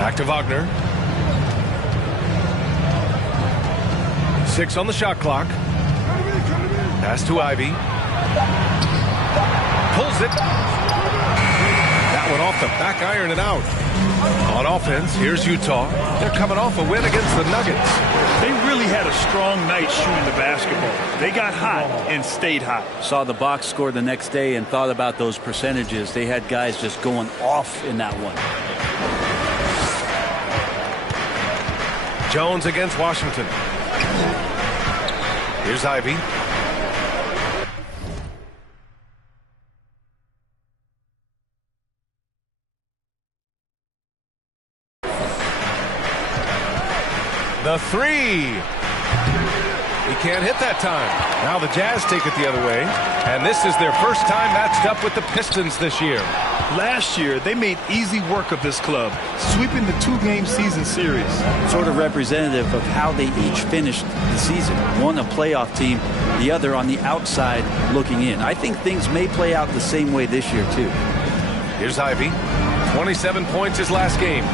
Back to Wagner. 6 on the shot clock. Pass to Ivy. Pulls it. That one off the back iron and out. On offense, here's Utah. They're coming off a win against the Nuggets. They really had a strong night shooting the basketball. They got hot and stayed hot. Saw the box score the next day and thought about those percentages. They had guys just going off in that one. Jones against Washington. Here's Ivy. The three. He can't hit that time. Now the Jazz take it the other way. And this is their first time matched up with the Pistons this year. Last year, they made easy work of this club, sweeping the 2-game season series. Sort of representative of how they each finished the season. One a playoff team, the other on the outside looking in. I think things may play out the same way this year, too. Here's Ivy. 27 points his last game.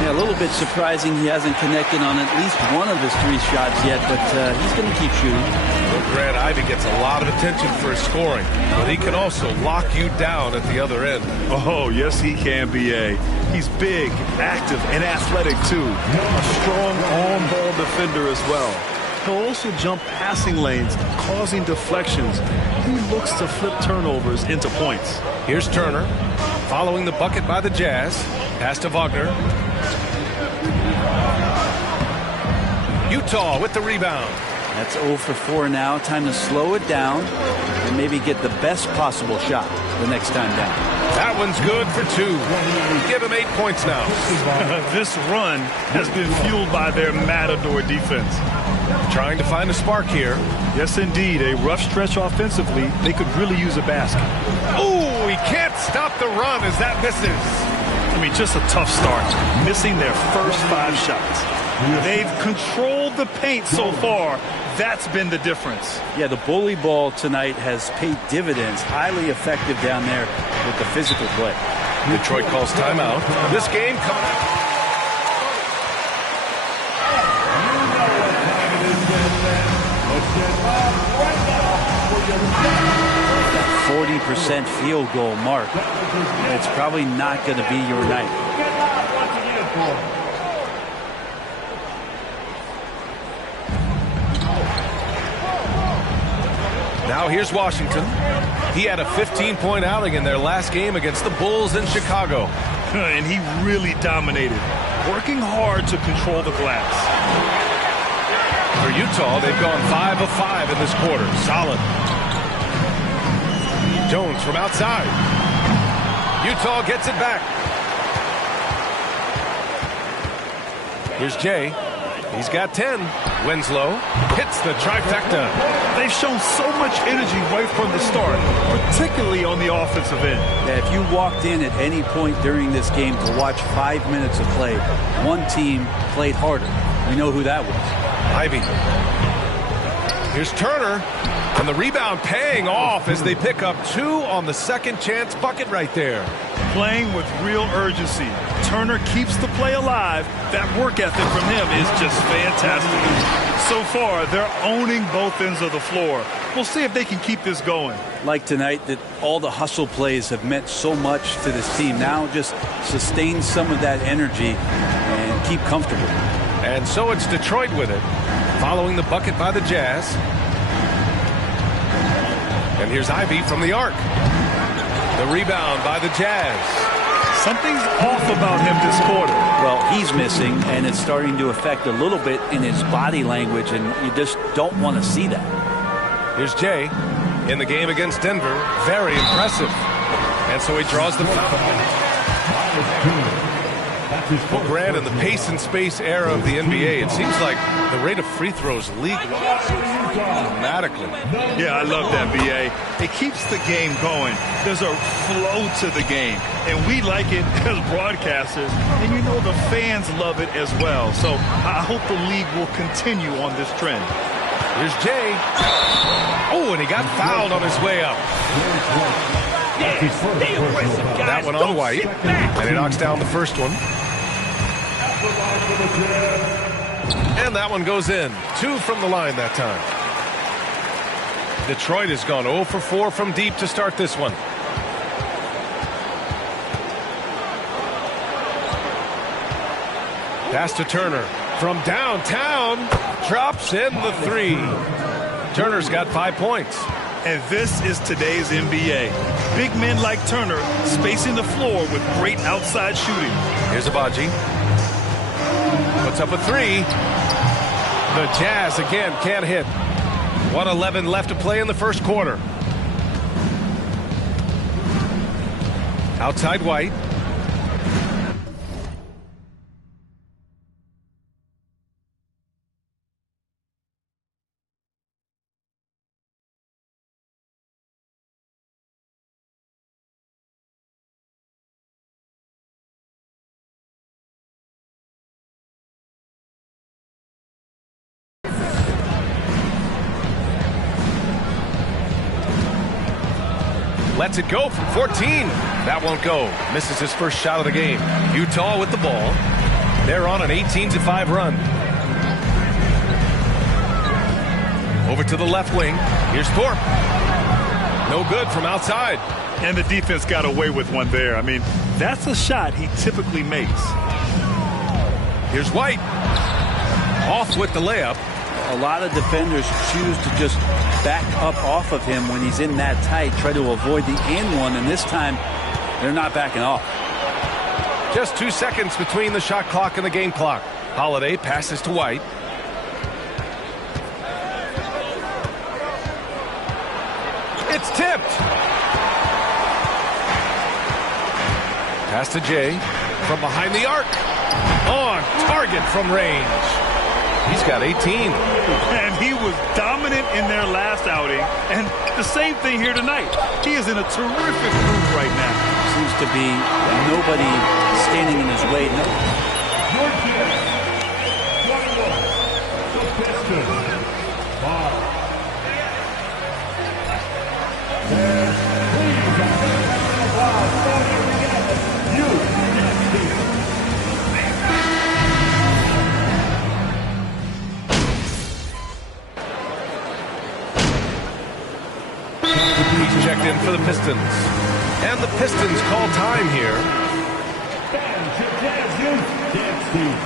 Yeah, a little bit surprising he hasn't connected on at least one of his 3 shots yet, but he's going to keep shooting. Well, Grant, Ivy gets a lot of attention for his scoring, but he can also lock you down at the other end. Oh, yes, he can, B.A. He's big, active, and athletic, too. A strong on-ball defender as well. He'll also jump passing lanes, causing deflections. He looks to flip turnovers into points. Here's Turner, following the bucket by the Jazz. Pass to Wagner. Utah with the rebound. That's 0 for 4 now. Time to slow it down and maybe get the best possible shot the next time down. That one's good for 2. Give him 8 points now. This run has been fueled by their matador defense. Trying to find a spark here. Yes, indeed. A rough stretch offensively. They could really use a basket. Oh, he can't stop the run as that misses. I mean, just a tough start. Missing their first 5 shots. They've controlled the paint so far. That's been the difference. Yeah, the bully ball tonight has paid dividends. Highly effective down there with the physical play. Detroit calls timeout. This game coming. 40% field goal mark. It's probably not going to be your night. Now here's Washington. He had a 15-point outing in their last game against the Bulls in Chicago. And he really dominated, working hard to control the glass. For Utah, they've gone 5 of 5 in this quarter. Solid. Jones from outside. Utah gets it back. Here's Jay. He's got 10. Winslow hits the trifecta. They've shown so much energy right from the start, particularly on the offensive end. Yeah, if you walked in at any point during this game to watch 5 minutes of play, one team played harder. We know who that was. Ivy. Here's Turner. And the rebound paying off as they pick up 2 on the second chance bucket right there. Playing with real urgency. Turner keeps the play alive. That work ethic from him is just fantastic. So far, they're owning both ends of the floor. We'll see if they can keep this going. Like tonight, that all the hustle plays have meant so much to this team. Now just sustain some of that energy and keep comfortable. And so it's Detroit with it, following the bucket by the Jazz. And here's Ivy from the arc. The rebound by the Jazz. Something's off about him this quarter. Well, he's missing, and it's starting to affect a little bit in his body language, and you just don't want to see that. Here's Jay in the game against Denver. Very impressive. And so he draws the foul. Well, Grant, in the pace and space era of the NBA, it seems like the rate of free throws league-wide dramatically. Yeah, I love that, B.A. It keeps the game going. There's a flow to the game, and we like it as broadcasters, and you know the fans love it as well. So I hope the league will continue on this trend. Here's Jay. Oh, and he got fouled on his way up. Yeah, stay aggressive, guys. That one on White, and he knocks down the first one. And that one goes in. 2 from the line that time. Detroit has gone 0 for 4 from deep to start this one. Pass to Turner from downtown. Drops in the 3. Turner's got 5 points. And this is today's NBA. Big men like Turner spacing the floor with great outside shooting. Here's Abaji. Puts up a 3. The Jazz again can't hit. 1:11 left to play in the first quarter. Outside White. Lets it go from 14. That won't go. Misses his first shot of the game. Utah with the ball. They're on an 18-5 run. Over to the left wing. Here's Thorpe. No good from outside. And the defense got away with one there. I mean, that's a shot he typically makes. Here's White. Off with the layup. A lot of defenders choose to just back up off of him when he's in that tight, try to avoid the and one, and this time they're not backing off. Just 2 seconds between the shot clock and the game clock. Holiday passes to White. It's tipped. Pass to Jay from behind the arc. On target from range. He's got 18. And he was dominant in their last outing. And the same thing here tonight. He is in a terrific groove right now. Seems to be nobody standing in his way. No. Your team, 21, the Pistons. He's checked in for the Pistons. And the Pistons call time here. Fans, your Jazz Youth Dance Team.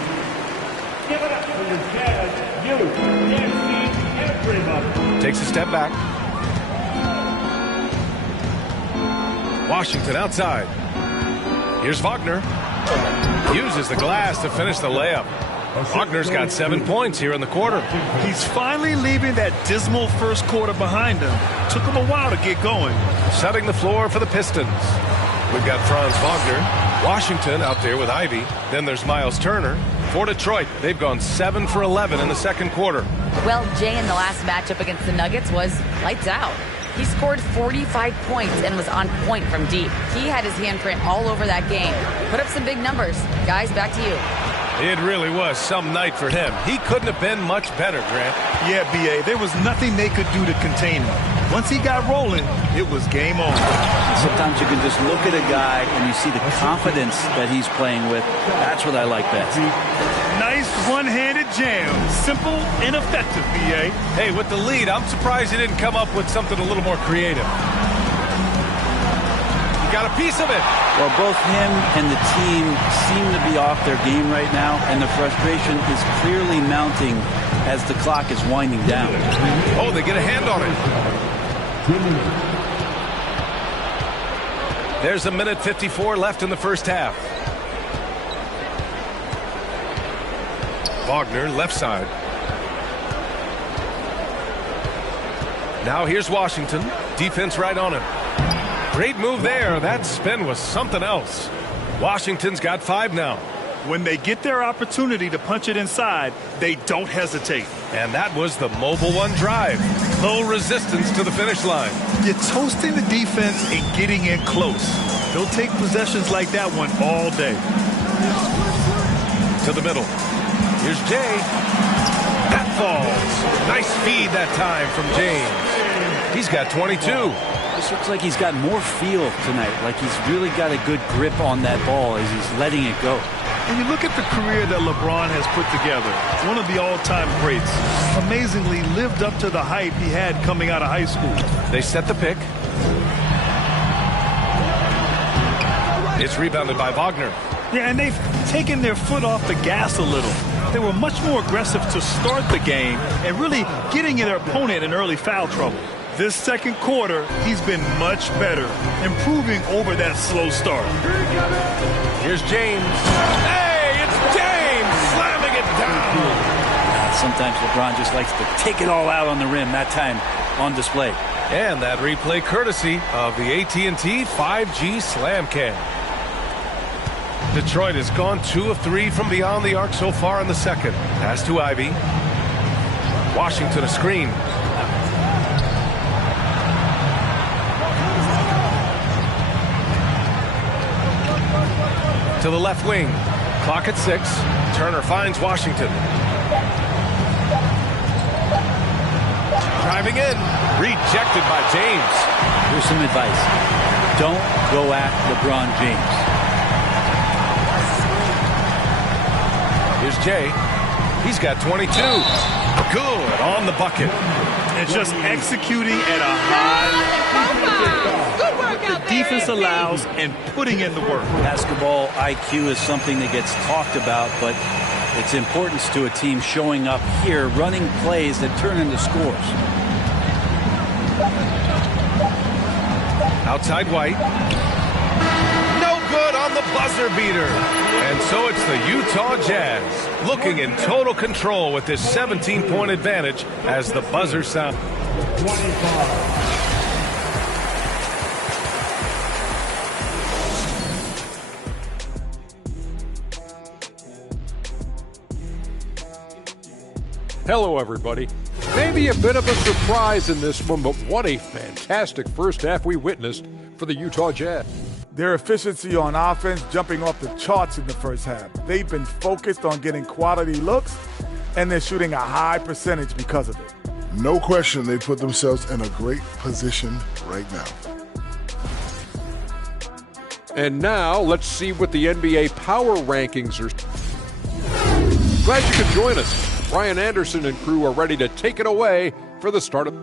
Give it up for your Jazz Youth Dance Team, everybody. Takes a step back. Washington outside. Here's Wagner. Uses the glass to finish the layup. Wagner's got 7 points here in the quarter. He's finally leaving that dismal first quarter behind him. Took him a while to get going. Setting the floor for the Pistons. We've got Franz Wagner. Washington out there with Ivy. Then there's Miles Turner. For Detroit, they've gone 7 for 11 in the second quarter. Well, Jay in the last matchup against the Nuggets was lights out. He scored 45 points and was on point from deep. He had his handprint all over that game. Put up some big numbers. Guys, back to you. It really was some night for him. He couldn't have been much better, Grant. Yeah, B.A., there was nothing they could do to contain him. Once he got rolling, it was game on. Sometimes you can just look at a guy and you see the confidence that he's playing with. That's what I like best. Nice one-handed jam. Simple and effective, B.A. Hey, with the lead, I'm surprised he didn't come up with something a little more creative. Got a piece of it. Well, both him and the team seem to be off their game right now, and the frustration is clearly mounting as the clock is winding down. Oh, they get a hand on it. There's a minute 54 left in the first half. Wagner, left side. Now here's Washington. Defense right on him. Great move there. That spin was something else. Washington's got 5 now. When they get their opportunity to punch it inside, they don't hesitate. And that was the mobile one drive. Low resistance to the finish line. You're toasting the defense and getting in close. They'll take possessions like that one all day. To the middle. Here's Jay. That falls. Nice feed that time from James. He's got 22. This looks like he's got more feel tonight, like he's really got a good grip on that ball as he's letting it go. And you look at the career that LeBron has put together, one of the all-time greats. Amazingly lived up to the hype he had coming out of high school. They set the pick. It's rebounded by Wagner. Yeah, and they've taken their foot off the gas a little. They were much more aggressive to start the game and really getting their opponent in early foul trouble. This second quarter, he's been much better, improving over that slow start. Here's James. Hey, it's James slamming it down. Sometimes LeBron just likes to take it all out on the rim, that time on display. And that replay courtesy of the AT&T 5G Slam Cam. Detroit has gone 2 of 3 from beyond the arc so far in the second. Pass to Ivy. Washington a screen. To the left wing. Clock at 6. Turner finds Washington. Driving in. Rejected by James. Here's some advice. Don't go at LeBron James. Here's Jay. He's got 22. Good on the bucket. And just executing at a high level. The defense allows and putting in the work. Basketball IQ is something that gets talked about, but its importance to a team showing up here, running plays that turn into scores. Outside White. No good on the buzzer beater. And so it's the Utah Jazz looking in total control with this 17-point advantage as the buzzer sounds. 25. Hello, everybody. Maybe a bit of a surprise in this one, but what a fantastic first half we witnessed for the Utah Jazz. Their efficiency on offense jumping off the charts in the first half. They've been focused on getting quality looks, and they're shooting a high percentage because of it. No question they put themselves in a great position right now. And now, let's see what the NBA power rankings are. Glad you could join us. Brian Anderson and crew are ready to take it away for the start of...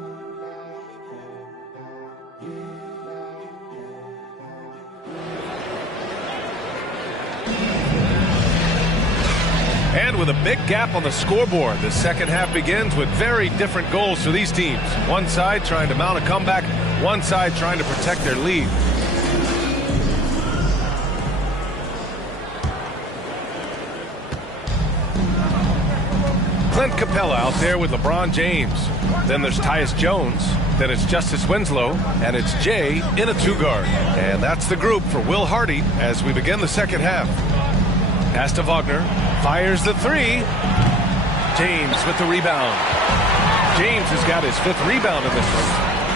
And with a big gap on the scoreboard, the second half begins with very different goals for these teams. One side trying to mount a comeback, one side trying to protect their lead. Clint Capella out there with LeBron James. Then there's Tyus Jones. Then it's Justice Winslow. And it's Jay in a 2-guard. And that's the group for Will Hardy as we begin the second half. Pass to Wagner. Fires the 3. James with the rebound. James has got his 5th rebound in this one.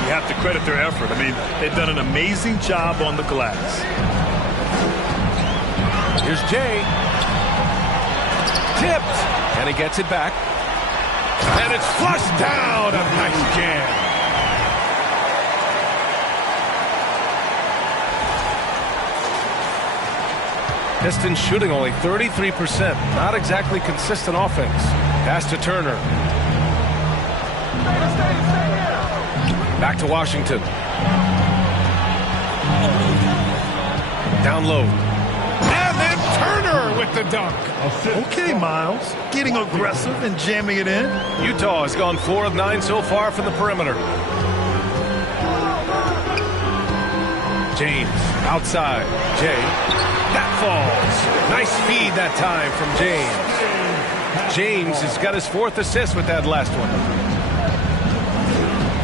You have to credit their effort. I mean, they've done an amazing job on the glass. Here's Jay. Tipped. And he gets it back. And it's flushed down. A nice jam. Pistons shooting only 33%. Not exactly consistent offense. Pass to Turner. Back to Washington. Down low. And then Turner with the dunk. Okay, Miles. Getting aggressive and jamming it in. Utah has gone 4 of 9 so far from the perimeter. James outside. Jay. That falls. Nice feed that time from James. James has got his 4th assist with that last one.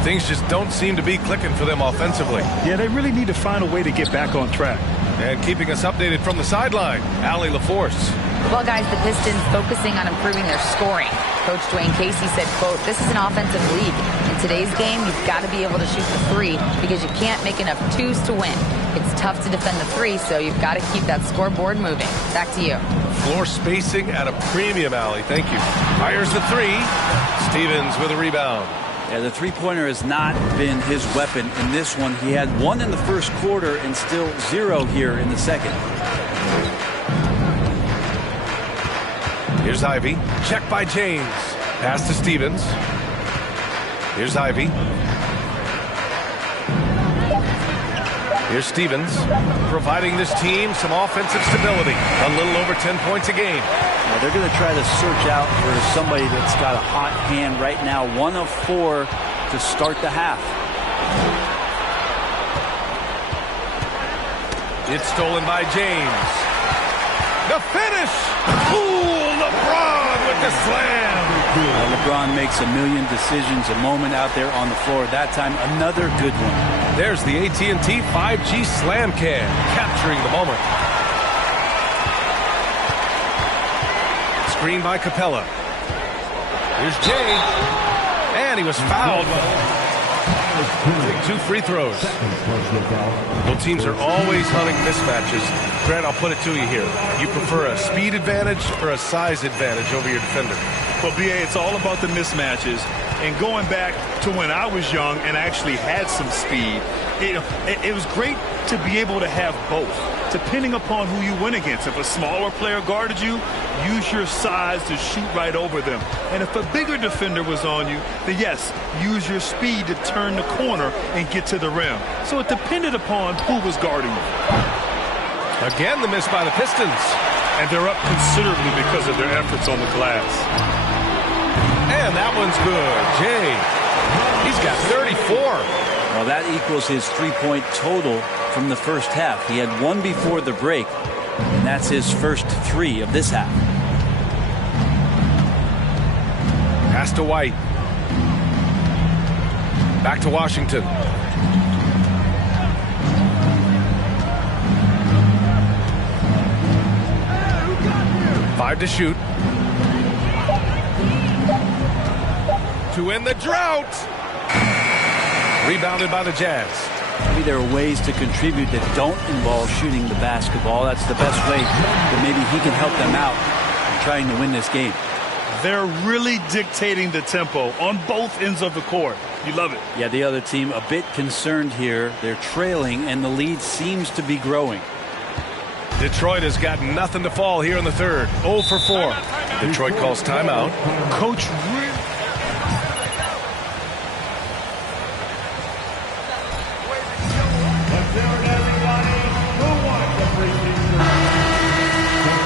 Things just don't seem to be clicking for them offensively. Yeah, they really need to find a way to get back on track. And keeping us updated from the sideline, Allie LaForce. Well, guys, the Pistons focusing on improving their scoring. Coach Dwayne Casey said, quote, "This is an offensive league. In today's game, you've got to be able to shoot the 3 because you can't make enough 2s to win. It's tough to defend the 3, so you've got to keep that scoreboard moving." Back to you. Floor spacing at a premium, Allie. Thank you. Fires the 3. Stevens with a rebound. Yeah, the three-pointer has not been his weapon in this one. He had 1 in the first quarter and still 0 here in the second. Here's Ivy. Check by James. Pass to Stevens. Here's Ivy. Here's Stevens, providing this team some offensive stability. A little over 10 points a game. Well, they're going to try to search out for somebody that's got a hot hand right now. 1 of 4 to start the half. It's stolen by James. The finish! Ooh, LeBron with the slam! LeBron makes a million decisions a moment out there on the floor. That time, another good one. There's the AT&T 5G Slam Cam, capturing the moment. Screen by Capella. Here's Jay. And he was fouled. Take 2 free throws. Both teams are always hunting mismatches. Grant, I'll put it to you here. You prefer a speed advantage or a size advantage over your defender? Well, B.A., it's all about the mismatches. And going back to when I was young and actually had some speed, it was great to be able to have both, depending upon who you went against. If a smaller player guarded you, use your size to shoot right over them. And if a bigger defender was on you, then yes, use your speed to turn the corner and get to the rim. So it depended upon who was guarding you. Again, the miss by the Pistons. And they're up considerably because of their efforts on the glass. And that one's good. Jay, he's got 34. Well, that equals his 3-point total from the first half. He had 1 before the break, and that's his first 3 of this half. Pass to White. Back to Washington. Five to shoot. To end the drought. Rebounded by the Jazz. Maybe there are ways to contribute that don't involve shooting the basketball. That's the best way that maybe he can help them out in trying to win this game. They're really dictating the tempo on both ends of the court. You love it. Yeah, the other team a bit concerned here. They're trailing, and the lead seems to be growing. Detroit has got nothing to fall here in the third. 0 for 4. Detroit calls timeout. Coach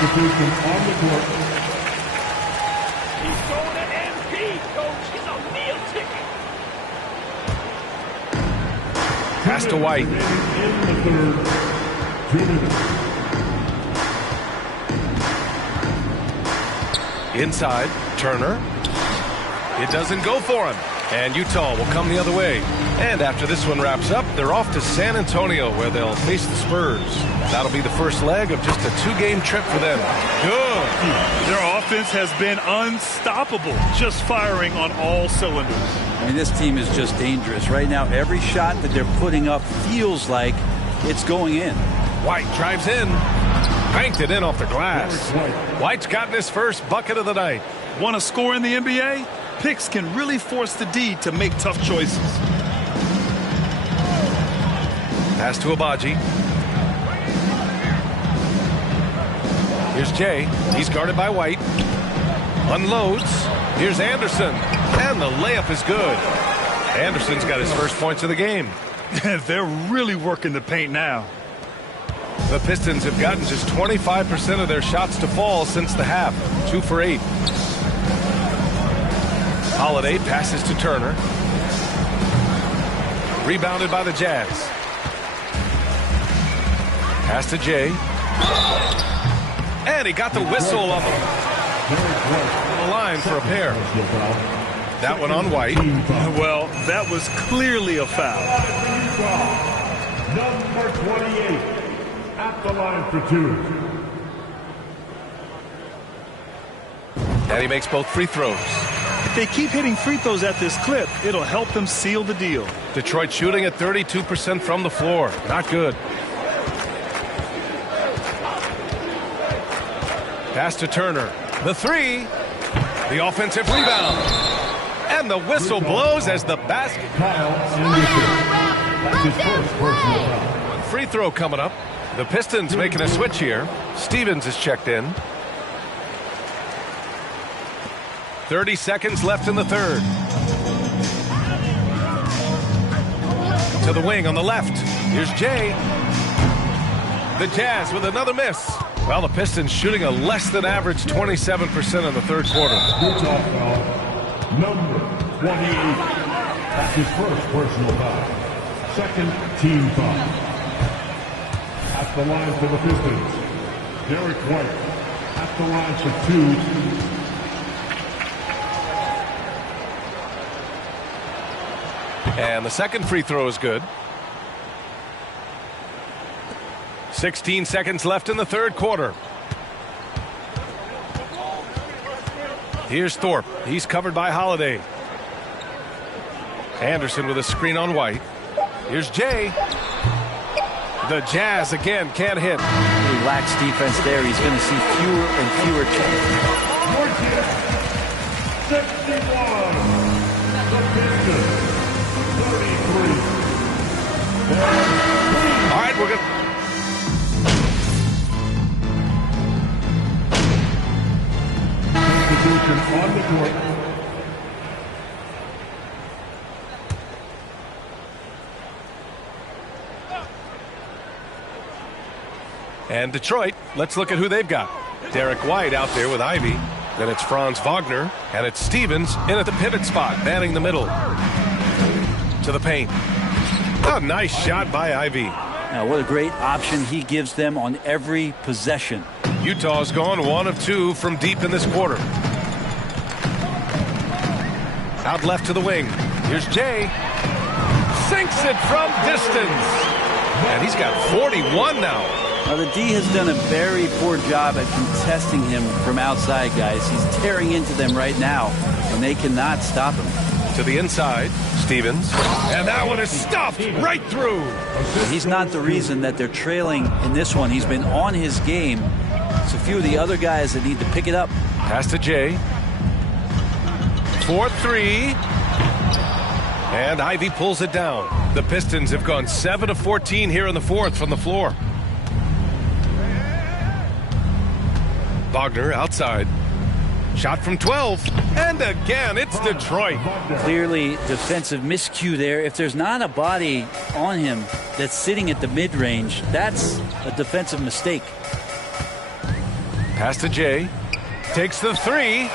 substitution on the court. He's going to MP, Coach. He's a meal ticket. Pass to White. In the third. 2 minutes. Inside, Turner. It doesn't go for him. And Utah will come the other way. And after this one wraps up, they're off to San Antonio, where they'll face the Spurs. That'll be the first leg of just a 2-game trip for them. Good. Their offense has been unstoppable, just firing on all cylinders. I mean, this team is just dangerous. Right now, every shot that they're putting up feels like it's going in. White drives in. Banked it in off the glass. White's gotten his first bucket of the night. Want to score in the NBA? Picks can really force the D to make tough choices. Pass to Abaji. Here's Jay. He's guarded by White. Unloads. Here's Anderson. And the layup is good. Anderson's got his first points of the game. They're really working the paint now. The Pistons have gotten just 25% of their shots to fall since the half. 2 for 8. Holiday passes to Turner. Rebounded by the Jazz. Pass to Jay. And he got the whistle on the line for a pair. That one on White. Well, that was clearly a foul. Number 28 at the line for 2. And he makes both free throws. If they keep hitting free throws at this clip, it'll help them seal the deal. Detroit shooting at 32% from the floor. Not good. Pass to Turner. The 3. The offensive rebound. And the whistle blows as the basket. Kyle Anderson. That's his first personal foul. Free throw coming up. The Pistons making a switch here. Stevens is checked in. 30 seconds left in the third. To the wing on the left. Here's Jay. The Jazz with another miss. Well, the Pistons shooting a less than average 27% in the third quarter. Utah foul, number 28. That's his first personal foul. Second team foul. At the line for the Pistons, Derek White. At the line for 2. And the second free throw is good. 16 seconds left in the third quarter. Here's Thorpe. He's covered by Holiday. Anderson with a screen on White. Here's Jay. The Jazz again can't hit. He lacks defense there. He's going to see fewer and fewer chances. 61. The Pistons. 33. All right, we're going to... Substitution on the court. And Detroit, let's look at who they've got. Derek White out there with Ivy. Then it's Franz Wagner. And it's Stevens in at the pivot spot, manning the middle. To the paint. A nice shot by Ivy. Now, what a great option he gives them on every possession. Utah's gone 1 of 2 from deep in this quarter. Out left to the wing. Here's Jay. Sinks it from distance. And he's got 41 now. Now, the D has done a very poor job at contesting him from outside, guys. He's tearing into them right now, and they cannot stop him. To the inside, Stevens. And that one is stuffed right through. He's not the reason that they're trailing in this one. He's been on his game. It's a few of the other guys that need to pick it up. Pass to Jay. 4-3. And Ivy pulls it down. The Pistons have gone 7 of 14 here in the fourth from the floor. Wagner outside. Shot from 12. And again, it's Detroit. Clearly defensive miscue there. If there's not a body on him that's sitting at the mid-range, that's a defensive mistake. Pass to Jay. Takes the three.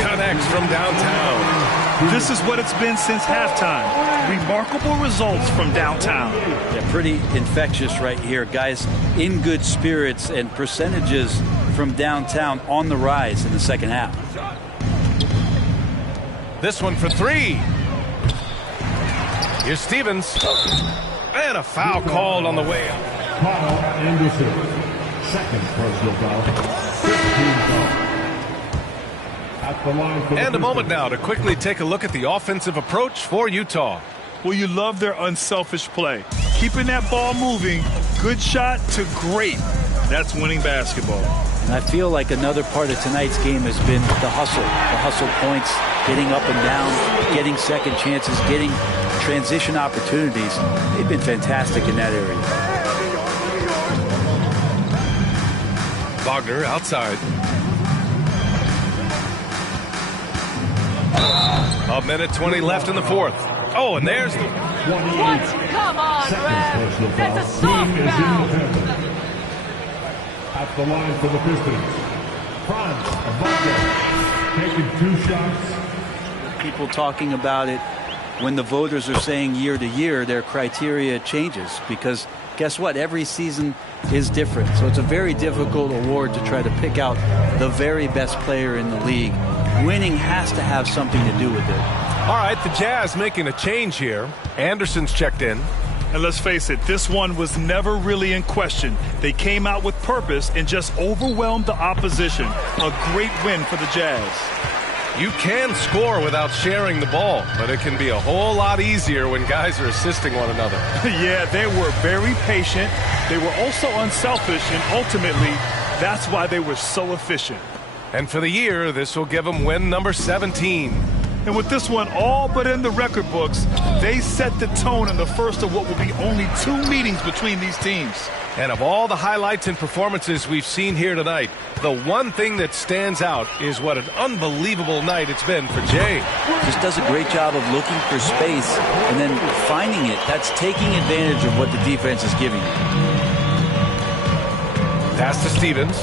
Connects from downtown. This is what it's been since halftime. Remarkable results from downtown. Yeah, pretty infectious right here. Guys in good spirits and percentages from downtown on the rise in the second half. This one for 3. Here's Stevens. And a foul called on the way up. Kyle Anderson. Second personal foul. 15 foul. At the line for And a moment now to quickly take a look at the offensive approach for Utah. Well, you love their unselfish play. Keeping that ball moving, good shot to great. That's winning basketball. And I feel like another part of tonight's game has been the hustle points, getting up and down, getting second chances, getting transition opportunities. They've been fantastic in that area. Wagner outside. A minute 20 left in the fourth. Oh, and there's the... What? Come on, Rev. That's a soft foul. At the line for the Pistons, Franz Wagner taking 2 shots. People talking about it, when the voters are saying year to year, their criteria changes because guess what? Every season is different. So it's a very difficult award to try to pick out the very best player in the league. Winning has to have something to do with it. All right, the Jazz making a change here. Anderson's checked in. And let's face it, this one was never really in question. They came out with purpose and just overwhelmed the opposition. A great win for the Jazz. You can score without sharing the ball, but it can be a whole lot easier when guys are assisting one another. Yeah, they were very patient. They were also unselfish, and ultimately, that's why they were so efficient. And for the year, this will give them win number 17. And with this one all but in the record books, they set the tone in the first of what will be only 2 meetings between these teams. And of all the highlights and performances we've seen here tonight, the one thing that stands out is what an unbelievable night it's been for Jay. Just does a great job of looking for space and then finding it. That's taking advantage of what the defense is giving you. Pass to Stevens.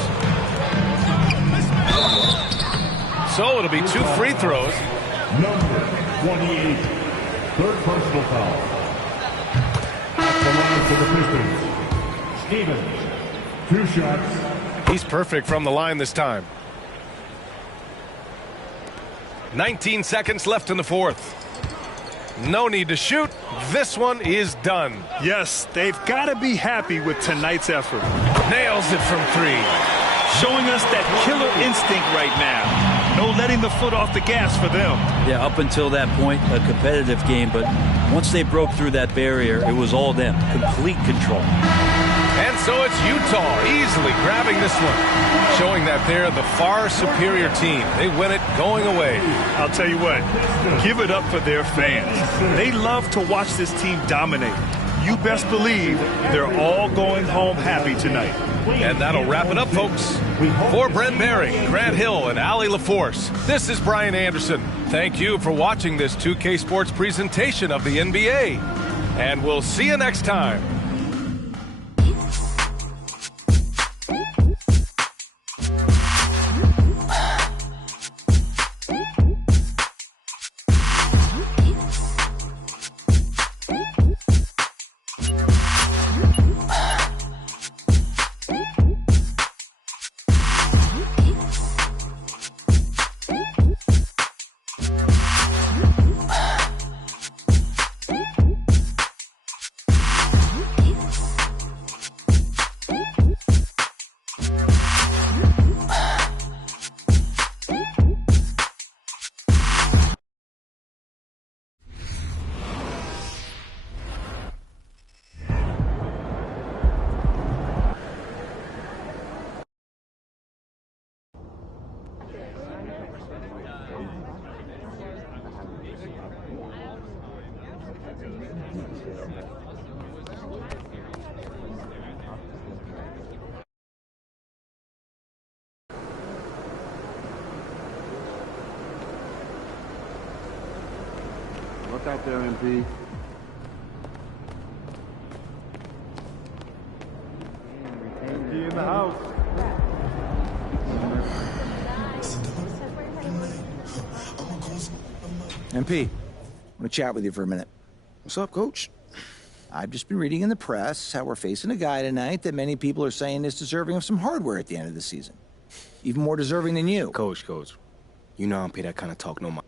So it'll be 2 free throws. Number 28, third personal foul. At the line for the Pistons. Stevens, 2 shots. He's perfect from the line this time. 19 seconds left in the fourth. No need to shoot. This one is done. Yes, they've got to be happy with tonight's effort. Nails it from 3. Showing us that killer instinct right now. No letting the foot off the gas for them. Yeah, up until that point, a competitive game, but once they broke through that barrier, it was all them. Complete control. And so it's Utah easily grabbing this one, showing that they're the far superior team. They win it going away. I'll tell you what, give it up for their fans. They love to watch this team dominate. You best believe they're all going home happy tonight. And that'll wrap it up, folks. For Brent Berry, Grant Hill, and Allie LaForce, this is Brian Anderson. Thank you for watching this 2K Sports presentation of the NBA. And we'll see you next time. Look out there, MP. MP in the house. MP, I want to chat with you for a minute. What's up, Coach? I've just been reading in the press how we're facing a guy tonight that many people are saying is deserving of some hardware at the end of the season. Even more deserving than you. Coach, you know I don't pay that kind of talk no more.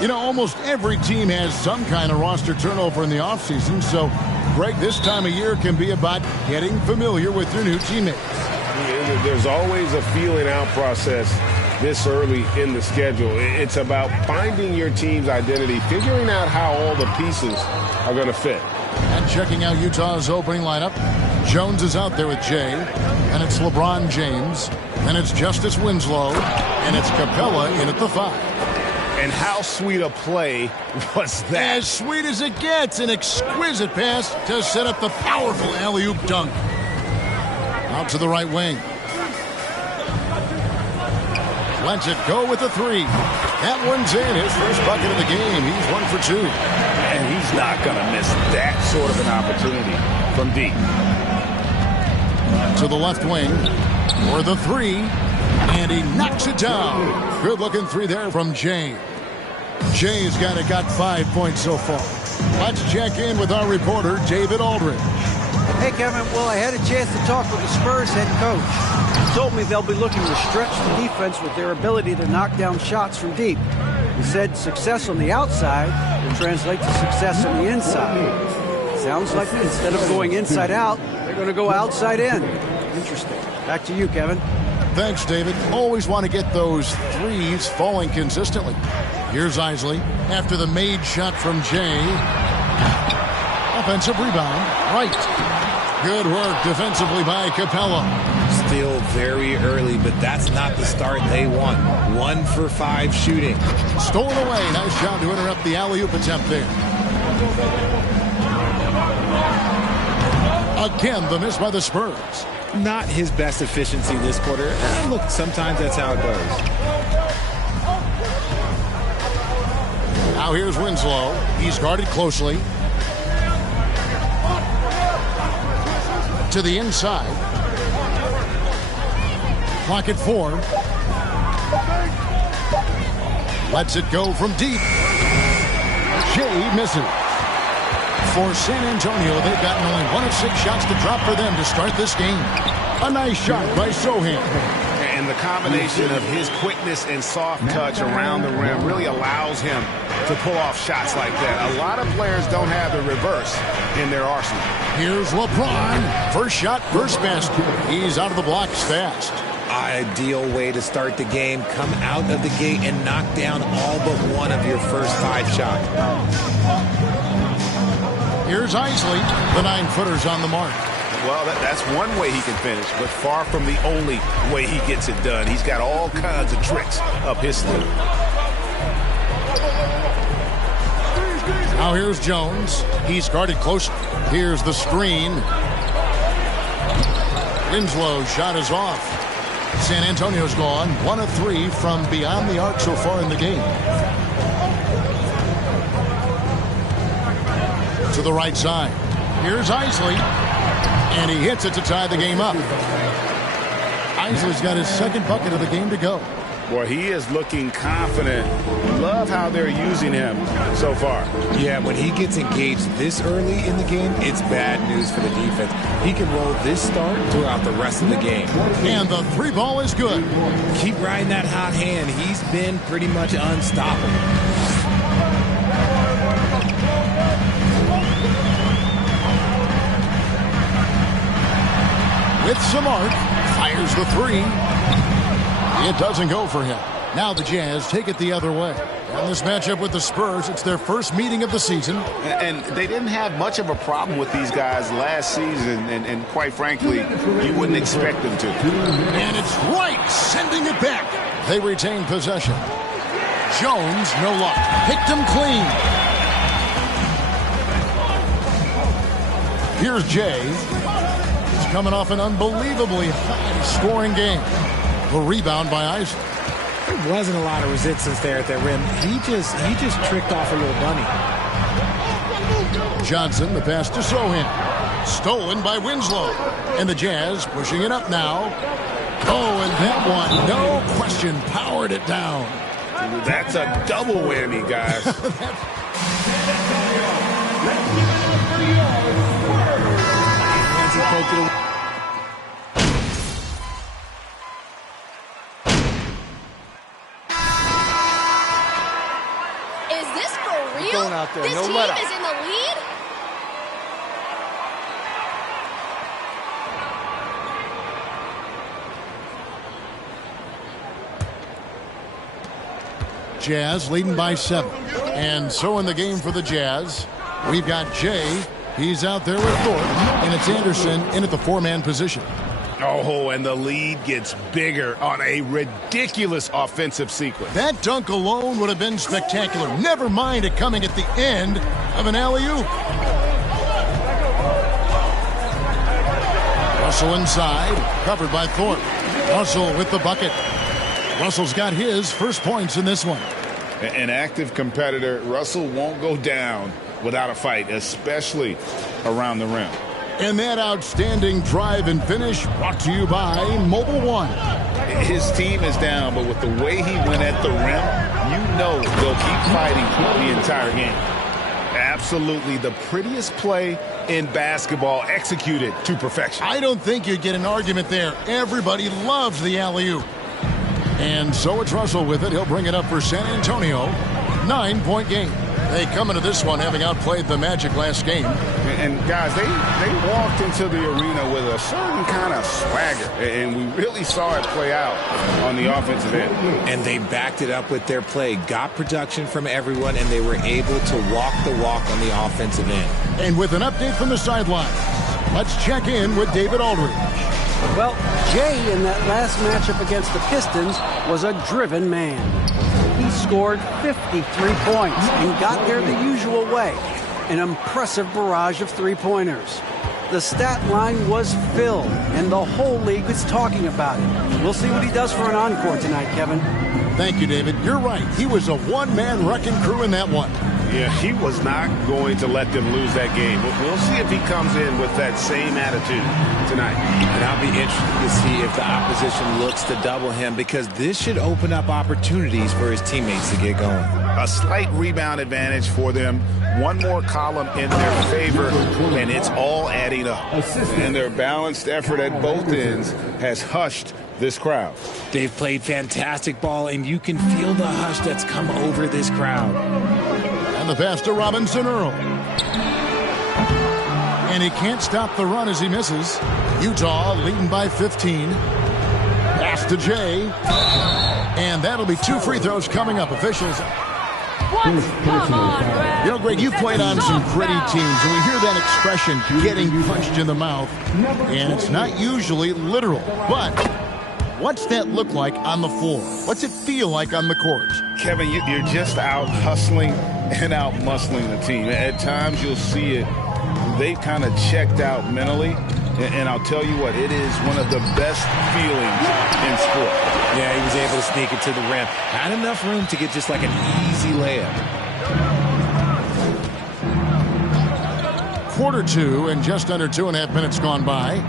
You know, almost every team has some kind of roster turnover in the offseason, so, Greg, this time of year can be about getting familiar with your new teammates. There's always a feeling out process this early in the schedule. It's about finding your team's identity, figuring out how all the pieces are going to fit. And checking out Utah's opening lineup, Jones is out there with Jay, and it's LeBron James, and it's Justice Winslow, and it's Capella in at the 5. And how sweet a play was that? As sweet as it gets, an exquisite pass to set up the powerful alley-oop dunk. Out to the right wing. Lets it go with the 3. That one's in, his first bucket of the game. He's 1 for 2. And he's not going to miss that sort of an opportunity from deep. To the left wing for the 3, and he knocks it down. Good-looking 3 there from Jay. Jay's got 5 points so far. Let's check in with our reporter, David Aldridge. Hey, Kevin. Well, I had a chance to talk with the Spurs head coach. He told me they'll be looking to stretch the defense with their ability to knock down shots from deep. He said success on the outside will translate to success on the inside. Sounds like instead of going inside out, they're going to go outside in. Interesting. Back to you, Kevin. Thanks, David. Always want to get those 3s falling consistently. Here's Isley after the made shot from Jay. Offensive rebound. Right. Good work defensively by Capella. Still very early, but that's not the start they want. 1 for 5 shooting. Stolen away. Nice job to interrupt the alley-oop attempt there. Again, the miss by the Spurs. Not his best efficiency this quarter. Look, sometimes that's how it goes. Now here's Winslow. He's guarded closely. To the inside. Clock at 4. Lets it go from deep. Jay misses. For San Antonio, they've gotten only 1 of 6 shots to drop for them to start this game. A nice shot by Sohan. And the combination of his quickness and soft touch around the rim really allows him to pull off shots like that. A lot of players don't have the reverse in their arsenal. Here's LeBron. First shot, first basket. He's out of the blocks fast. Ideal way to start the game. Come out of the gate and knock down all but 1 of your first 5 shots. Here's Isley. The 9-footer's on the mark. Well, that's one way he can finish, but far from the only way he gets it done. He's got all kinds of tricks up his sleeve. Now here's Jones. He's guarded close. Here's the screen. Winslow's shot is off. San Antonio's gone 1 of 3 from beyond the arc so far in the game. To the right side. Here's Isley. And he hits it to tie the game up. Isley's got his second bucket of the game to go. Boy, he is looking confident. Love how they're using him so far. Yeah, when he gets engaged this early in the game, it's bad news for the defense. He can roll this start throughout the rest of the game. And the 3 ball is good. Keep riding that hot hand. He's been pretty much unstoppable. With some arc, fires the 3. It doesn't go for him. Now the Jazz take it the other way. On this matchup with the Spurs, it's their first meeting of the season. And they didn't have much of a problem with these guys last season, and quite frankly, you wouldn't expect them to. And it's right, sending it back. They retain possession. Jones, no luck. Picked him clean. Here's Jay. He's coming off an unbelievably high-scoring game. The rebound by Isaac. There wasn't a lot of resistance there at that rim. He just tricked off a little bunny. Johnson, the pass to Sohan. Stolen by Winslow. And the Jazz pushing it up now. Oh, and that one, no question, powered it down. That's a double whammy, guys. going out there. This No team let up. is in the lead. Jazz leading by 7. And so in the game for the Jazz, we've got Jay. He's out there with Thorpe. And it's Anderson in at the 4-man position. Oh, and the lead gets bigger on a ridiculous offensive sequence. That dunk alone would have been spectacular. Never mind it coming at the end of an alley-oop. Russell inside, covered by Thorpe. Russell with the bucket. Russell's got his first points in this one. An active competitor, Russell won't go down without a fight, especially around the rim. And that outstanding drive and finish brought to you by Mobile One. His team is down, but with the way he went at the rim, you know they'll keep fighting the entire game. Absolutely the prettiest play in basketball, executed to perfection. I don't think you'd get an argument there. Everybody loves the alley-oop. And so it's Russell with it. He'll bring it up for San Antonio. 9-point game. They come into this one having outplayed the Magic last game. And guys, they walked into the arena with a certain kind of swagger. And we really saw it play out on the offensive end. And they backed it up with their play. Got production from everyone, and they were able to walk the walk on the offensive end. And with an update from the sideline, let's check in with David Aldridge. Well, Jay in that last matchup against the Pistons was a driven man. He scored 53 points and got there the usual way. An impressive barrage of three-pointers. The stat line was filled, and the whole league is talking about it. We'll see what he does for an encore tonight, Kevin. Thank you, David. You're right. He was a one-man wrecking crew in that one. Yeah, he was not going to let them lose that game. We'll see if he comes in with that same attitude tonight. And I'll be interested to see if the opposition looks to double him, because this should open up opportunities for his teammates to get going. A slight rebound advantage for them. One more column in their favor, and it's all adding up. And their balanced effort at both ends has hushed this crowd. They've played fantastic ball, and you can feel the hush that's come over this crowd. And the pass to Robinson Earl. And he can't stop the run as he misses. Utah leading by 15. Pass to Jay. And that'll be 2 free throws coming up. Officials. Come on, Brad. You know, Greg, you played on some gritty teams, and we hear that expression, getting punched in the mouth. And it's not usually literal. But what's that look like on the floor? What's it feel like on the court? Kevin, you're just out hustling and out muscling the team. At times you'll see it. They've kind of checked out mentally. And I'll tell you what, it is one of the best feelings in sport. Yeah, he was able to sneak it to the rim. Had enough room to get just like an easy layup. Quarter 2 and just under 2.5 minutes gone by.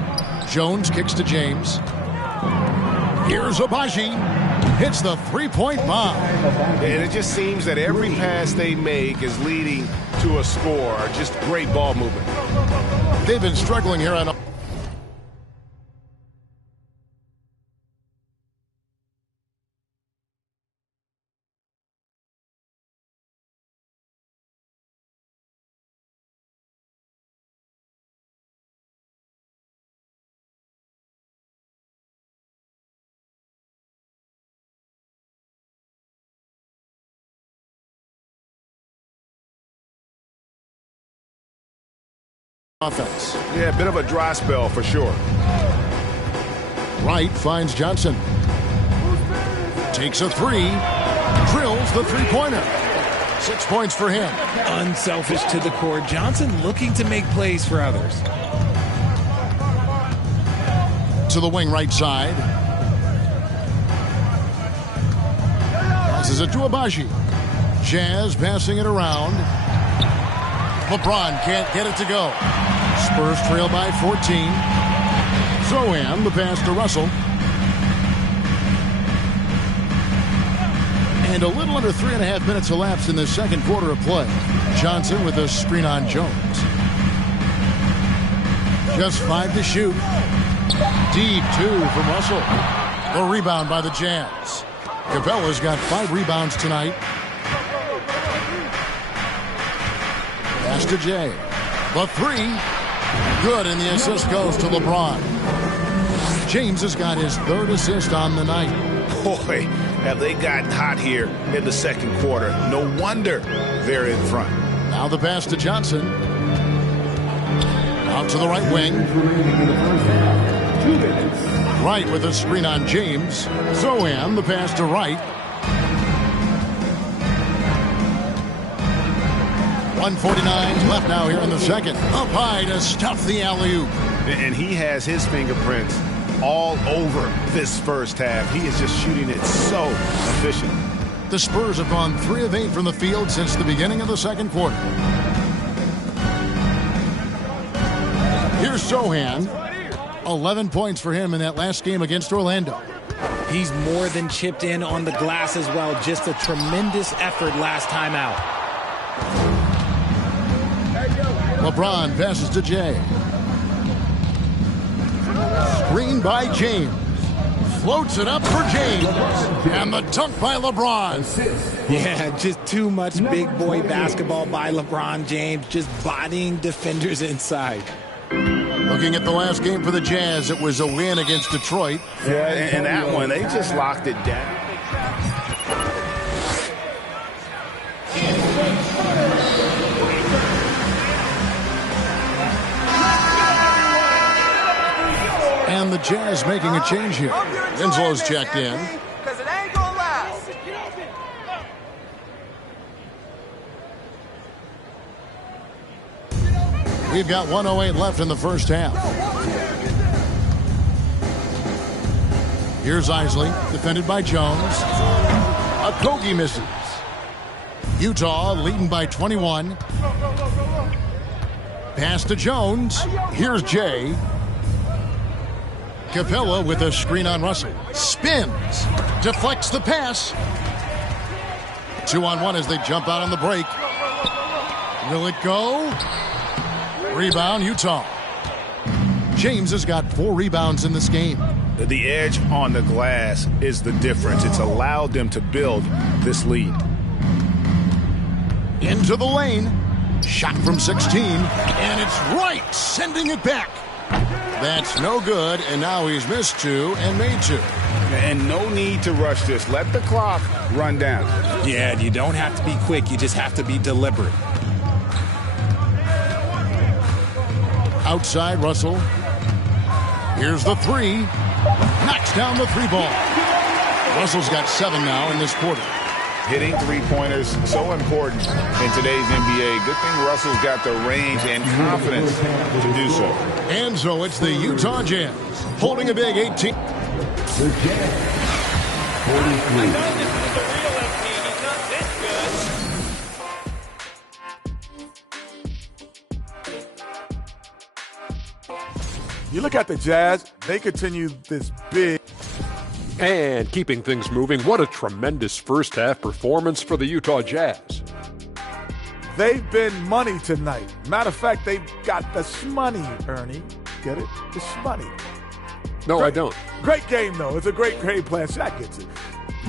Jones kicks to James. Here's Abaji. Hits the three-point bomb. And it just seems that every pass they make is leading to a score. Just great ball movement. They've been struggling here on offense. Yeah, a bit of a dry spell for sure. Wright finds Johnson. Takes a three. Drills the three-pointer. 6 points for him. Unselfish to the core. Johnson looking to make plays for others. To the wing right side. Passes it to Abaji. Jazz passing it around. LeBron can't get it to go. Spurs trail by 14. Zohan, the pass to Russell. And a little under 3.5 minutes elapsed in the second quarter of play. Johnson with a screen on Jones. Just 5 to shoot. Deep 2 from Russell. The rebound by the Jazz. Capella's got 5 rebounds tonight. Pass to Jay. The three. Good, and the assist goes to LeBron. James has got his third assist on the night. Boy, have they gotten hot here in the second quarter. No wonder they're in front. Now the pass to Johnson. Out to the right wing. Wright with a screen on James. Zohan, the pass to Wright. 1:49 left now here in the second. Up high to stuff the alley-oop. And he has his fingerprints all over this first half. He is just shooting it so efficient. The Spurs have gone 3 of 8 from the field since the beginning of the second quarter. Here's Zohan. 11 points for him in that last game against Orlando. He's more than chipped in on the glass as well. Just a tremendous effort last time out. LeBron passes to Jay. Screen by James. Floats it up for James. And the dunk by LeBron. Yeah, just too much big boy basketball by LeBron James. Just bodying defenders inside. Looking at the last game for the Jazz, it was a win against Detroit. Yeah, and that one, they just locked it down. And the Jazz making a change here. Winslow's checked in. We've got 1:08 left in the first half. Here's Isley, defended by Jones. Okogie misses. Utah leading by 21. Pass to Jones. Here's Jay. Capella with a screen on Russell. Spins. Deflects the pass. 2-on-1 as they jump out on the break. Will it go? Rebound, Utah. James has got 4 rebounds in this game. The edge on the glass is the difference. It's allowed them to build this lead. Into the lane. Shot from 16. And it's Wright sending it back. That's no good, and now he's missed 2 and made 2. And no need to rush this. Let the clock run down. Yeah, and you don't have to be quick. You just have to be deliberate. Outside, Russell. Here's the 3. Knocks down the 3 ball. Russell's got 7 now in this quarter. Hitting three-pointers, so important in today's NBA. Good thing Russell's got the range and confidence to do so. And so it's the Utah Jazz holding a big 18. The Jazz, 43. You look at the Jazz, they continue this big. And keeping things moving, what a tremendous first half performance for the Utah Jazz. They've been money tonight. Matter of fact, they've got the shmoney, Ernie. Get it? The shmoney. No, great, I don't. Great game, though. It's a great game plan. Shaq gets it.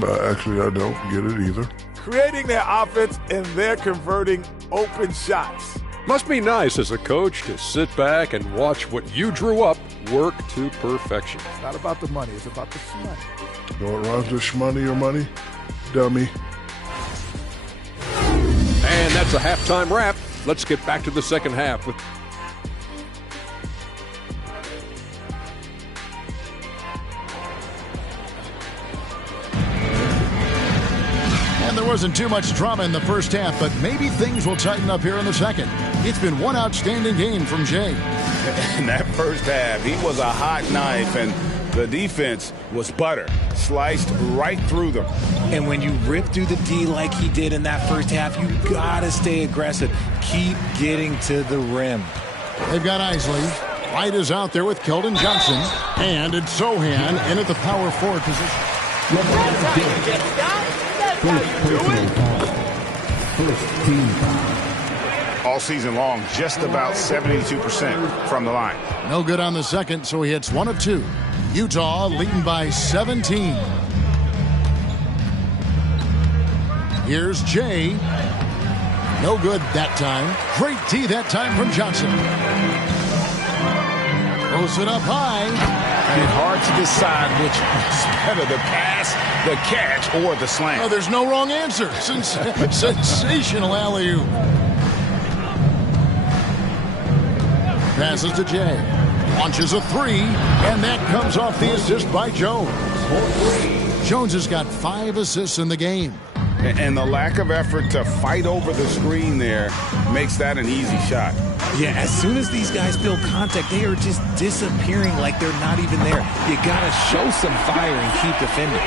But actually, I don't get it either. Creating their offense, and they're converting open shots. Must be nice as a coach to sit back and watch what you drew up work to perfection. It's not about the money. It's about the shmoney. You know what rhymes with shmoney or money? Dummy. And that's a halftime wrap. Let's get back to the second half with And there wasn't too much drama in the first half, but maybe things will tighten up here in the second. It's been one outstanding game from Jay. In that first half, he was a hot knife, and the defense was butter. Sliced right through them. And when you rip through the D like he did in that first half, you gotta stay aggressive. Keep getting to the rim. They've got Isley. White is out there with Keldon Johnson. And it's Zohan in at the power forward position. First team foul. All season long, just about 72% from the line. No good on the second, so he hits 1 of 2. Utah leading by 17. Here's Jay. No good that time. Great D that time from Johnson. Throws it up high. And hard to decide which is better, the pass, the catch, or the slam. Oh, there's no wrong answer. Sensational alley-oop. Passes to Jay. Launches a three, and that comes off the assist by Jones. Jones has got 5 assists in the game. And the lack of effort to fight over the screen there makes that an easy shot. Yeah, as soon as these guys feel contact, they are just disappearing like they're not even there. You got to show some fire and keep defending.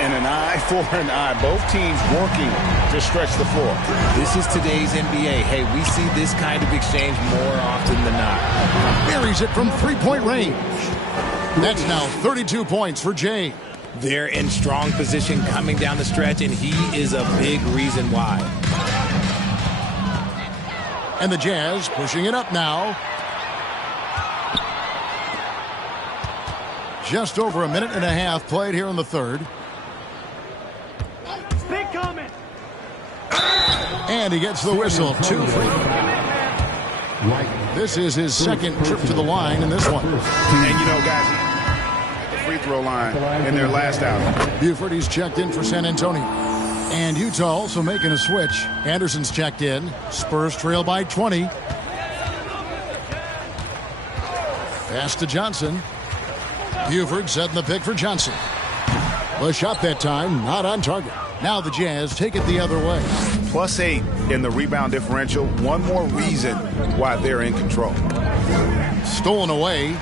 And an eye for an eye. Both teams working to stretch the floor. This is today's NBA. Hey, we see this kind of exchange more often than not. Buries it from three-point range. That's now 32 points for Jay. They're in strong position coming down the stretch, and he is a big reason why. And the Jazz pushing it up now. Just over a minute and a half played here in the third. Big coming. And he gets the whistle. 2 free. This is his second trip to the line in this one. And you know, guys, at the free throw line in their last outing. Buford, he's checked in for San Antonio. And Utah also making a switch. Anderson's checked in. Spurs trail by 20. Pass to Johnson. Buford setting the pick for Johnson. The shot that time, not on target. Now the Jazz take it the other way. +8 in the rebound differential. One more reason why they're in control. Stolen away.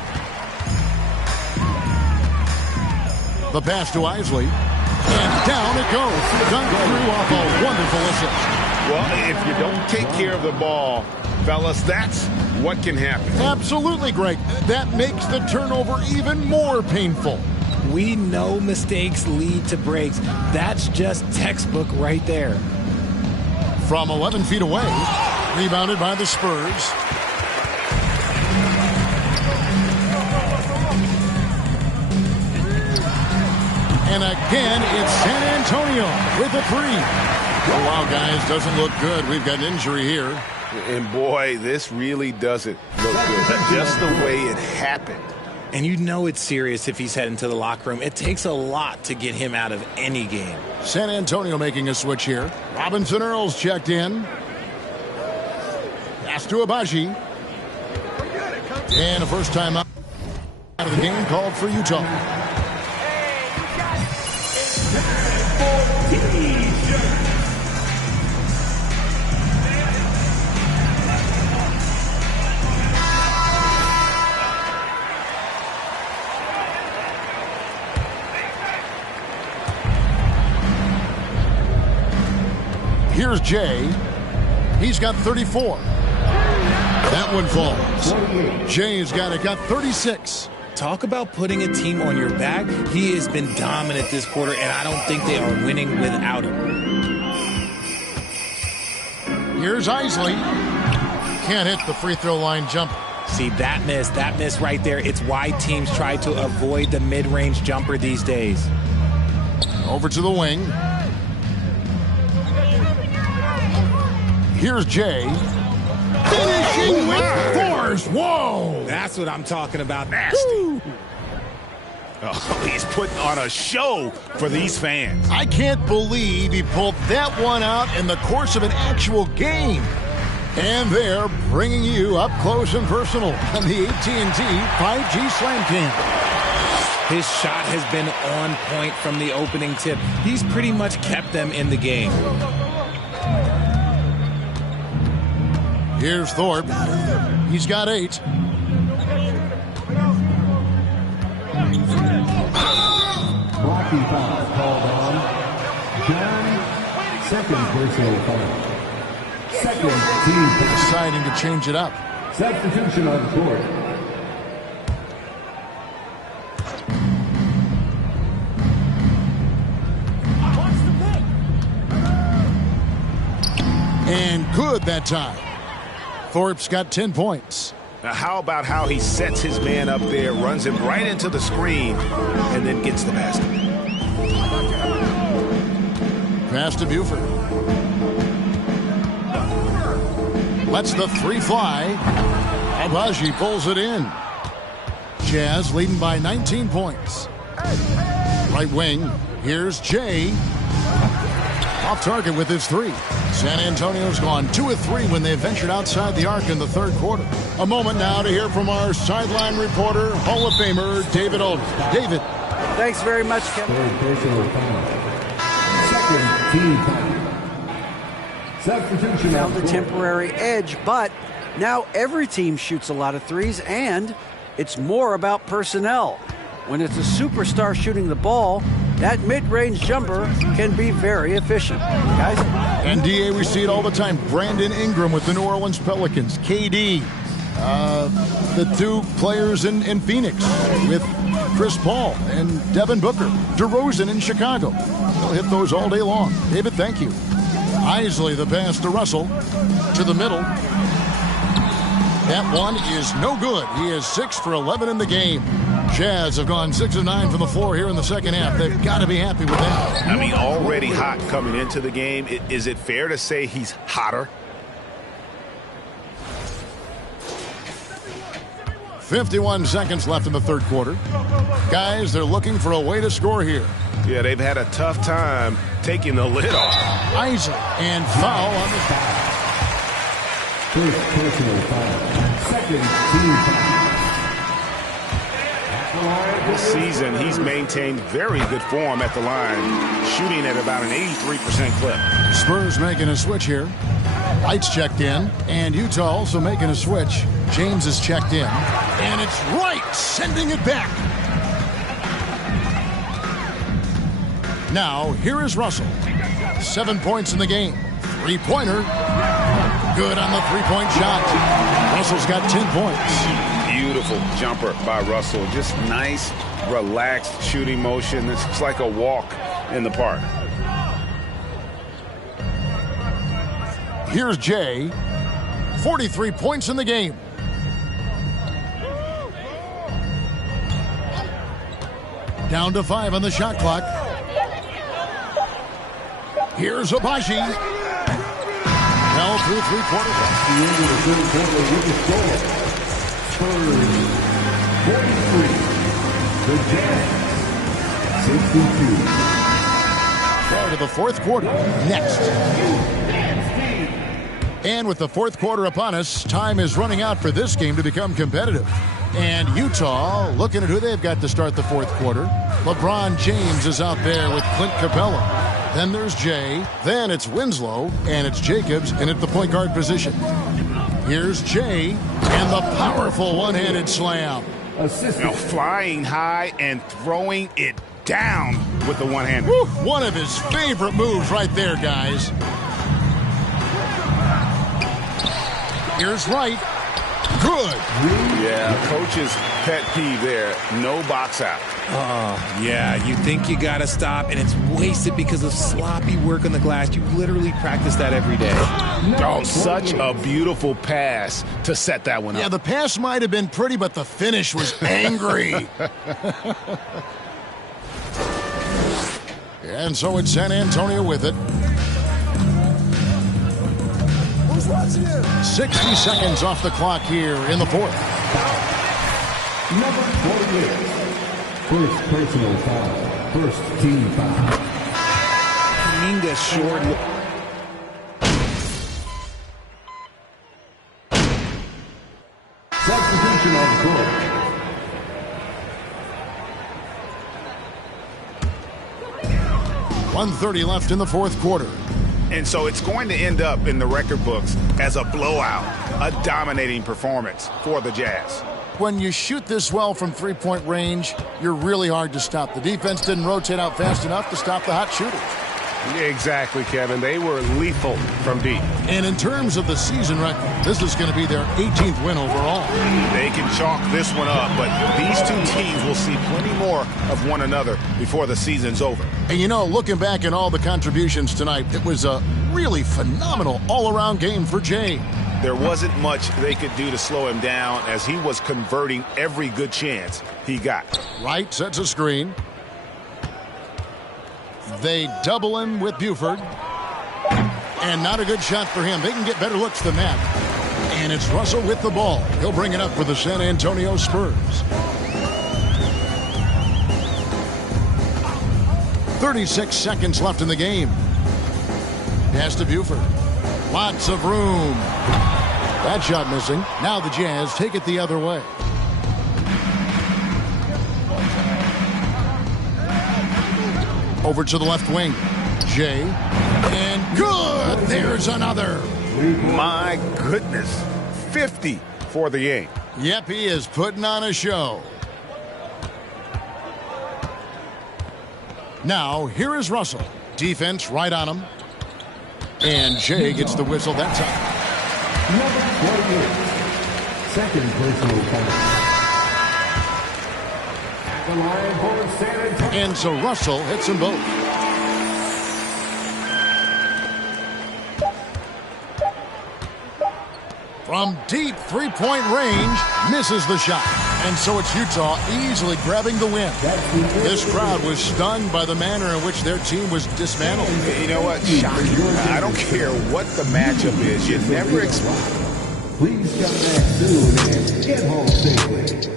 The pass to Isley. And down it goes. Dunk through off a wonderful assist. Well, if you don't take care of the ball, fellas, that's what can happen. Absolutely, Greg. That makes the turnover even more painful. We know mistakes lead to breaks. That's just textbook right there. From 11 feet away, rebounded by the Spurs. And again, it's San Antonio with a 3. Oh, wow, guys, doesn't look good. We've got an injury here. And boy, this really doesn't look good. Just the way it happened. And you know it's serious if he's heading to the locker room. It takes a lot to get him out of any game. San Antonio making a switch here. Robinson Earls checked in. Pass to Abaji. And a first time out of the game called for Utah. Here's Jay. He's got 34. That one falls. Jay's got 36. Talk about putting a team on your back. He has been dominant this quarter, and I don't think they are winning without him. Here's Isley. Can't hit the free throw line jumper. See, that miss right there. It's why teams try to avoid the mid-range jumper these days. Over to the wing. Here's Jay. Finishing with force. Whoa. That's what I'm talking about. Nasty. Oh, he's putting on a show for these fans. I can't believe he pulled that one out in the course of an actual game. And they're bringing you up close and personal on the AT&T 5G Slam Cam. His shot has been on point from the opening tip. He's pretty much kept them in the game. Here's Thorpe. He's got 8. Blocking foul called on John. Second personal foul. Second team foul. Deciding to change it up. Substitution on the court. And good that time. Thorpe's got 10 points. Now, how about how he sets his man up there, runs him right into the screen, and then gets the basket. Pass to Buford. Lets the three fly. Abaji pulls it in. Jazz leading by 19 points. Right wing, here's Jay. Off target with his three. San Antonio's gone 2 of 3 when they ventured outside the arc in the third quarter. A moment now to hear from our sideline reporter, Hall of Famer David Oldham. David. Thanks very much, Kevin. Second team foul. Substitution Found the temporary edge, but now every team shoots a lot of threes, and it's more about personnel. When it's a superstar shooting the ball, that mid-range jumper can be very efficient. Guys? And DA, we see it all the time. Brandon Ingram with the New Orleans Pelicans. KD, the 2 players in Phoenix with Chris Paul and Devin Booker. DeRozan in Chicago. They'll hit those all day long. David, thank you. Isley, the pass to Russell. To the middle. That one is no good. He is 6 for 11 in the game. Jazz have gone 6 of 9 from the floor here in the second half. They've got to be happy with that. I mean, already hot coming into the game. Is it fair to say he's hotter? 51 seconds left in the third quarter. Guys, they're looking for a way to score here. Yeah, they've had a tough time taking the lid off. Isaac and foul on the foul. First personal foul. Second team foul. This season, he's maintained very good form at the line, shooting at about an 83% clip. Spurs making a switch here. Lights checked in, and Utah also making a switch. James is checked in, and it's right, sending it back. Now, here is Russell. 7 points in the game. Three-pointer. Good on the three-point shot. Russell's got 10 points. Beautiful jumper by Russell. Just nice, relaxed shooting motion. It's like a walk in the park. Here's Jay. 43 points in the game. Down to 5 on the shot clock. Here's Abaji. Held through 3 quarters. The end of the third quarter with the score. Spurs 43. The Jazz 62. Start of the fourth quarter next. And with the fourth quarter upon us, time is running out for this game to become competitive. And Utah looking at who they've got to start the fourth quarter. LeBron James is out there with Clint Capella. Then there's Jay. Then it's Winslow. And it's Jacobs in at the point guard position. Here's Jay. And the powerful one-handed slam. Flying high and throwing it down with the one-hander. One of his favorite moves right there, guys. Here's Wright. Good. Yeah, coach's pet peeve there. No box out. Oh, yeah, you think you got to stop, and it's wasted because of sloppy work on the glass. You literally practice that every day. Oh, such a beautiful pass to set that one up. Yeah, the pass might have been pretty, but the finish was angry. And so it's San Antonio with it. 60 seconds off the clock here in the fourth. Number 48. First personal foul. First team foul. Kuminga short. Substitution on the court. .130 left in the fourth quarter. And so it's going to end up in the record books as a blowout, a dominating performance for the Jazz. When you shoot this well from three-point range, you're really hard to stop. The defense didn't rotate out fast enough to stop the hot shooters. Exactly, Kevin. They were lethal from deep. And in terms of the season record, this is going to be their 18th win overall. They can chalk this one up, but these two teams will see plenty more of one another before the season's over. And you know, looking back at all the contributions tonight, it was a really phenomenal all-around game for Jay. There wasn't much they could do to slow him down as he was converting every good chance he got. Wright sets a screen. They double him with Buford. And not a good shot for him. They can get better looks than that. And it's Russell with the ball. He'll bring it up for the San Antonio Spurs. 36 seconds left in the game. Pass to Buford. Lots of room. That shot missing. Now the Jazz take it the other way. Over to the left wing. Jay. And good! There's another. My goodness. 50 for the game. Yep, he is putting on a show. Now, here is Russell. Defense right on him. And Jay gets the whistle that time. Number 28. Second personal foul. At the line for San Antonio. And so Russell hits them both. From deep three-point range, misses the shot. And so it's Utah easily grabbing the win. This crowd was stunned by the manner in which their team was dismantled. You know what? Shocking. I don't care what the matchup is. You never expect. Please come back soon and get home safely.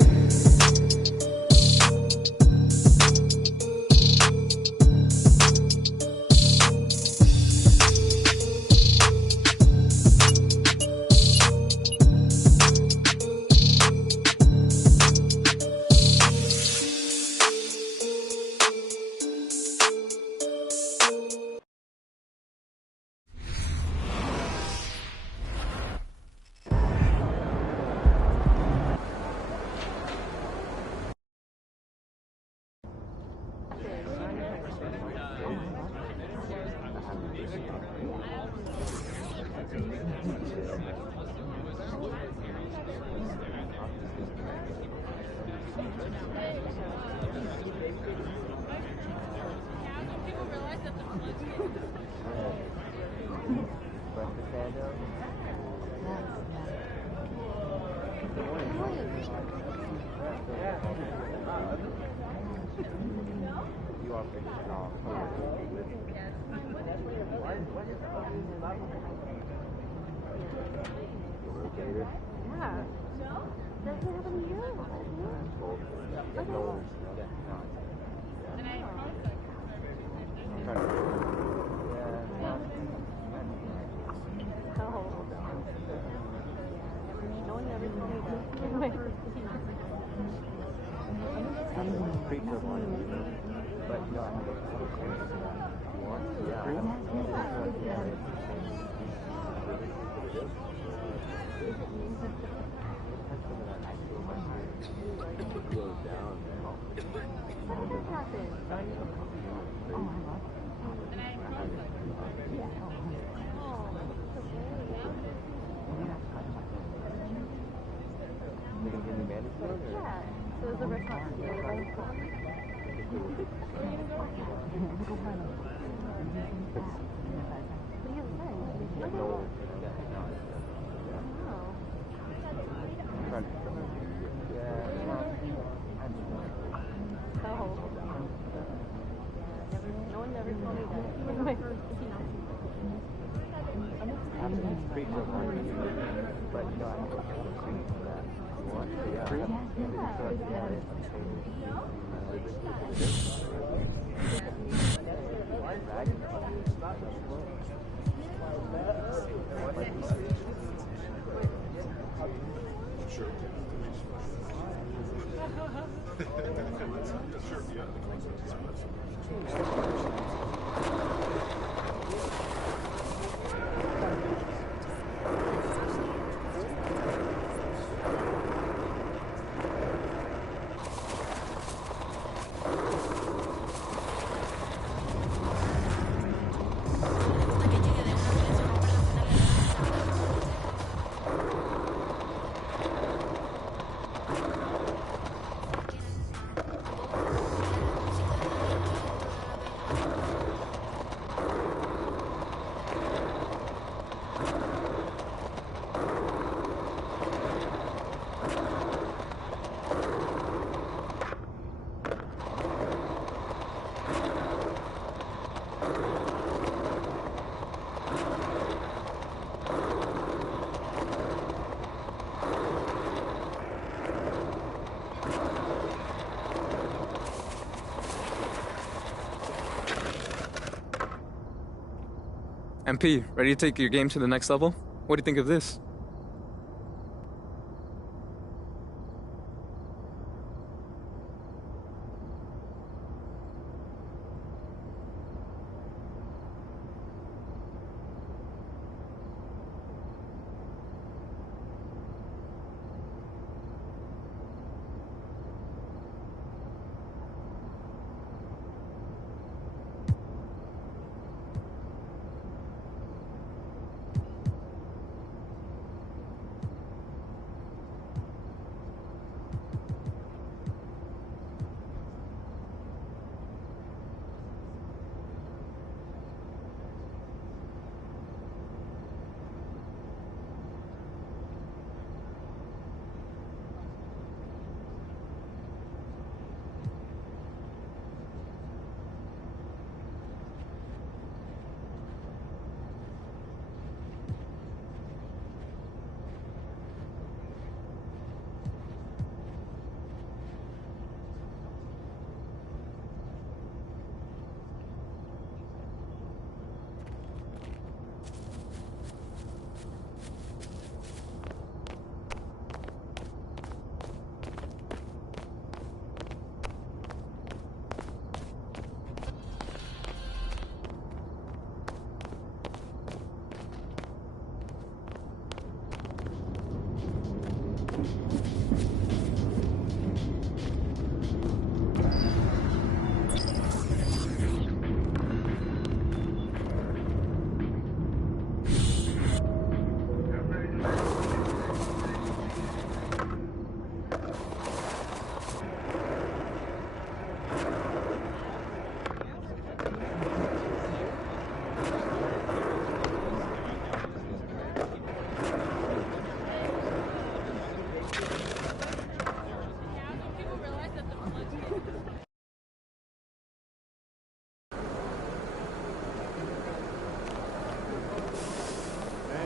MP, ready to take your game to the next level? What do you think of this?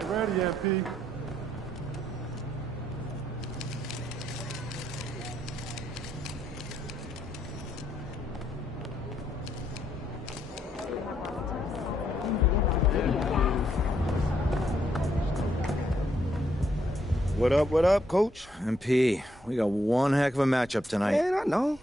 Ready, MP. What up, Coach? MP, we got one heck of a matchup tonight. Man, I know.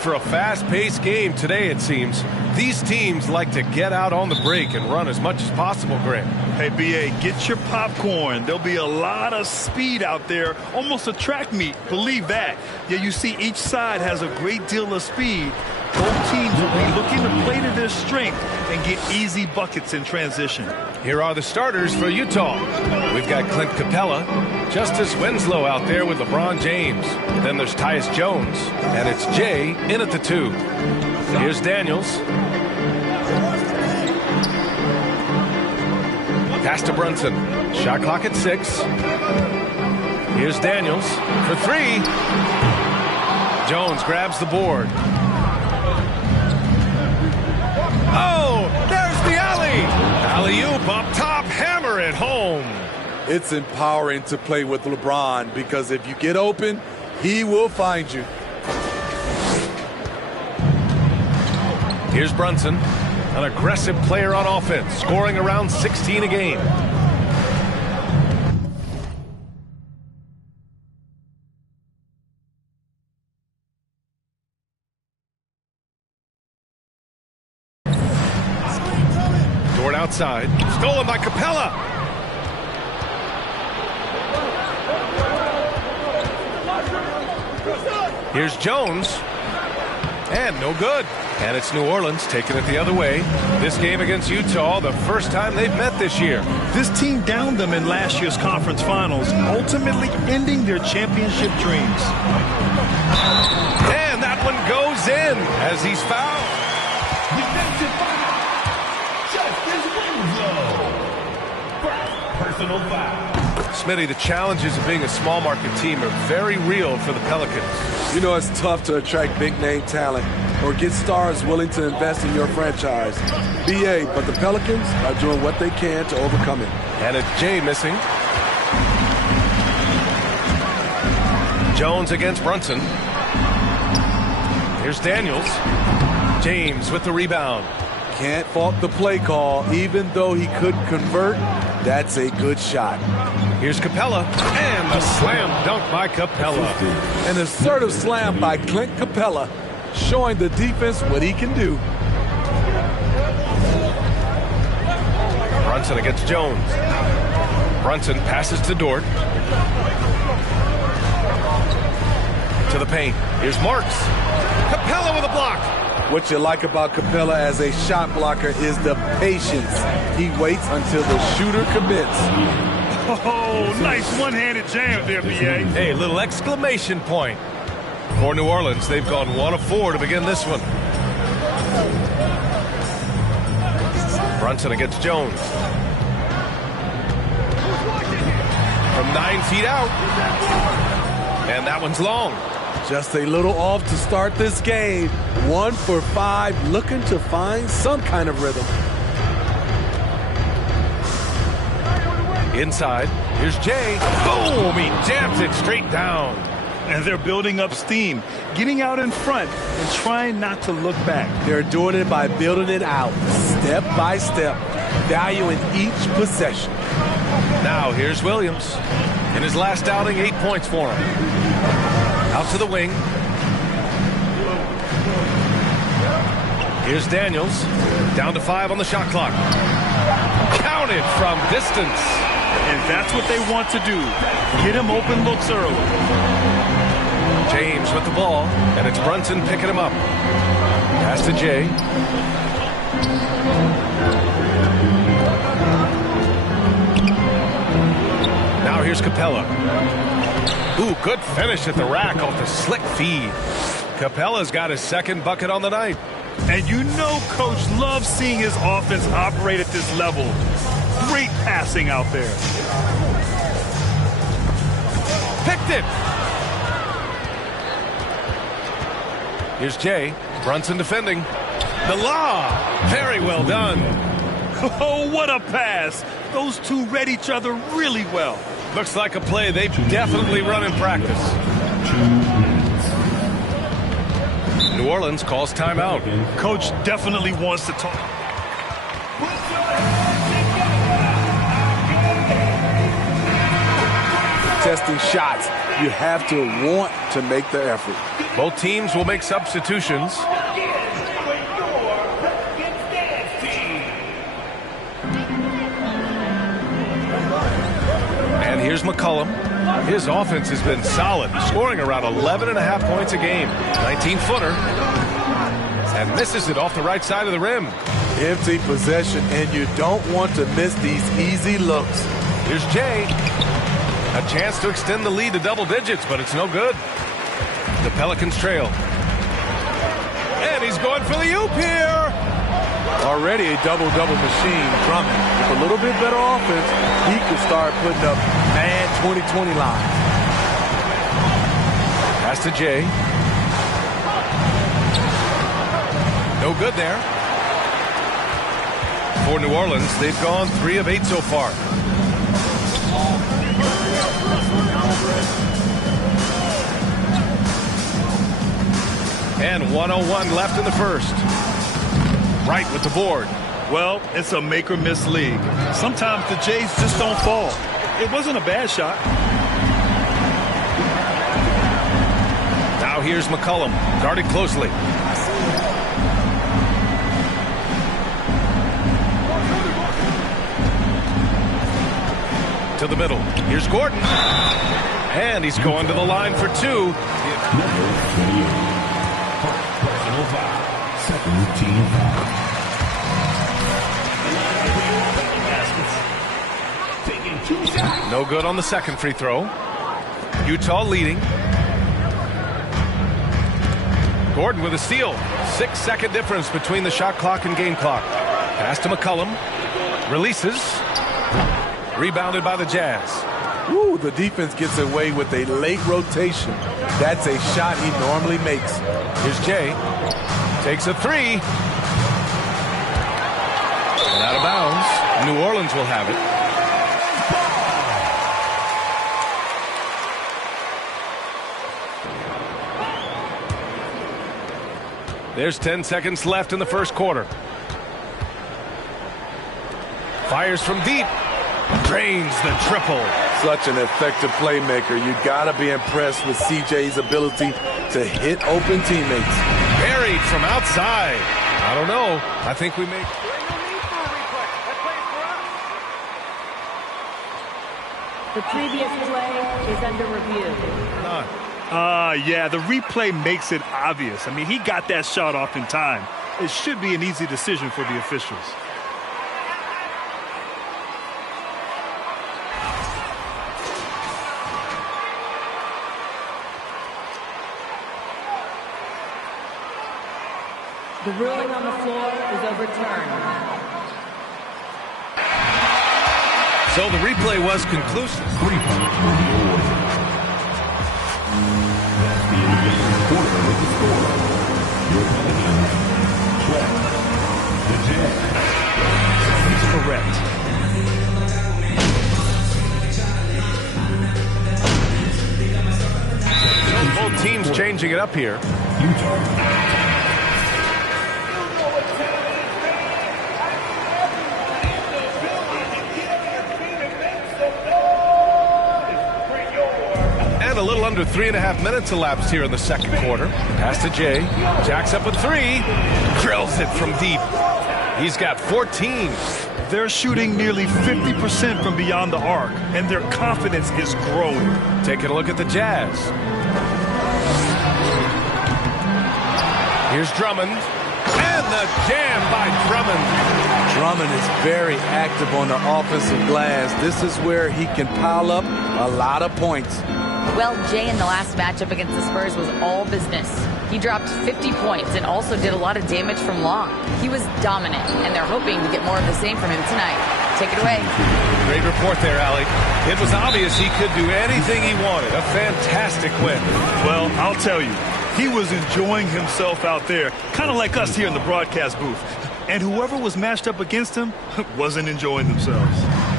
For a fast-paced game today, it seems. These teams like to get out on the break and run as much as possible, Grant. Hey, B.A., get your popcorn. There'll be a lot of speed out there, almost a track meet. Believe that. Yeah, you see each side has a great deal of speed. Both teams will be looking to play to their strength and get easy buckets in transition. Here are the starters for Utah. We've got Clint Capella, Justice Winslow out there with LeBron James. Then there's Tyus Jones, and it's Jay in at the 2. Here's Daniels. Pass to Brunson. Shot clock at 6. Here's Daniels for 3. Jones grabs the board. Oh, there's the alley. Alley-oop up top, hammer it home. It's empowering to play with LeBron because if you get open, he will find you. Here's Brunson, an aggressive player on offense, scoring around 16 a game. Dort outside, stolen by Capella. Here's Jones, and no good. And it's New Orleans taking it the other way. This game against Utah, the first time they've met this year. This team downed them in last year's conference finals, ultimately ending their championship dreams. And that one goes in as he's fouled. Defensive foul. Justice Winslow. Personal foul. Smitty, the challenges of being a small market team are very real for the Pelicans. You know, it's tough to attract big name talent or get stars willing to invest in your franchise. BA, but the Pelicans are doing what they can to overcome it. And it's Jay missing. Jones against Brunson. Here's Daniels. James with the rebound. Can't fault the play call. Even though he couldn't convert, that's a good shot. Here's Capella, and a slam dunk by Capella. An assertive slam by Clint Capella, showing the defense what he can do. Brunson against Jones. Brunson passes to Dort. To the paint. Here's Marks. Capella with a block. What you like about Capella as a shot blocker is the patience. He waits until the shooter commits. Oh, nice one-handed jam there, B.A. Hey, little exclamation point. For New Orleans, they've gone 1 of 4 to begin this one. Brunson against Jones. From 9 feet out. And that one's long. Just a little off to start this game. 1 for 5, looking to find some kind of rhythm. Inside, here's Jay. Boom! He jams it straight down. And they're building up steam, getting out in front and trying not to look back. They're doing it by building it out, step by step, valuing each possession. Now here's Williams. In his last outing, 8 points for him. Out to the wing. Here's Daniels. Down to 5 on the shot clock. Counted from distance. And that's what they want to do. Get him open looks early. James with the ball, and it's Brunson picking him up. Pass to Jay. Now here's Capella. Ooh, good finish at the rack off the slick feed. Capella's got his second bucket on the night. And you know Coach loves seeing his offense operate at this level. Great passing out there. Picked it. Here's Jay. Brunson defending. The lob. Very well done. Oh, what a pass. Those two read each other really well. Looks like a play they've definitely run in practice. New Orleans calls timeout. Coach definitely wants to talk. Testing shots. You have to want to make the effort. Both teams will make substitutions. And here's McCollum. His offense has been solid, scoring around 11.5 points a game. 19-footer. And misses it off the right side of the rim. Empty possession, and you don't want to miss these easy looks. Here's Jay. A chance to extend the lead to double digits, but it's no good. The Pelicans trail. And he's going for the oop here. Already a double-double machine. Drummond, with a little bit better offense, he could start putting up mad 20-20 lines. Pass to Jay. No good there. For New Orleans, they've gone 3 of 8 so far. And 1:01 left in the first. right with the board. Well, it's a make-or-miss league. Sometimes the Jays just don't fall. It wasn't a bad shot. Now here's McCollum, guarded closely. To the middle. Here's Gordon. And he's going to the line for two. Number 28. Personal foul. Second team foul. No good on the second free throw. Utah leading. Gordon with a steal. 6-second difference between the shot clock and game clock. Pass to McCollum. Releases. Rebounded by the Jazz. Ooh, the defense gets away with a late rotation. That's a shot he normally makes. Here's Jay. Takes a three. And out of bounds. New Orleans will have it. There's 10 seconds left in the first quarter. Fires from deep. Drains the triple. Such an effective playmaker. You gotta be impressed with CJ's ability to hit open teammates. Buried from outside. I don't know. I think we may. The previous play is under review. Yeah, the replay makes it obvious. I mean, he got that shot off in time. It should be an easy decision for the officials. The ruling on the floor is overturned. So the replay was conclusive. 3 points for the Orioles. That's the end of the quarter with the score. Your Pelicans 12. The Jazz. He's correct. So both teams changing it up here. Utah. A little under 3.5 minutes elapsed here in the second quarter. Pass to Jay. Jacks up a three. Drills it from deep. He's got 14. They're shooting nearly 50% from beyond the arc, and their confidence is growing. Taking a look at the Jazz. Here's Drummond. And the jam by Drummond. Drummond is very active on the offensive glass. This is where he can pile up a lot of points. Well, Jay in the last matchup against the Spurs was all business. He dropped 50 points and also did a lot of damage from long. He was dominant, and they're hoping to get more of the same from him tonight. Take it away. Great report there, Allie. It was obvious he could do anything he wanted. A fantastic win. Well, I'll tell you, he was enjoying himself out there, kind of like us here in the broadcast booth. And whoever was matched up against him wasn't enjoying themselves.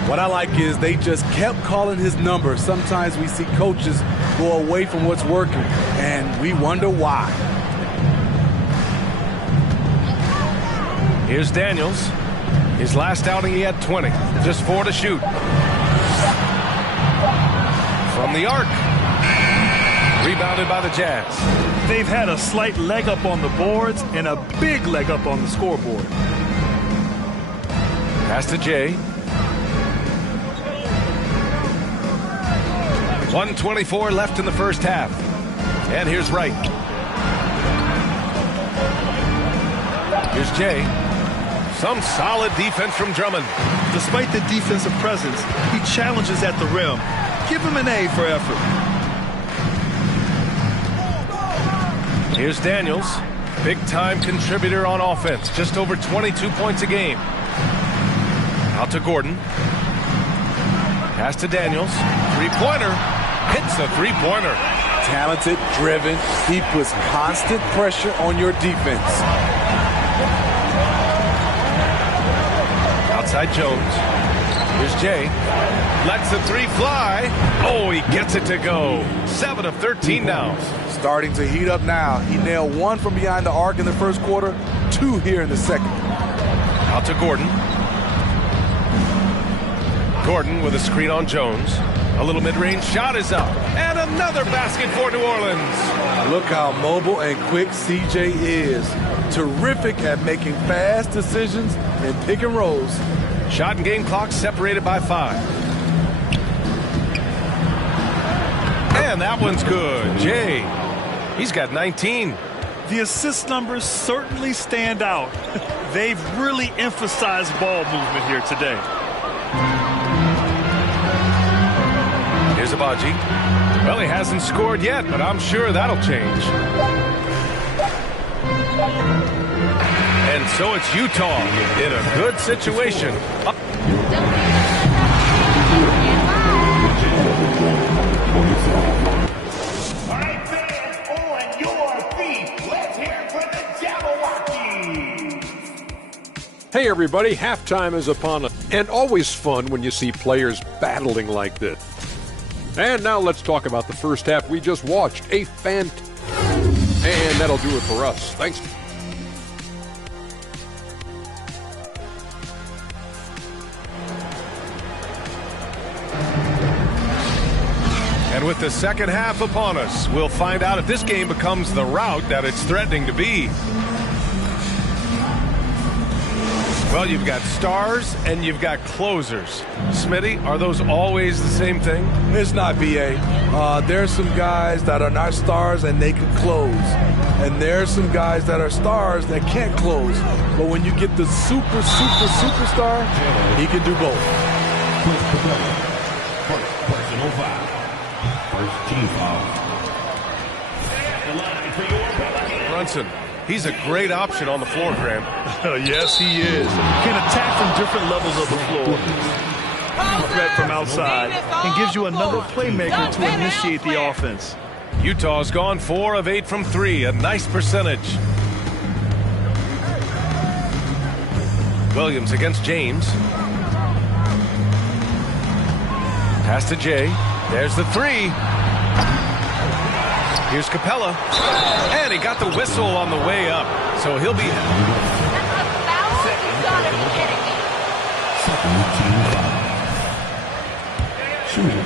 What I like is they just kept calling his number. Sometimes we see coaches go away from what's working, and we wonder why. Here's Daniels. His last outing, he had 20. Just 4 to shoot. From the arc. Rebounded by the Jazz. They've had a slight leg up on the boards and a big leg up on the scoreboard. Pass to Jay. 1:24 left in the first half. And here's Wright. Here's Jay. Some solid defense from Drummond. Despite the defensive presence, he challenges at the rim. Give him an A for effort. Here's Daniels. Big-time contributor on offense. Just over 22 points a game. Out to Gordon. Pass to Daniels. Three-pointer. Hits the three-pointer. Talented, driven. He puts constant pressure on your defense. Outside Jones. Here's Jay. Lets the three fly. Oh, he gets it to go. 7 of 13 now. Starting to heat up now. He nailed 1 from behind the arc in the first quarter, 2 here in the second. Out to Gordon. Gordon with a screen on Jones. A little mid-range shot is up. And another basket for New Orleans. Look how mobile and quick CJ is. Terrific at making fast decisions and pick and rolls. Shot and game clock separated by 5. And that one's good. Jay, he's got 19. The assist numbers certainly stand out. They've really emphasized ball movement here today. Here's Abaji. Well, he hasn't scored yet, but I'm sure that'll change. And so it's Utah in a good situation. All right, fans, on your feet. Let's hear it for the Jabberwockies. Hey everybody, halftime is upon us. And always fun when you see players battling like this. And now let's talk about the first half we just watched. And that'll do it for us. Thanks. And with the second half upon us, we'll find out if this game becomes the rout that it's threatening to be. Well, you've got stars and you've got closers. Smitty, are those always the same thing? It's not, BA. There's some guys that are not stars and they can close. And there's some guys that are stars that can't close. But when you get the superstar, he can do both. First personal foul. First team foul. The line for your Pelicans. Brunson. He's a great option on the floor, Graham. Yes, he is. Can attack from different levels of the floor. Threat from outside and gives you another playmaker to initiate the offense. Utah's gone 4 of 8 from 3, a nice percentage. Williams against James. Pass to Jay. There's the 3. Here's Capella. And he got the whistle on the way up. So he'll be...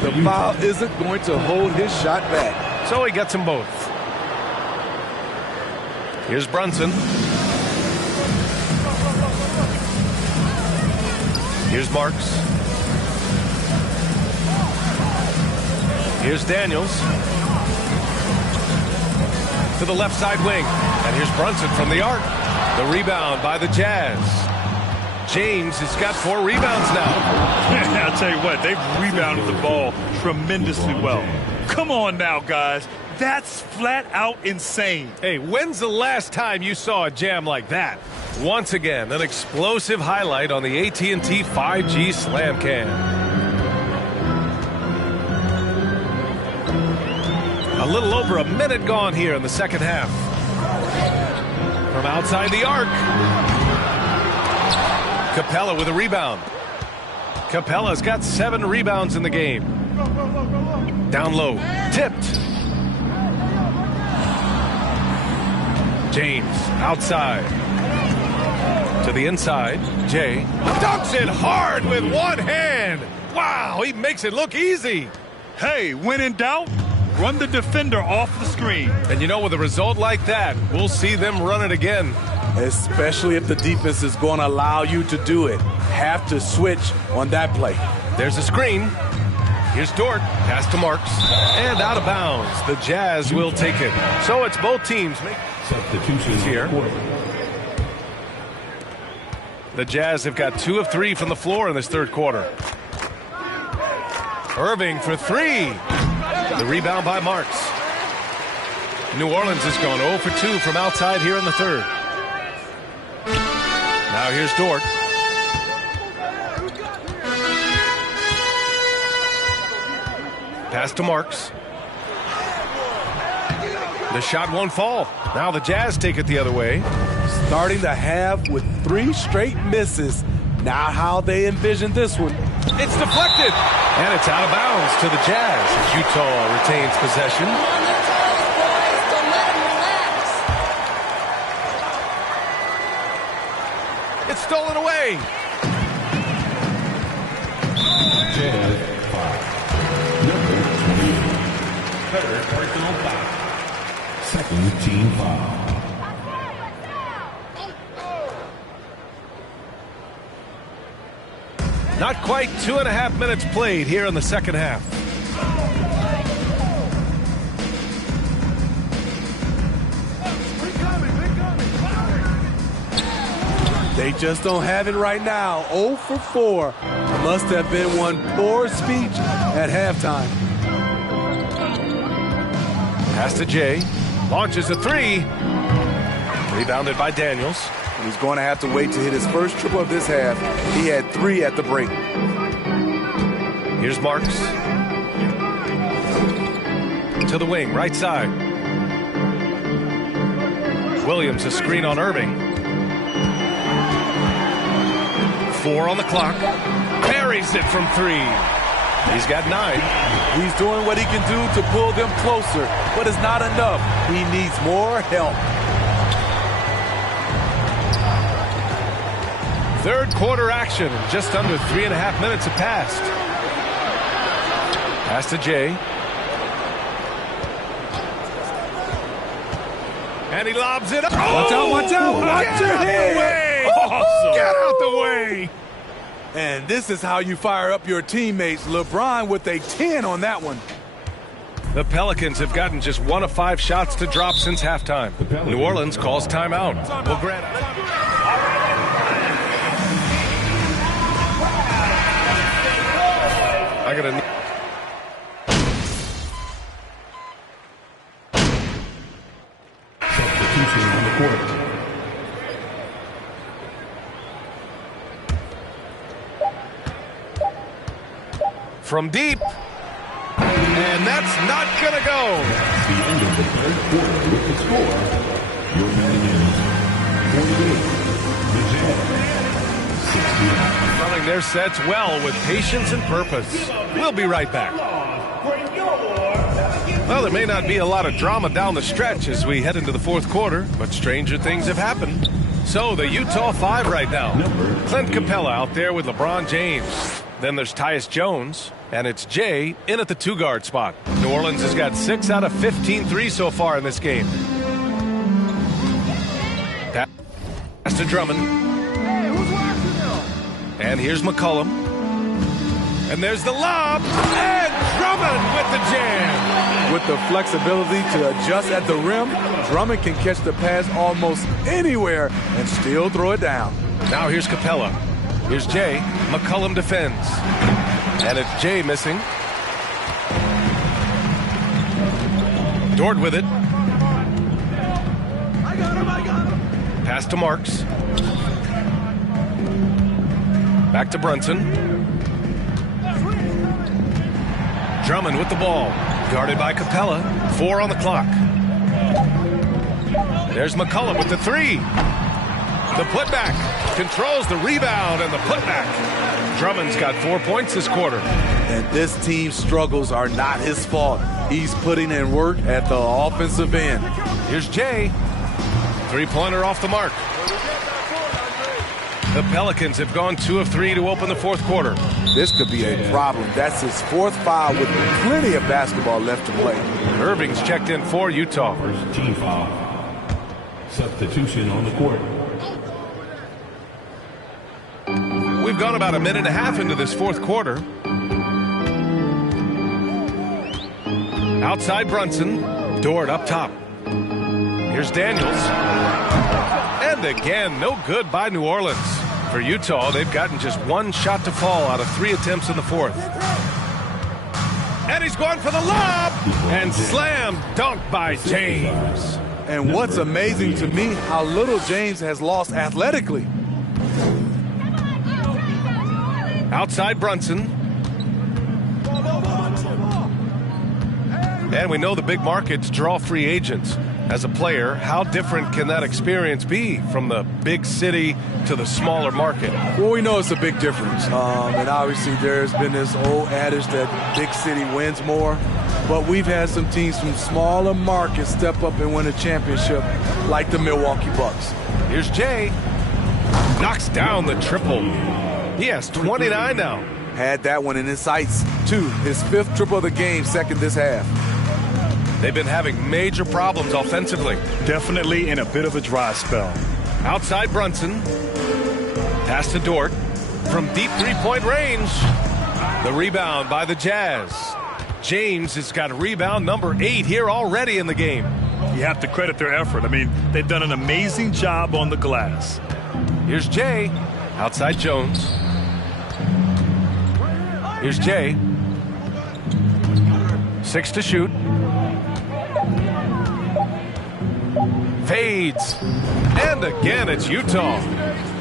The foul isn't going to hold his shot back. So he gets them both. Here's Brunson. Here's Marks. Here's Daniels. To the left side wing. And here's Brunson from the arc. The rebound by the Jazz. James has got 4 rebounds now. I'll tell you what, they've rebounded the ball tremendously well. Come on now, guys. That's flat out insane. Hey, when's the last time you saw a jam like that? Once again, an explosive highlight on the AT&T 5G Slam Cam. A little over a minute gone here in the second half. From outside the arc. Capella with a rebound. Capella's got 7 rebounds in the game. Down low. Tipped. James outside. To the inside. Jay dunks it hard with one hand. Wow, he makes it look easy. Hey, when in doubt, run the defender off the screen. And you know, with a result like that, we'll see them run it again. Especially if the defense is going to allow you to do it. Have to switch on that play. There's a screen. Here's Dort. Pass to Marks. And out of bounds. The Jazz will take it. So it's both teams make substitutions here. The Jazz have got 2 of 3 from the floor in this third quarter. Irving for 3. The rebound by Marks. New Orleans has gone 0 for 2 from outside here in the third. Now here's Dort. Pass to Marks. The shot won't fall. Now the Jazz take it the other way. Starting the half with 3 straight misses. Not how they envisioned this one. It's deflected. And it's out of bounds to the Jazz as Utah retains possession. It's stolen away. three. Number 28. Third personal foul. Second team foul. Not quite 2.5 minutes played here in the second half. They just don't have it right now. 0 for 4. Must have been one poor speech at halftime. Pass to Jay. Launches a three. Rebounded by Daniels. And he's going to have to wait to hit his first triple of this half. He had 3 at the break. Here's Marks. To the wing, right side. Williams, a screen on Irving. 4 on the clock. Buries it from 3. He's got 9. He's doing what he can do to pull them closer, but it's not enough. He needs more help. Third quarter action. Just under 3.5 minutes have passed. Pass to Jay. And he lobs it up. Watch out, watch out. Watch your head. Awesome. Get out the way. And this is how you fire up your teammates. LeBron with a 10 on that one. The Pelicans have gotten just 1 of 5 shots to drop since halftime. New Orleans calls timeout. Well, Grant. I got a. Substitution on the court. From deep. And that's not going to go. That's the end of the third quarter with the score. Your man is 48. The Jazz, 68. Running their sets well with patience and purpose. We'll be right back. Well, there may not be a lot of drama down the stretch as we head into the fourth quarter, but stranger things have happened. So the Utah 5 right now. Clint Capella out there with LeBron James. Then there's Tyus Jones, and it's Jay in at the 2-guard spot. New Orleans has got 6 out of 15 threes so far in this game. Pass to Drummond. And here's McCollum. And there's the lob. And Drummond with the jam. With the flexibility to adjust at the rim, Drummond can catch the pass almost anywhere and still throw it down. Now here's Capella. Here's Jay. McCollum defends. And it's Jay missing. Dort with it. I got him. Pass to Marks. Back to Brunson. Drummond with the ball. Guarded by Capella. 4 on the clock. There's McCollum with the 3. The putback. Controls the rebound and the putback. Drummond's got 4 points this quarter. And this team's struggles are not his fault. He's putting in work at the offensive end. Here's Jay. 3-pointer off the mark. The Pelicans have gone 2 of 3 to open the fourth quarter. This could be a problem. That's his 4th foul with plenty of basketball left to play. Irving's checked in for Utah. First team foul. Substitution on the court. We've gone about 1.5 minutes into this fourth quarter. Outside Brunson. Dort up top. Here's Daniels. And again, no good by New Orleans. For Utah, they've gotten just 1 shot to fall out of 3 attempts in the fourth. And he's going for the lob. And slam dunk by James. And what's amazing to me, how little James has lost athletically. Outside Brunson. And we know the big markets draw free agents. As a player, how different can that experience be from the big city to the smaller market? Well, we know it's a big difference. And obviously there's been this old adage that big city wins more. But we've had some teams from smaller markets step up and win a championship, like the Milwaukee Bucks. Here's Jay. knocks down the triple. He has 29 now. Had that one in his sights, too. His 5th triple of the game, 2nd this half. They've been having major problems offensively. Definitely in a bit of a dry spell. Outside Brunson. Pass to Dort. From deep three-point range. The rebound by the Jazz. James has got rebound number 8 here already in the game. You have to credit their effort. I mean, they've done an amazing job on the glass. Here's Jay. Outside Jones. Here's Jay. 6 to shoot. Fades. And again, it's Utah.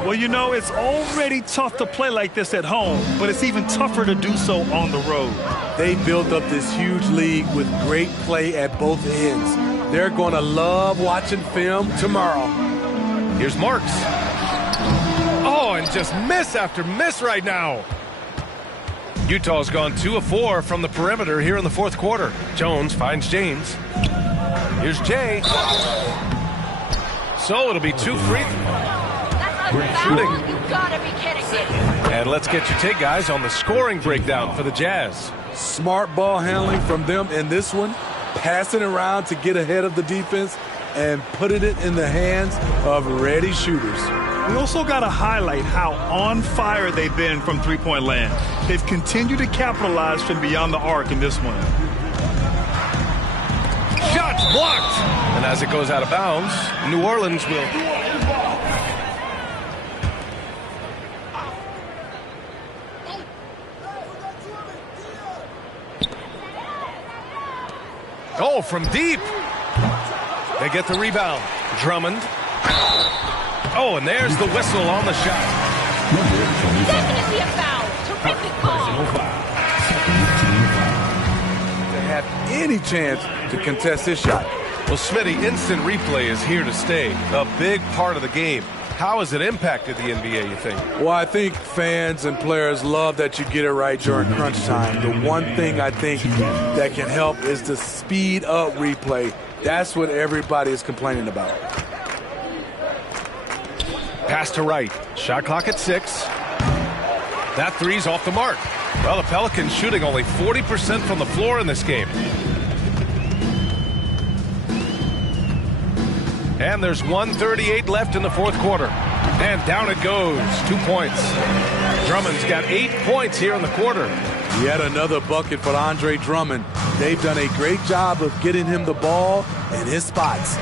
Well, you know, it's already tough to play like this at home, but it's even tougher to do so on the road. They built up this huge league with great play at both ends. They're going to love watching film tomorrow. Here's Marks. Oh, and just miss after miss right now. Utah's gone 2 of 4 from the perimeter here in the 4th quarter. Jones finds James. Here's Jay. So it'll be 2 free. Shooting. You gotta be kidding me. And let's get your take, guys, on the scoring breakdown for the Jazz. Smart ball handling from them in this one. Passing around to get ahead of the defense and putting it in the hands of ready shooters. We also got to highlight how on fire they've been from three-point land. They've continued to capitalize from beyond the arc in this one. Shots blocked. And as it goes out of bounds, New Orleans will... Oh, from deep. They get the rebound. Drummond. Oh, and there's the whistle on the shot. Definitely a foul. Terrific call. To have any chance to contest this shot. Well, Smitty, instant replay is here to stay. A big part of the game. How has it impacted the NBA, you think? Well, I think fans and players love that you get it right during crunch time. The one thing I think that can help is the speed up replay. That's what everybody is complaining about. Pass to Wright. Shot clock at 6. That three's off the mark. Well, the Pelicans shooting only 40% from the floor in this game. And there's 1:38 left in the 4th quarter. And down it goes. 2 points. Drummond's got 8 points here in the quarter. Yet another bucket for Andre Drummond. They've done a great job of getting him the ball in his spots.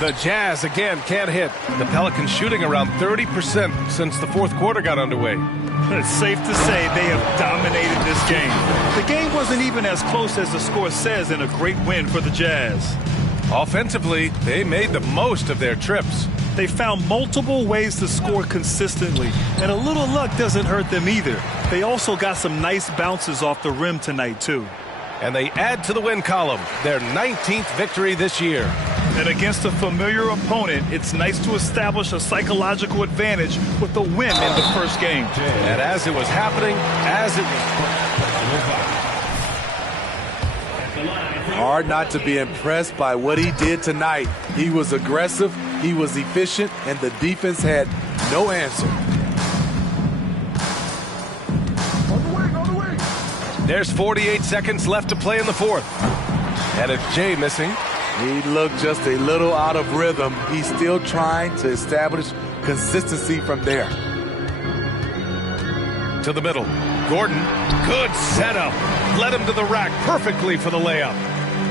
The Jazz, again, can't hit. The Pelicans shooting around 30% since the 4th quarter got underway. It's safe to say they have dominated this game. The game wasn't even as close as the score says in a great win for the Jazz. Offensively, they made the most of their trips. They found multiple ways to score consistently, and a little luck doesn't hurt them either. They also got some nice bounces off the rim tonight, too. And they add to the win column, their 19th victory this year. And against a familiar opponent, it's nice to establish a psychological advantage with the win in the first game. And as it was happening, Hard not to be impressed by what he did tonight. He was aggressive, he was efficient, and the defense had no answer. There's 48 seconds left to play in the 4th. And it's Jay missing. He looked just a little out of rhythm. He's still trying to establish consistency from there. To the middle. Gordon, good setup. Led him to the rack perfectly for the layup.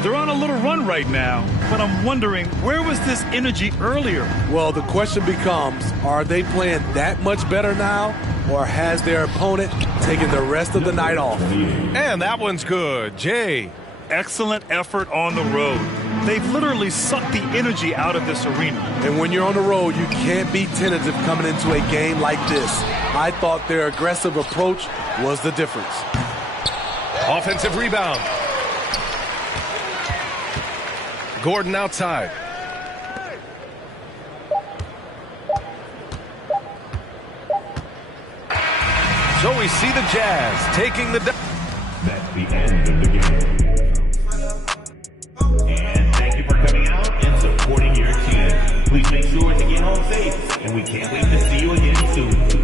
They're on a little run right now, but I'm wondering, where was this energy earlier? Well, the question becomes, are they playing that much better now, or has their opponent taken the rest of the night off? And that one's good. Jay. Excellent effort on the road. They've literally sucked the energy out of this arena. And when you're on the road, you can't be tentative coming into a game like this. I thought their aggressive approach was the difference. Offensive rebound. Gordon outside. So we see the Jazz taking the... That's the end of the game. And thank you for coming out and supporting your team. Please make sure to get home safe, and we can't wait to see you again soon.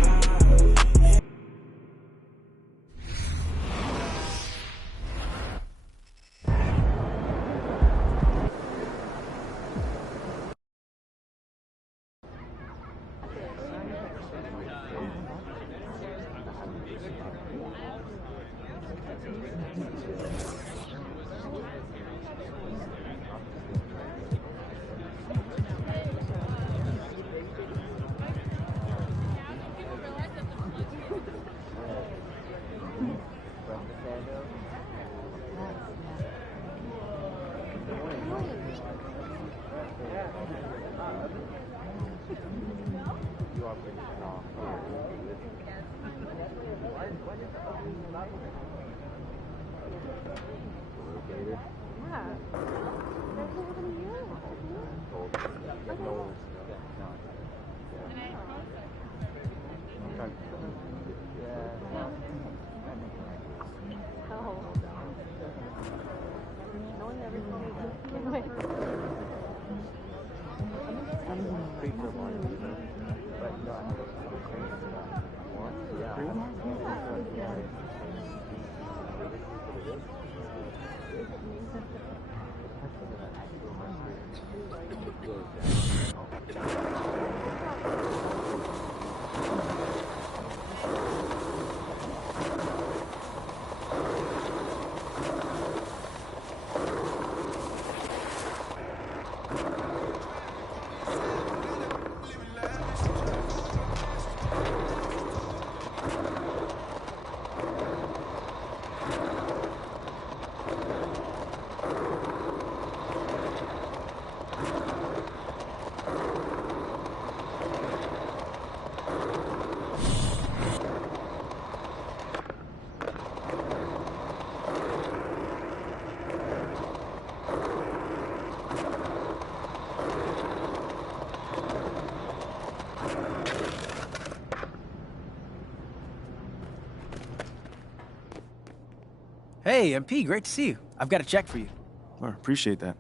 Hey, MP, great to see you. I've got a check for you. Well, appreciate that.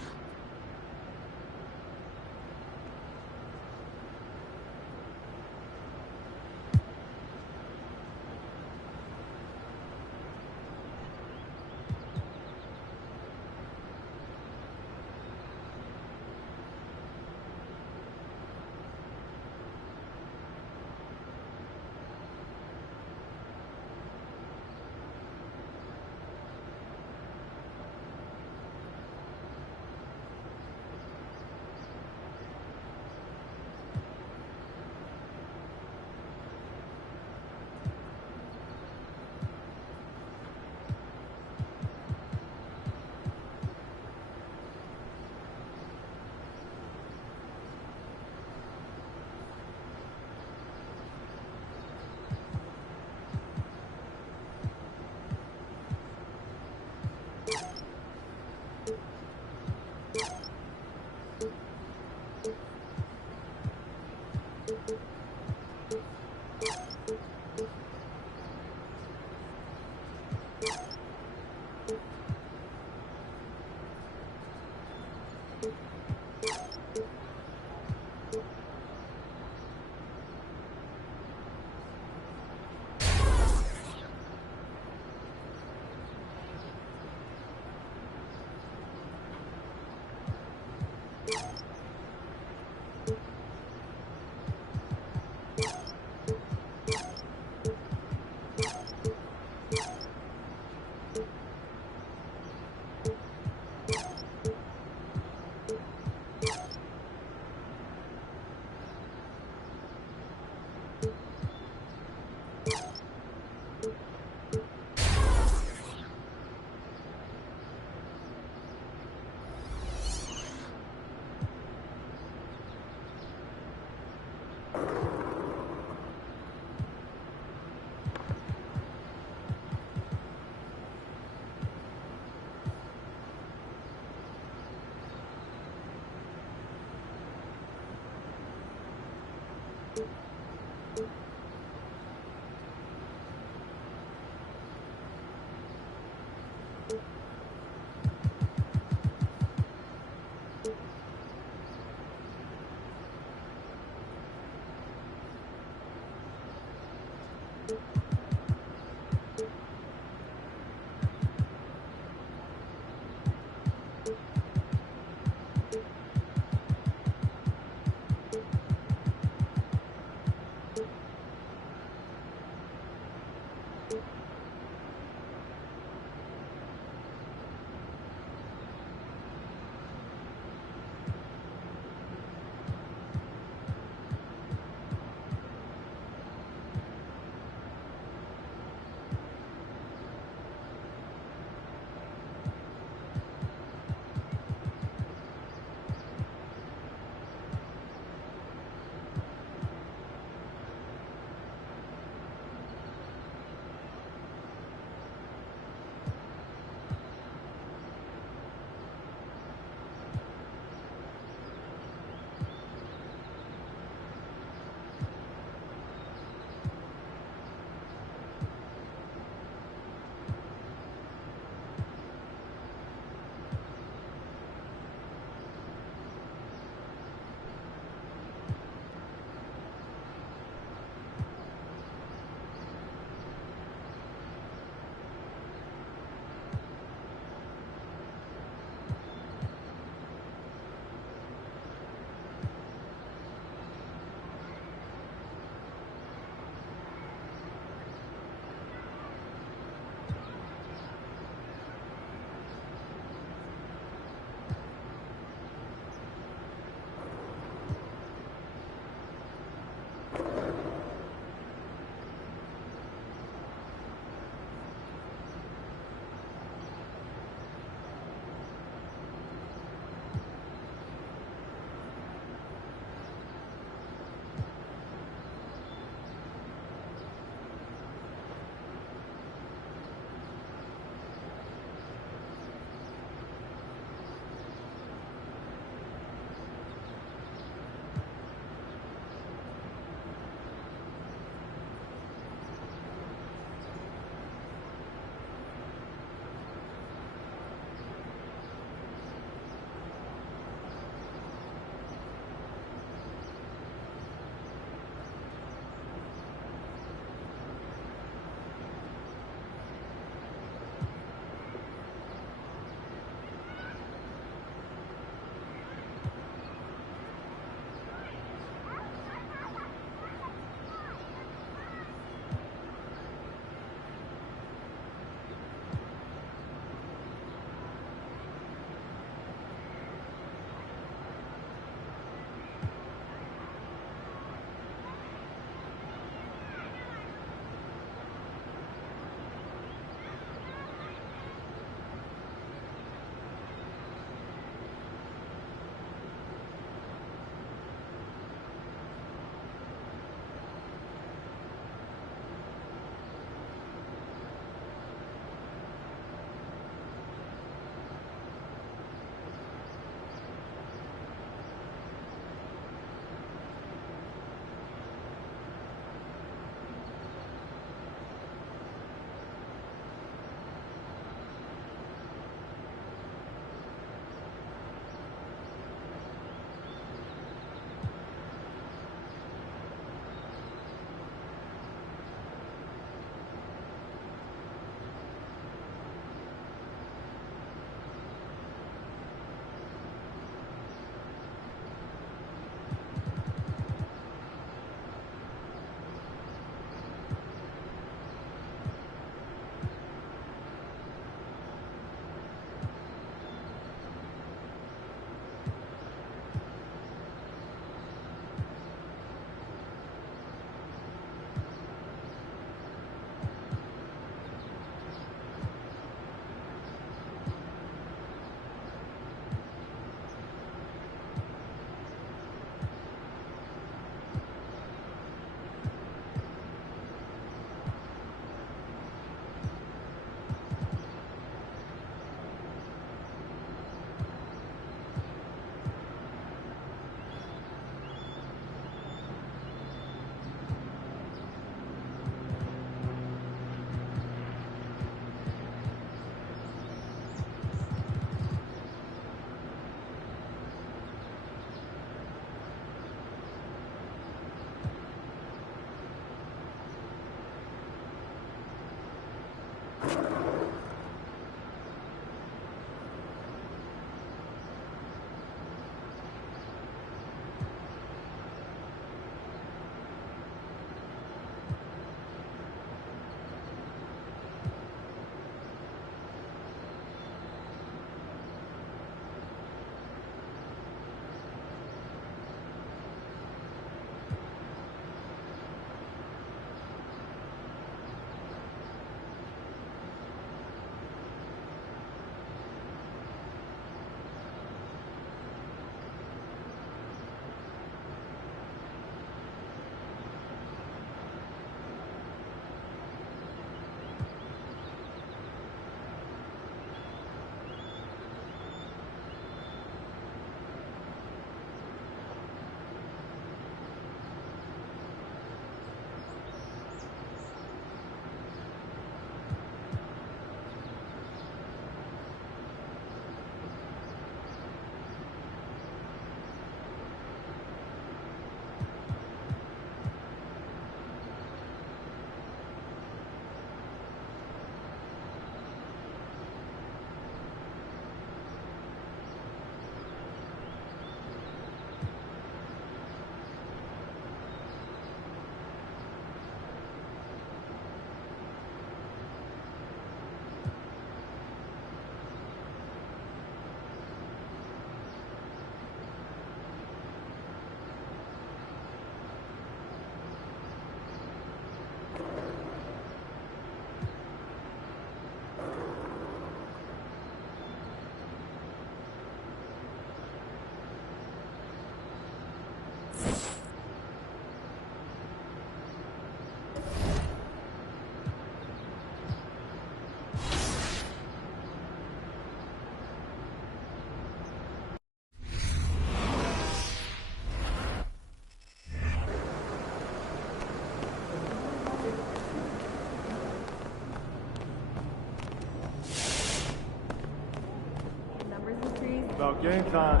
Game time.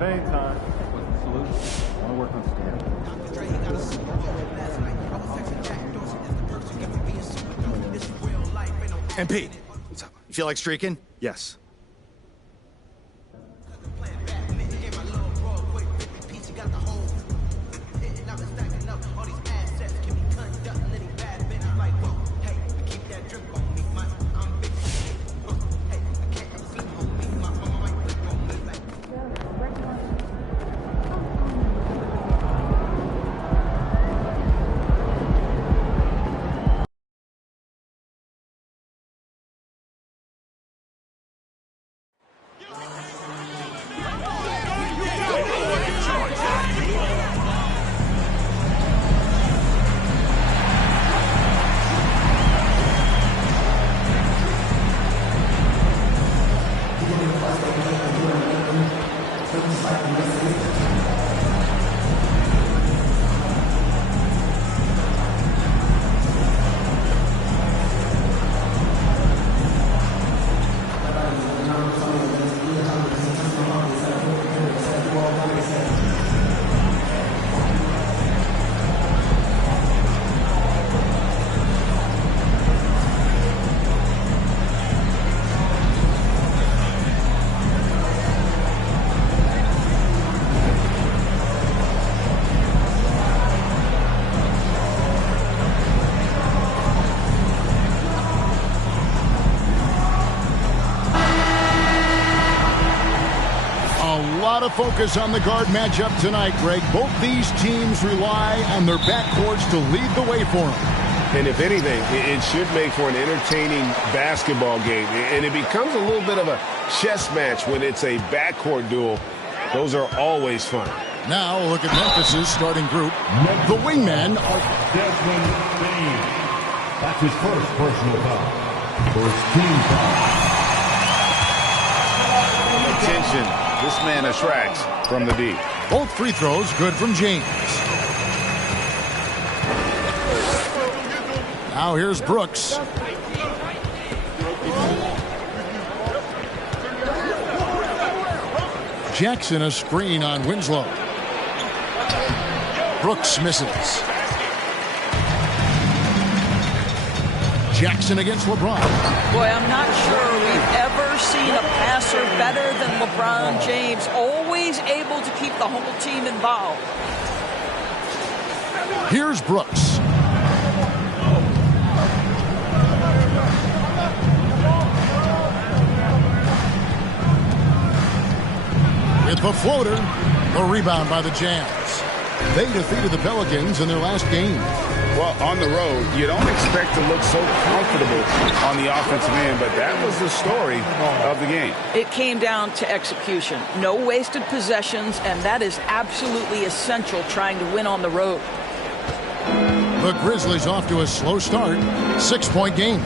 Game time. Salute. I want to work on MP, what's up? You feel like streaking? Yes. Of focus on the guard matchup tonight, Greg. Both these teams rely on their backcourts to lead the way for them. And if anything, it should make for an entertaining basketball game. And it becomes a little bit of a chess match when it's a backcourt duel. Those are always fun. Now we'll look at Memphis's starting group. The wingmen are Desmond Bain. That's his first personal foul. First team foul. Attention. This man attracts from the D. Both free throws good from James. Now here's Brooks. Jackson a screen on Winslow. Brooks misses. Jackson against LeBron. Boy, I'm not sure we've ever seen a passer better than LeBron James. Always able to keep the whole team involved. Here's Brooks. With the floater, the rebound by the Jazz. They defeated the Pelicans in their last game. Well, on the road, you don't expect to look so comfortable on the offensive end, but that was the story of the game. It came down to execution. No wasted possessions, and that is absolutely essential trying to win on the road. The Grizzlies off to a slow start. 6-point game.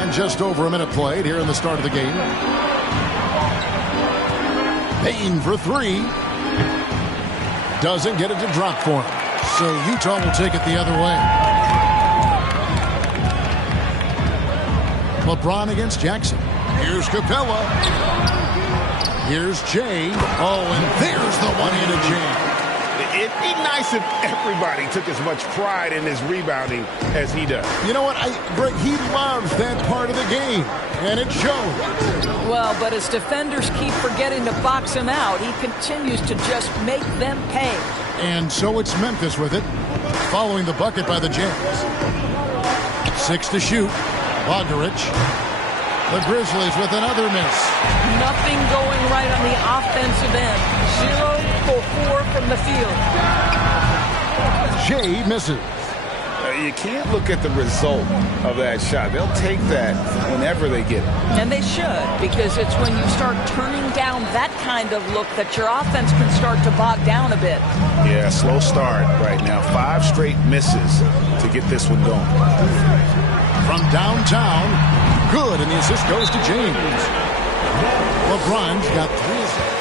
And just over a minute played here in the start of the game. Payne for three. Doesn't get it to drop for him. So Utah will take it the other way. LeBron against Jackson. Here's Capella. Here's Jay. Oh, and there's the one-handed jam. It'd be nice if everybody took as much pride in his rebounding as he does. You know what? Greg, he loves that part of the game, and it shows. Well, but as defenders keep forgetting to box him out, he continues to just make them pay. And so it's Memphis with it, following the bucket by the Jazz. 6 to shoot. Bogdarich. The Grizzlies with another miss. Nothing going right on the offensive end. 0 for 4 from the field. Jay misses. You can't look at the result of that shot. They'll take that whenever they get it. And they should, because it's when you start turning down that kind of look that your offense can start to bog down a bit. Yeah, slow start right now. 5 straight misses to get this one going. From downtown, good, and the assist goes to James. LeBron's got 3 assists.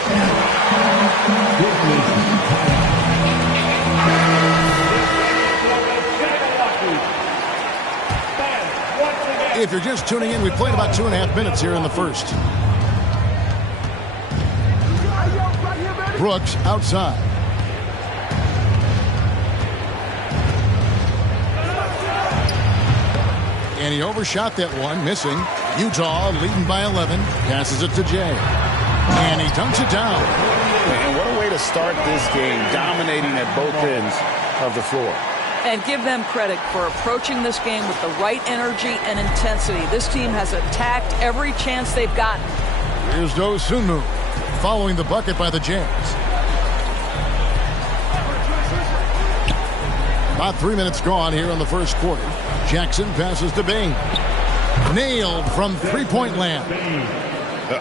If you're just tuning in, we played about 2.5 minutes here in the first. Brooks outside. And he overshot that one, missing. Utah leading by 11. Passes it to Jay. And he dunks it down. And what a way to start this game, dominating at both ends of the floor. And give them credit for approaching this game with the right energy and intensity. This team has attacked every chance they've gotten. Here's Dosunmu following the bucket by the Jazz. About 3 minutes gone here in the first quarter. Jackson passes to Bain. Nailed from three-point land.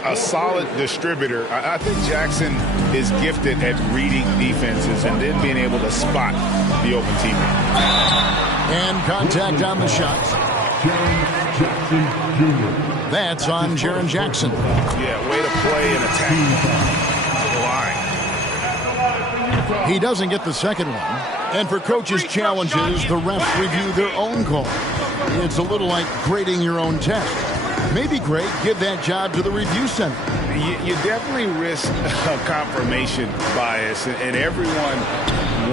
A solid distributor. I think Jackson is gifted at reading defenses and then being able to spot the open teammate. And contact on the shot. That's on Jaren Jackson. Yeah, way to play and attack to the line. He doesn't get the second one. And for coaches' challenges, the refs review their own call. It's a little like grading your own test. Maybe great, give that job to the review center. You definitely risk a confirmation bias, and everyone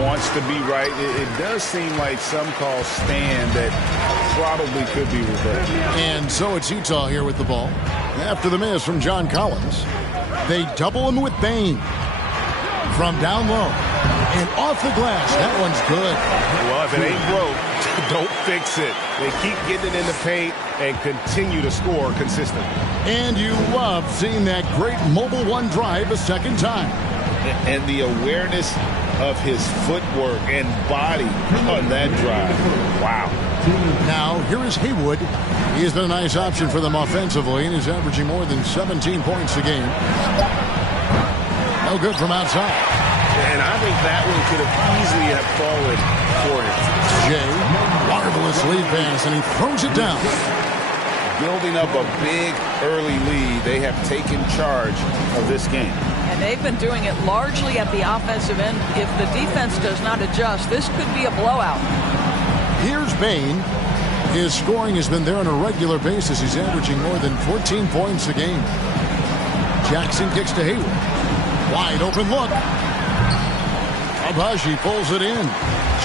wants to be right. It does seem like some calls stand that probably could be reversed. And so it's Utah here with the ball. After the miss from John Collins, they double him with Bain. From down low and off the glass. That one's good. Well, if it ain't broke, don't fix it. They keep getting it in the paint and continue to score consistently. And you love seeing that great mobile one drive a second time. And the awareness of his footwork and body on that drive. Wow. Now, here is Haywood. He's been a nice option for them offensively, and he's averaging more than 17 points a game. No good from outside. And I think that one could have easily have fallen for him. Jay, marvelous lead pass, and he throws it down. Building up a big early lead, they have taken charge of this game. And they've been doing it largely at the offensive end. If the defense does not adjust, this could be a blowout. Here's Bain. His scoring has been there on a regular basis. He's averaging more than 14 points a game. Jackson kicks to Haywood. Wide open look. Abaji pulls it in.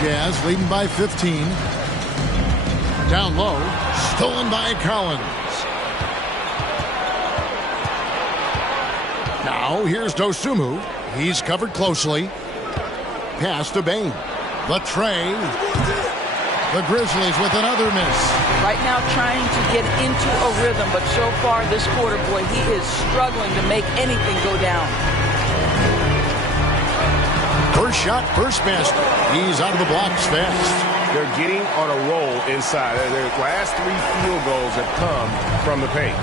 Jazz leading by 15. Down low. Stolen by Collins. Now here's Dosunmu. He's covered closely. Pass to Bain. The tray. The Grizzlies with another miss. Right now trying to get into a rhythm, but so far this quarter, boy, he is struggling to make anything go down. First shot, first basket. He's out of the blocks fast. They're getting on a roll inside. Their last 3 field goals have come from the paint.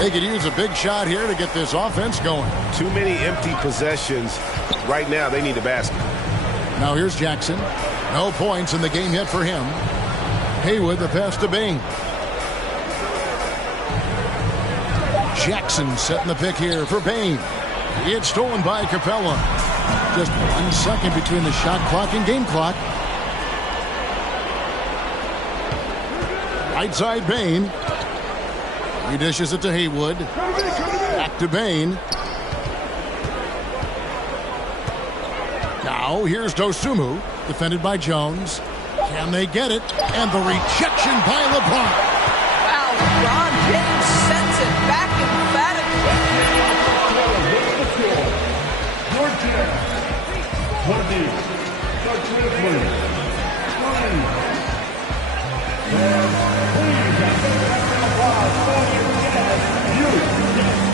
They could use a big shot here to get this offense going. Too many empty possessions. Right now, they need a basket. Now here's Jackson. No points in the game yet for him. Haywood, the pass to Bain. Jackson setting the pick here for Bain. It's stolen by Capella. Just 1 second between the shot clock and game clock. Right side Bain. He dishes it to Haywood. Back to Bain. Now here's Dosunmu. Defended by Jones. Can they get it? And the rejection by LeBron. Wow, LeBron James sends it back emphatically. Your Jazz. 20. The Grizzlies. 20. And please have a applause for your Jazz.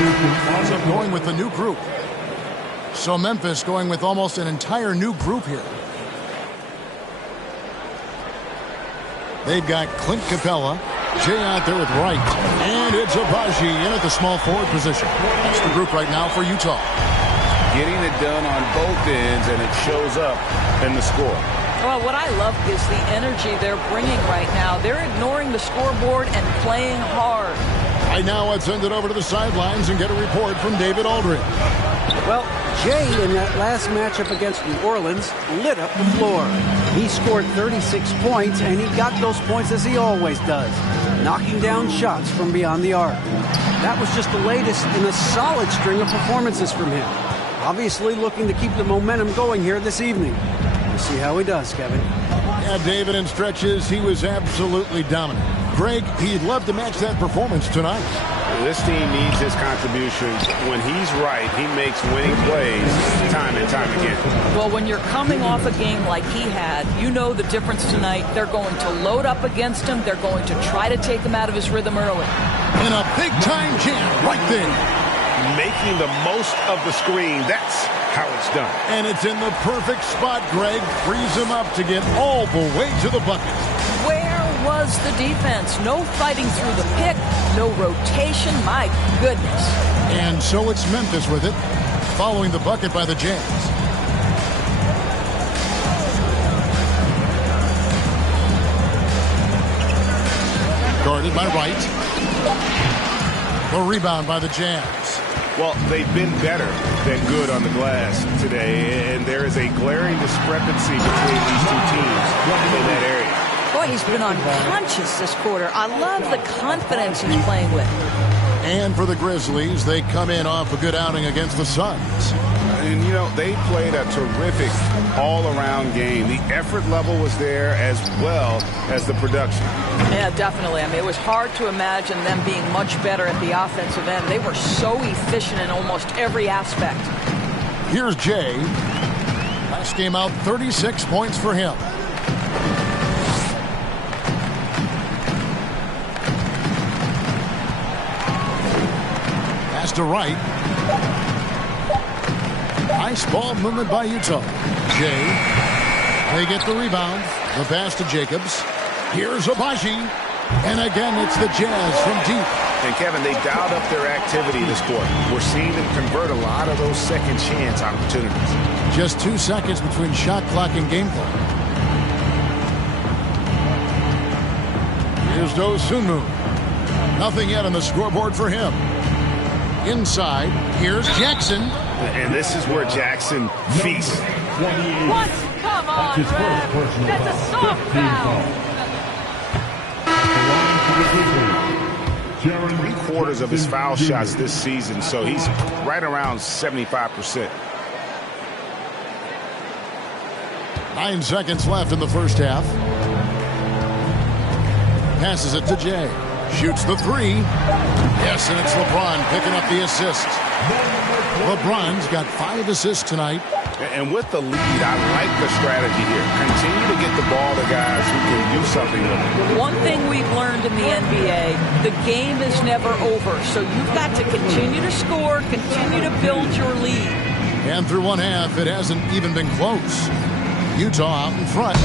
Ends up going with the new group. So Memphis going with almost an entire new group here. They've got Clint Capella, Jay out there with Wright, and it's Abaji in at the small forward position. That's the group right now for Utah. Getting it done on both ends, and it shows up in the score. Well, what I love is the energy they're bringing right now. They're ignoring the scoreboard and playing hard. Right now, let's send it over to the sidelines and get a report from David Aldridge. Well, Jay, in that last matchup against New Orleans, lit up the floor. He scored 36 points, and he got those points as he always does, knocking down shots from beyond the arc. That was just the latest in a solid string of performances from him. Obviously looking to keep the momentum going here this evening. We'll see how he does, Kevin. Yeah, David, in stretches, he was absolutely dominant. Greg, he'd love to match that performance tonight. This team needs his contributions. When he's right, he makes winning plays time and time again. Well, when you're coming off a game like he had, you know the difference tonight. They're going to load up against him. They're going to try to take him out of his rhythm early. And a big-time jam right there. Making the most of the screen. That's how it's done. And it's in the perfect spot, Greg. Frees him up to get all the way to the bucket. Where was the defense? No fighting through the pick, no rotation. My goodness. And so it's Memphis with it, following the bucket by the Jazz. Guarded by Wright. The rebound by the Jazz. Well, they've been better than good on the glass today, and there is a glaring discrepancy between these two teams in that area. Boy, he's been unconscious this quarter. I love the confidence he's playing with. And for the Grizzlies, they come in off a good outing against the Suns. And, you know, they played a terrific all-around game. The effort level was there as well as the production. Yeah, definitely. I mean, it was hard to imagine them being much better at the offensive end. They were so efficient in almost every aspect. Here's Jay. Last game out, 36 points for him. Pass to Wright. Nice ball movement by Utah. Jay. They get the rebound. The pass to Jacobs. Here's Abaji. And again, it's the Jazz from deep. And, Kevin, they dialed up their activity this quarter. We're seeing them convert a lot of those second chance opportunities. Just 2 seconds between shot clock and game clock. Here's Dosunmu. Nothing yet on the scoreboard for him. Inside, here's Jackson. And this is where Jackson feasts. What? Come on, Red. That's a soft foul. 3/4 of his foul shots this season, so he's right around 75%. 9 seconds left in the first half. Passes it to Jay. Shoots the three. Yes, and it's LeBron picking up the assist. LeBron's got 5 assists tonight. And with the lead, I like the strategy here. Continue to get the ball to guys who can do something with it. One thing we've learned in the NBA, the game is never over. So you've got to continue to score, continue to build your lead. And through one half, it hasn't even been close. Utah out in front.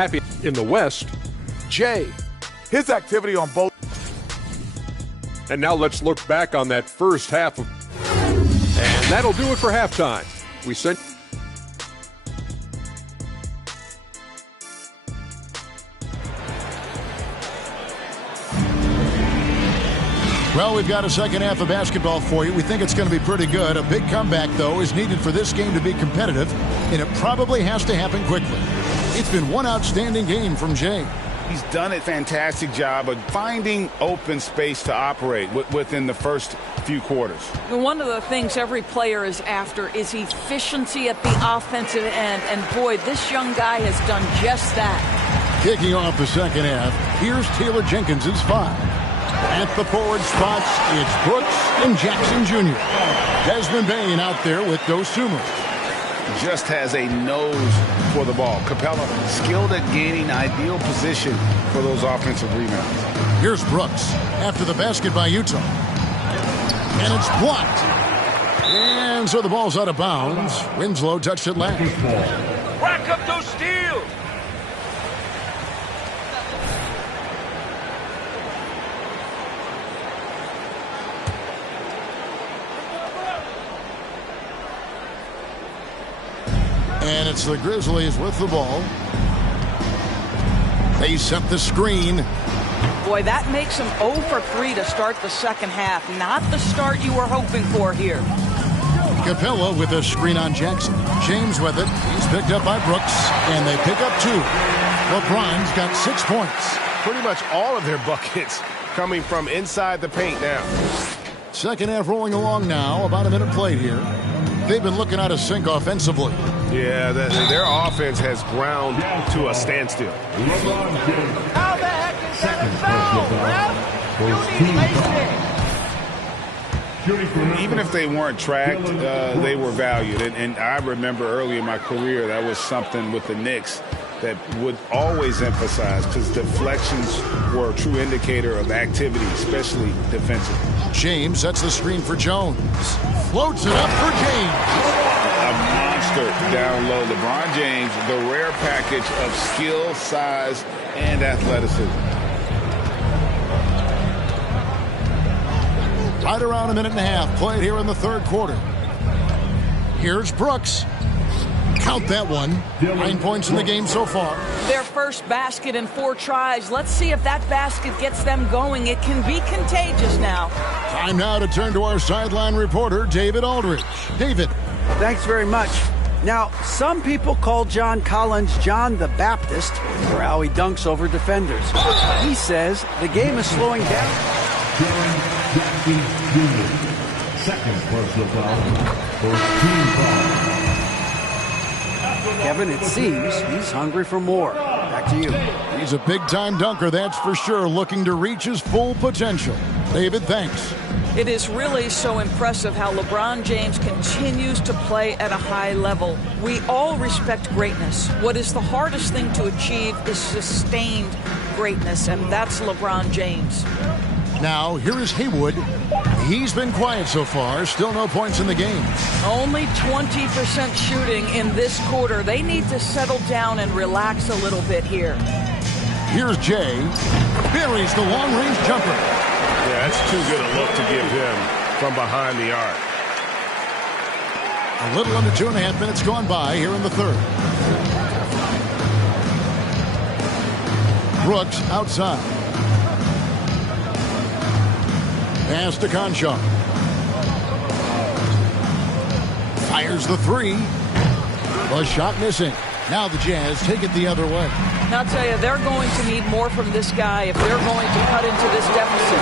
Happy in the West, Jay. His activity on both. And now let's look back on that first half of. And that'll do it for halftime. We sent. Well, we've got a second half of basketball for you. We think it's going to be pretty good. A big comeback, though, is needed for this game to be competitive, and it probably has to happen quickly. It's been one outstanding game from Jay. He's done a fantastic job of finding open space to operate within the first few quarters. One of the things every player is after is efficiency at the offensive end, and boy, this young guy has done just that. Kicking off the second half, here's Taylor Jenkins's 5. At the forward spots, it's Brooks and Jackson Jr. Desmond Bain out there with Dosunmu. Just has a nose for the ball. Capella skilled at gaining ideal position for those offensive rebounds. Here's Brooks after the basket by Utah. And it's blocked. And so the ball's out of bounds. Winslow touched it last. Rack up those steals. And it's the Grizzlies with the ball. They set the screen. Boy, that makes them 0 for 3 to start the second half. Not the start you were hoping for here. Capella with a screen on Jackson. James with it. He's picked up by Brooks, and they pick up 2. LeBron's got 6 points. Pretty much all of their buckets coming from inside the paint now. Second half rolling along now. About a minute played here. They've been looking out of sync offensively. Yeah, their offense has ground to a standstill. How the heck is that a foul, ref? You need lace. Even if they weren't tracked, they were valued. And I remember early in my career, that was something with the Knicks that would always emphasize, because deflections were a true indicator of activity, especially defensively. James sets the screen for Jones. Floats it up for James. A monster down low. LeBron James, the rare package of skill, size, and athleticism. Right around a minute and a half played here in the third quarter. Here's Brooks. Count that one. 9 points in the game so far. Their first basket in 4 tries. Let's see if that basket gets them going. It can be contagious now. Time now to turn to our sideline reporter, David Aldridge. David. Thanks very much. Now, some people call John Collins John the Baptist for how he dunks over defenders. He says the game is slowing down. John Jackson Jr. Second personal foul for team foul. Kevin, it seems he's hungry for more. Back to you. He's a big-time dunker, that's for sure, looking to reach his full potential. David, thanks. It is really so impressive how LeBron James continues to play at a high level. We all respect greatness. What is the hardest thing to achieve is sustained greatness, and that's LeBron James. Now, here is Haywood. He's been quiet so far. Still no points in the game. Only 20% shooting in this quarter. They need to settle down and relax a little bit here. Here's Jay. Buries the long-range jumper. Yeah, that's too good a look to give him from behind the arc. A little under 2.5 minutes gone by here in the third. Brooks outside. Pass to Conchar. Fires the 3. A shot missing. Now the Jazz take it the other way. Now I'll tell you, they're going to need more from this guy if they're going to cut into this deficit.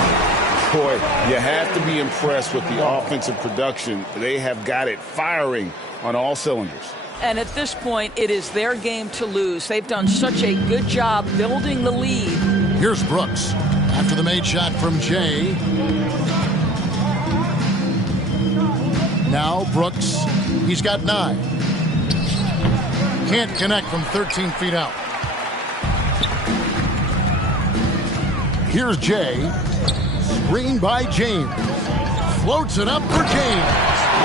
Boy, you have to be impressed with the offensive production. They have got it firing on all cylinders. And at this point, it is their game to lose. They've done such a good job building the lead. Here's Brooks. After the made shot from Jay. Now Brooks. He's got 9. Can't connect from 13 feet out. Here's Jay. Screen by James. Floats it up for James.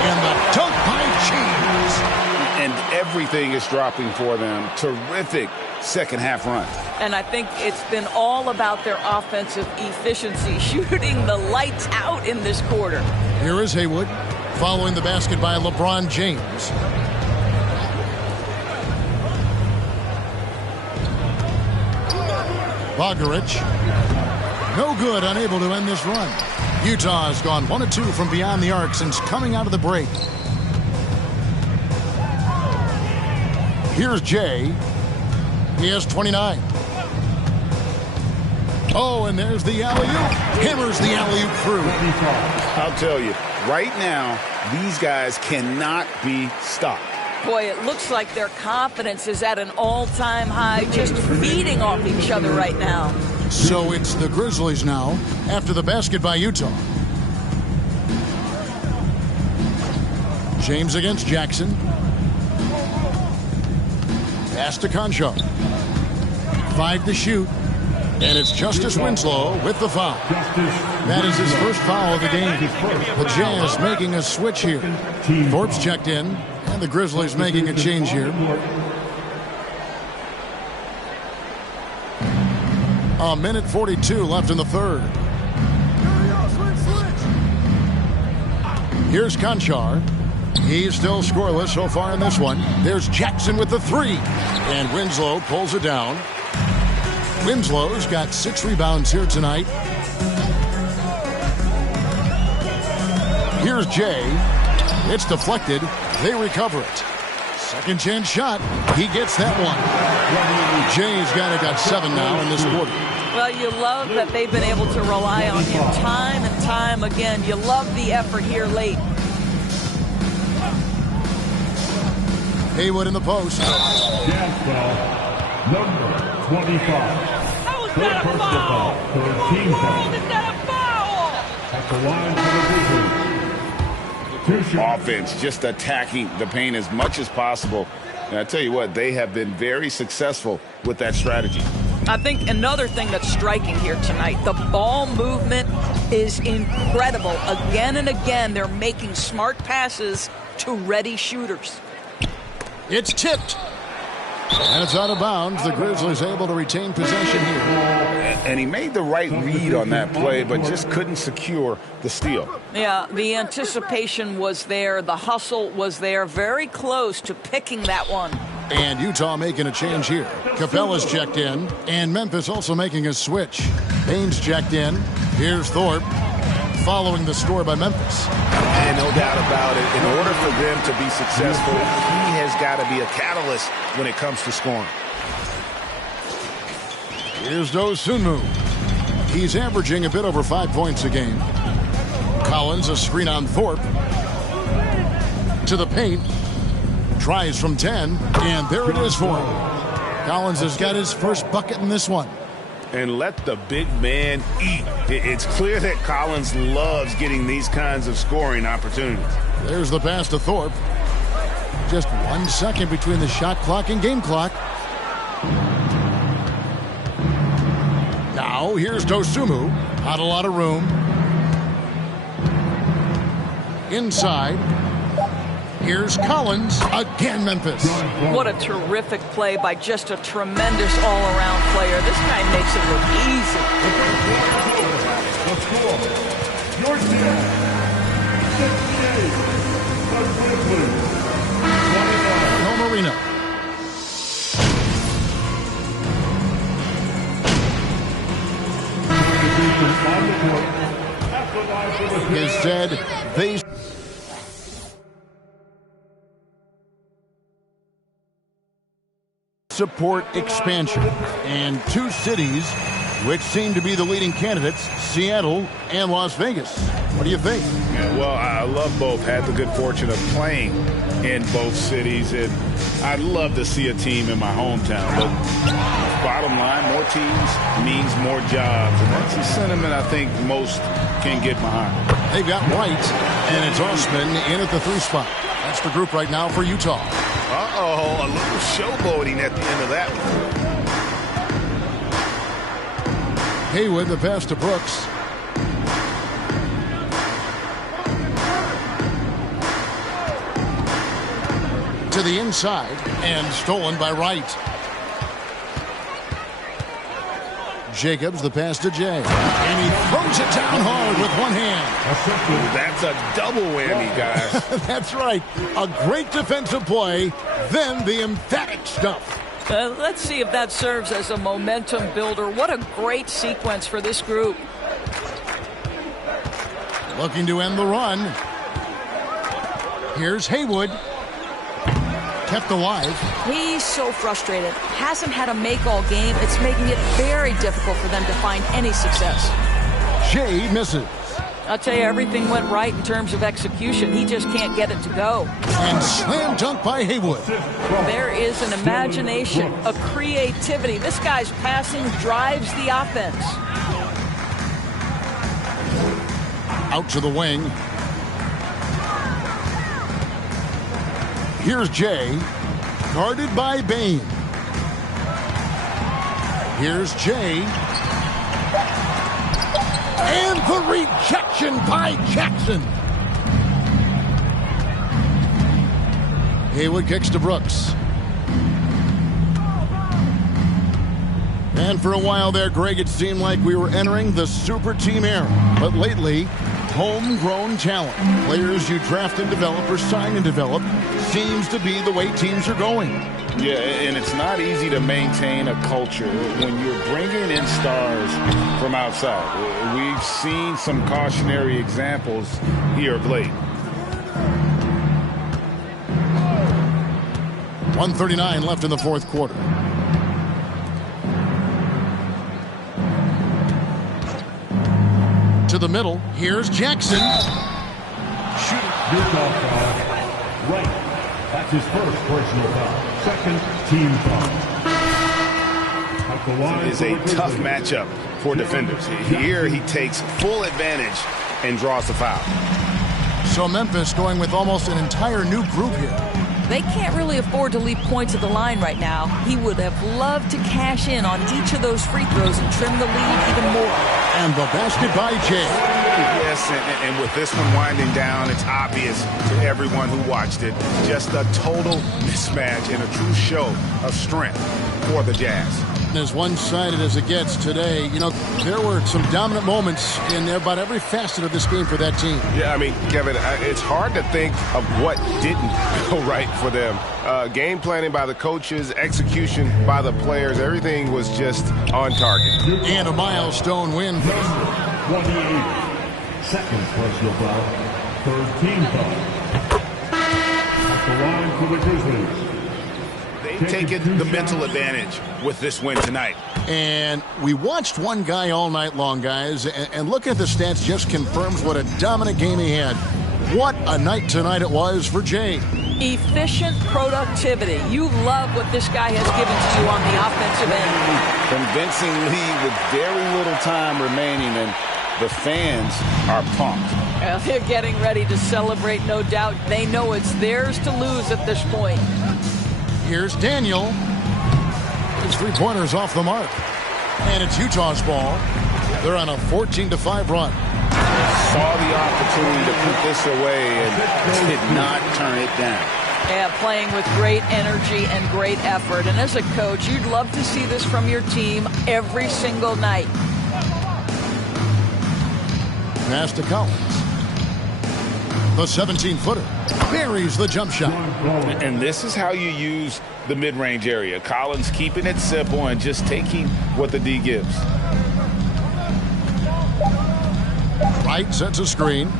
And the dunk by James. and everything is dropping for them. Terrific second half run. And I think it's been all about their offensive efficiency, shooting the lights out in this quarter. Here is Haywood, following the basket by LeBron James. Bogaric, no good, unable to end this run. Utah has gone 1 of 2 from beyond the arc since coming out of the break. Here's Jay. He has 29. Oh, and there's the alley-oop. Hammers the alley-oop through. I'll tell you, right now, these guys cannot be stopped. Boy, it looks like their confidence is at an all-time high, just feeding off each other right now. So it's the Grizzlies now, after the basket by Utah. James against Jackson. Pass to Conchar. 5 to shoot. And it's Justice Winslow with the foul. That is his first foul of the game. The Jazz making a switch here. Thorpe's checked in, and the Grizzlies making a change here. A minute 42 left in the third. Here's Conchar. He's still scoreless so far in this one. There's Jackson with the 3. And Winslow pulls it down. Winslow's got 6 rebounds here tonight. Here's Jay. It's deflected. They recover it. Second chance shot. He gets that one. Jay's got 7 now in this quarter. Well, you love that they've been able to rely on him time and time again. You love the effort here late. Haywood in the post. Jazz foul, number 25. How is that a foul? Third team foul. Is that At the line for the Grizzlies. Offense just attacking the paint as much as possible. And I tell you what, they have been very successful with that strategy. I think another thing that's striking here tonight, the ball movement is incredible. Again and again, they're making smart passes to ready shooters. It's tipped. And it's out of bounds. The Grizzlies able to retain possession here. And he made the right read on that play, but just couldn't secure the steal. Yeah, the anticipation was there. The hustle was there. Very close to picking that one. And Utah making a change here. Capella's checked in. And Memphis also making a switch. Baines checked in. Here's Thorpe. Following the score by Memphis. And no doubt about it, in order for them to be successful, he has got to be a catalyst when it comes to scoring. Here's Dosunmu. He's averaging a bit over 5 points a game. Collins, a screen on Thorpe. To the paint. Tries from 10, and there it is for him. Collins has got his first bucket in this one. And let the big man eat. It's clear that Collins loves getting these kinds of scoring opportunities. There's the pass to Thorpe. Just 1 second between the shot clock and game clock. Now here's Dosunmu. Not a lot of room. Inside. Here's Collins. Again, Memphis. What a terrific play by just a tremendous all-around player. This guy makes it look easy. The score, your team, 68. The Grizzlies, 29. No Marino. He said they support expansion, and 2 cities which seem to be the leading candidates, Seattle and Las Vegas. What do you think? Yeah, well, I love both. Had the good fortune of playing in both cities, and I'd love to see a team in my hometown. But bottom line, more teams means more jobs, and that's a sentiment I think most can get behind. They've got White, and it's Osman in at the 3 spot. That's the group right now for Utah. Uh-oh, a little showboating at the end of that one. Haywood, the pass to Brooks. to the inside and stolen by Wright. Jacobs, the pass to Jay. And he throws it down hard with one hand. That's a double whammy, guys. That's right. A great defensive play, then the emphatic stuff. Let's see if that serves as a momentum builder. What a great sequence for this group. Looking to end the run. Here's Haywood. Kept alive. He's so frustrated. Hasn't had a make all game. It's making it very difficult for them to find any success. Jay misses. I'll tell you, everything went right in terms of execution. He just can't get it to go. And slam dunk by Haywood. There is an imagination, a creativity. This guy's passing drives the offense. Out to the wing. Here's Jay, guarded by Bain. Here's Jay. And the rejection by Jackson. Haywood kicks to Brooks. And for a while there, Greg, it seemed like we were entering the super team era. But lately, homegrown talent, players you draft and develop or sign and develop, seems to be the way teams are going. Yeah, and it's not easy to maintain a culture when you're bringing in stars from outside. We've seen some cautionary examples here of late. 1:39 left in the fourth quarter. To the middle. Here's Jackson. Shooting. Right. That's his first personal foul. Second team foul. It is a tough matchup for defenders. Here he takes full advantage and draws the foul. So Memphis going with almost an entire new group here. They can't really afford to leave points at the line right now. He would have loved to cash in on each of those free throws and trim the lead even more. And the basket by Jay. Yes, and with this one winding down, it's obvious to everyone who watched it. Just a total mismatch and a true show of strength for the Jazz. As one-sided as it gets today, you know, there were some dominant moments in about every facet of this game for that team. Yeah, I mean, Kevin, it's hard to think of what didn't go right for them. Game planning by the coaches, execution by the players, everything was just on target. And a milestone win. 28. Second personal foul. Third team foul. At the line for the Grizzlies. They've taken the mental advantage with this win tonight. And we watched one guy all night long, guys, and look at the stats just confirms what a dominant game he had. What a night tonight it was for Jay. Efficient productivity. You love what this guy has given to you on the offensive end. Convincing lead with very little time remaining, and the fans are pumped. Well, they're getting ready to celebrate, no doubt. They know it's theirs to lose at this point. Here's Daniel. His three-pointers off the mark. And it's Utah's ball. They're on a 14-5 run. Saw the opportunity to put this away and did not turn it down. Yeah, playing with great energy and great effort. And as a coach, you'd love to see this from your team every single night. Pass to Collins. The 17-footer buries the jump shot. And this is how you use the mid-range area. Collins keeping it simple and just taking what the D gives. Wright sets a screen.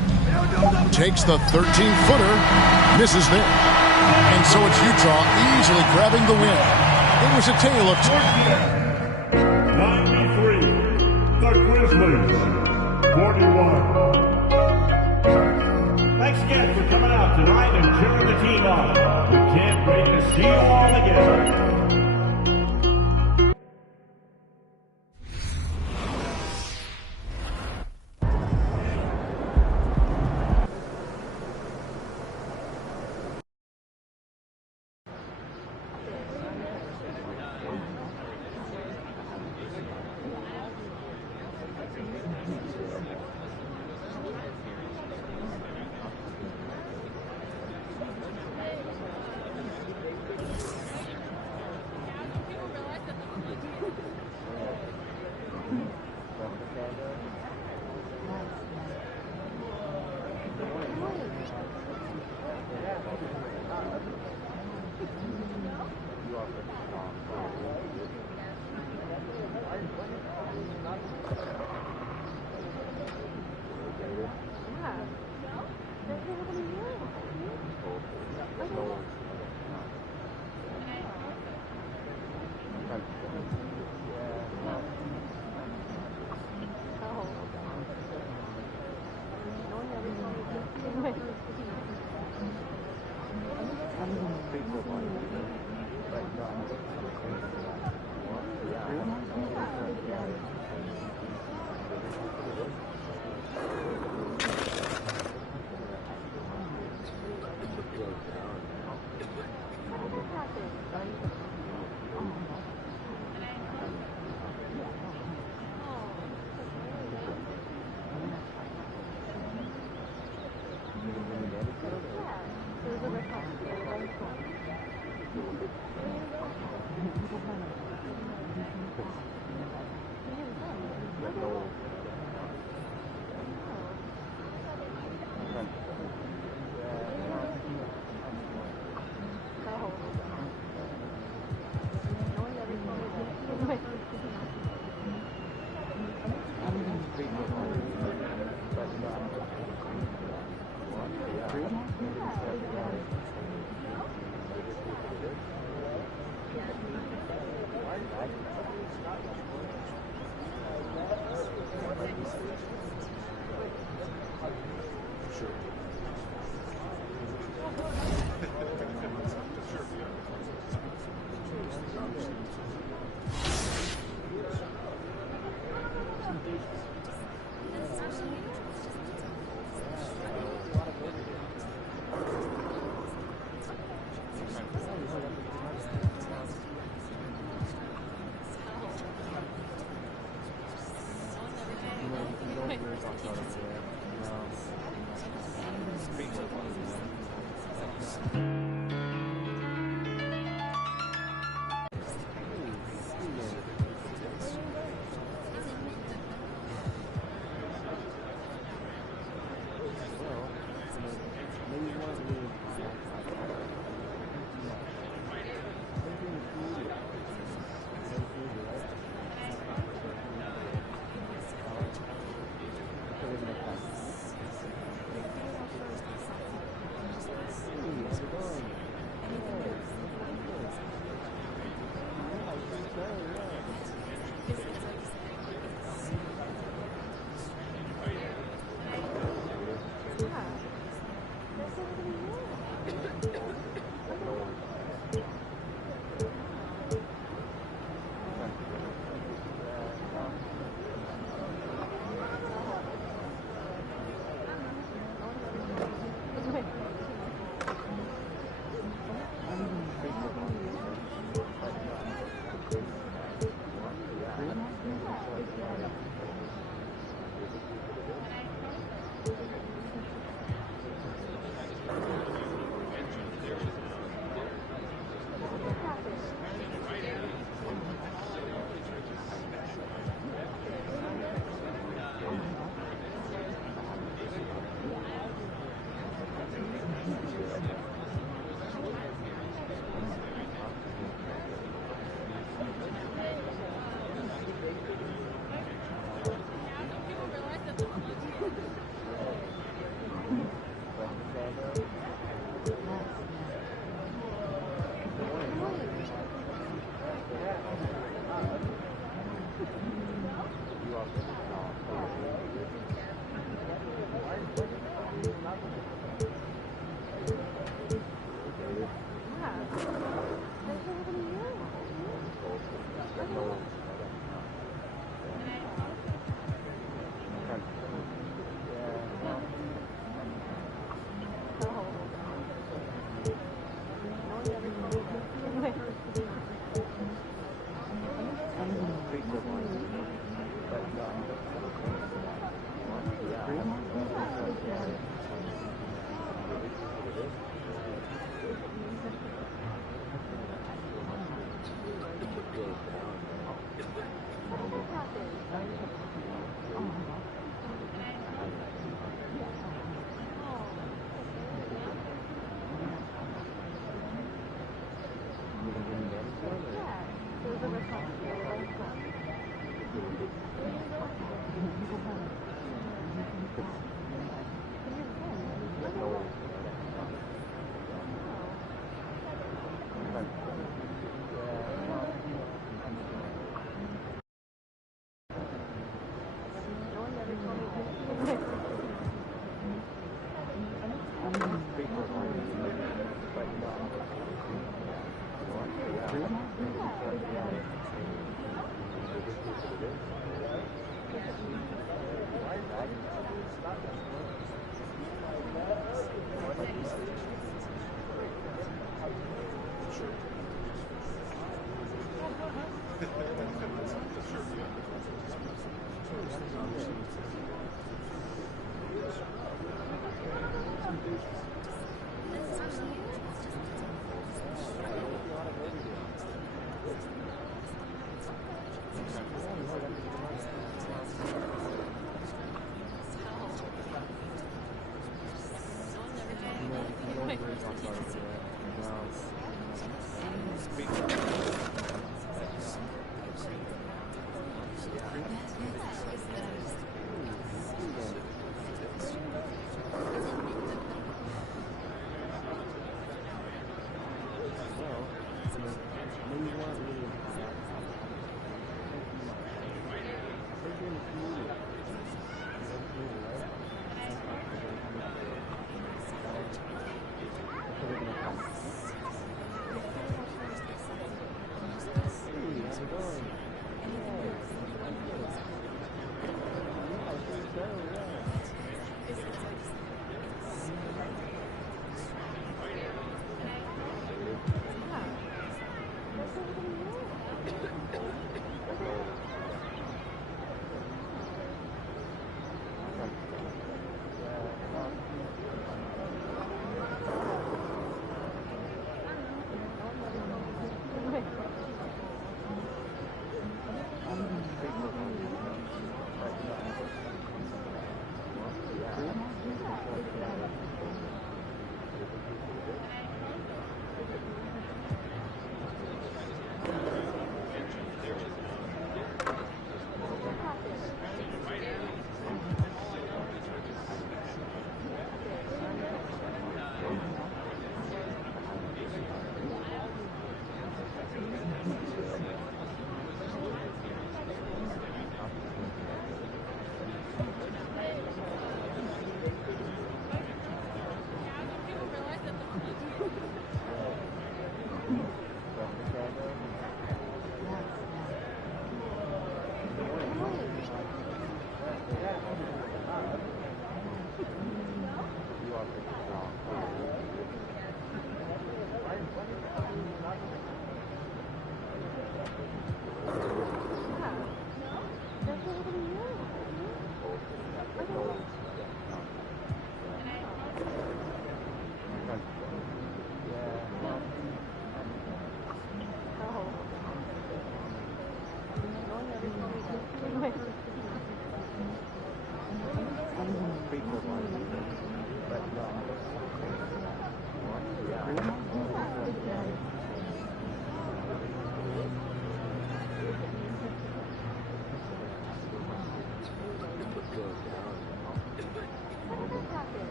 Takes the 13-footer. Misses there. And so it's Utah easily grabbing the win. It was a tale of 93. The Grizzlies. 41. Thanks again for coming out tonight and cheering the team on. We can't wait to see you all again.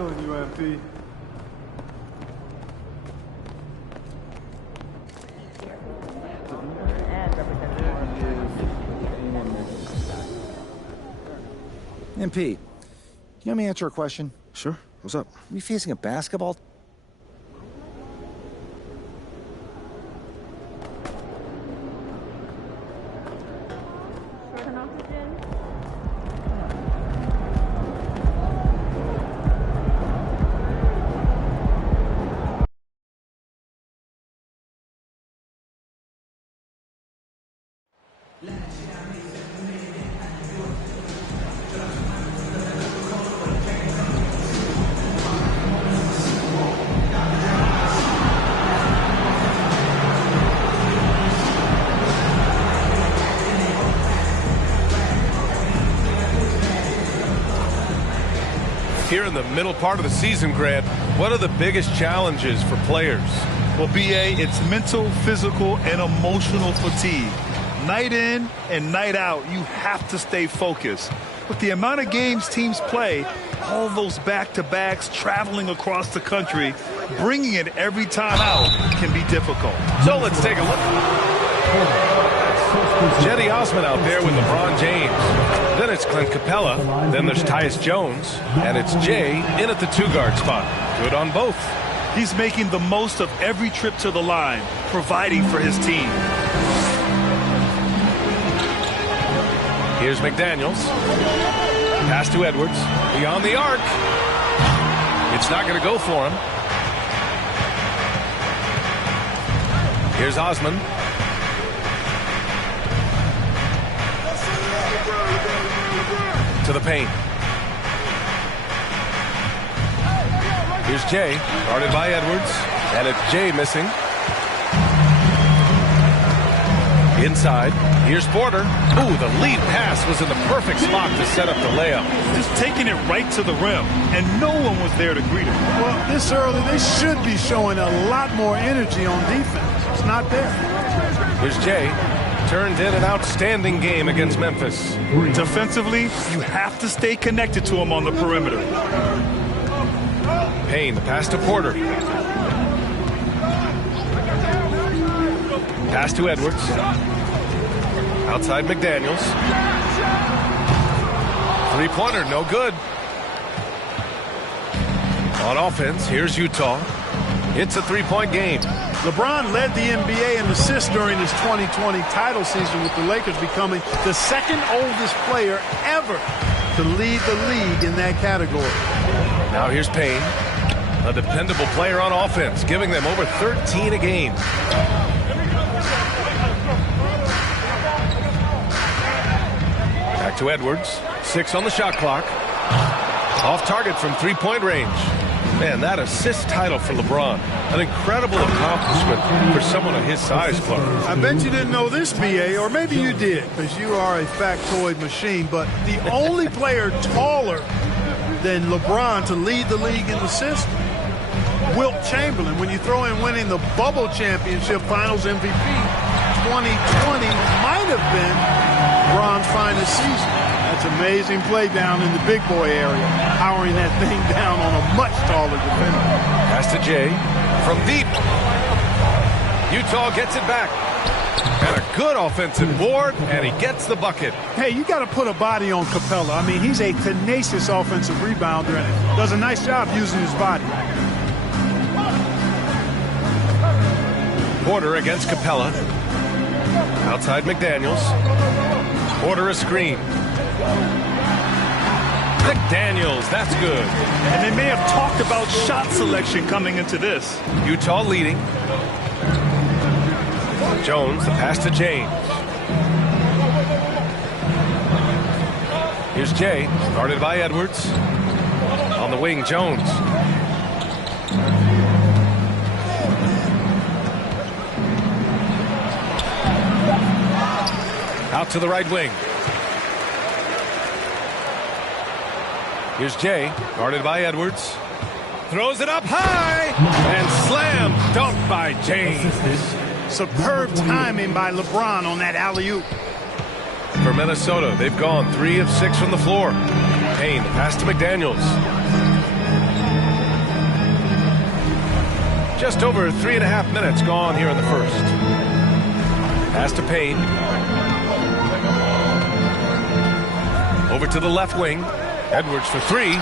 feeling you, MP. MP, can you let me answer a question? Sure. What's up? Are we facing a basketball? Here in the middle part of the season, Grant, what are the biggest challenges for players? Well, BA, it's mental, physical, and emotional fatigue. Night in and night out, you have to stay focused. With the amount of games teams play, all those back-to-backs, traveling across the country, bringing it every time out can be difficult. So let's take a look. Jetty Osman out there with LeBron James. Then it's Clint Capella. Then there's Tyus Jones. And it's Jay in at the two-guard spot. Good on both. He's making the most of every trip to the line, providing for his team. Here's McDaniels. Pass to Edwards. Beyond the arc. It's not going to go for him. Here's Osman. To the paint. Here's Jay, guarded by Edwards, and it's Jay missing. Inside, here's Porter. Ooh, the lead pass was in the perfect spot to set up the layup. Just taking it right to the rim, and no one was there to greet him. Well, this early, they should be showing a lot more energy on defense. It's not there. Here's Jay. Turned in an outstanding game against Memphis. Defensively, you have to stay connected to him on the perimeter. Payne, the pass to Porter. Pass to Edwards. Outside McDaniels. Three-pointer, no good. On offense, here's Utah. It's a three-point game. LeBron led the NBA in assists during his 2020 title season, with the Lakers becoming the second oldest player ever to lead the league in that category. Now here's Payne, a dependable player on offense, giving them over 13 a game. Back to Edwards, 6 on the shot clock. Off target from three-point range. Man, that assist title for LeBron. An incredible accomplishment for someone of his size, Clark. I bet you didn't know this, BA, or maybe you did, because you are a factoid machine, but the only player taller than LeBron to lead the league in assists, Wilt Chamberlain. When you throw in winning the Bubble Championship Finals MVP, 2020 might have been LeBron's finest season. That's amazing play down in the big boy area, powering that thing down on a much taller defender. Pass to Jay from deep. Utah gets it back. And a good offensive board, and he gets the bucket. Hey, you got to put a body on Capella. I mean, he's a tenacious offensive rebounder and does a nice job using his body. Porter against Capella. Outside McDaniels. Porter a screen. McDaniels, that's good. And they may have talked about shot selection coming into this. Utah leading. Jones, the pass to James. Here's Jay, guarded by Edwards. On the wing, Jones. Out to the right wing. Here's Jay, guarded by Edwards. Throws it up high and slam dunk by James. Superb timing by LeBron on that alley-oop. For Minnesota, they've gone 3 of 6 from the floor. Payne, pass to McDaniels. Just over 3.5 minutes gone here in the first. Pass to Payne. Over to the left wing. Edwards for three.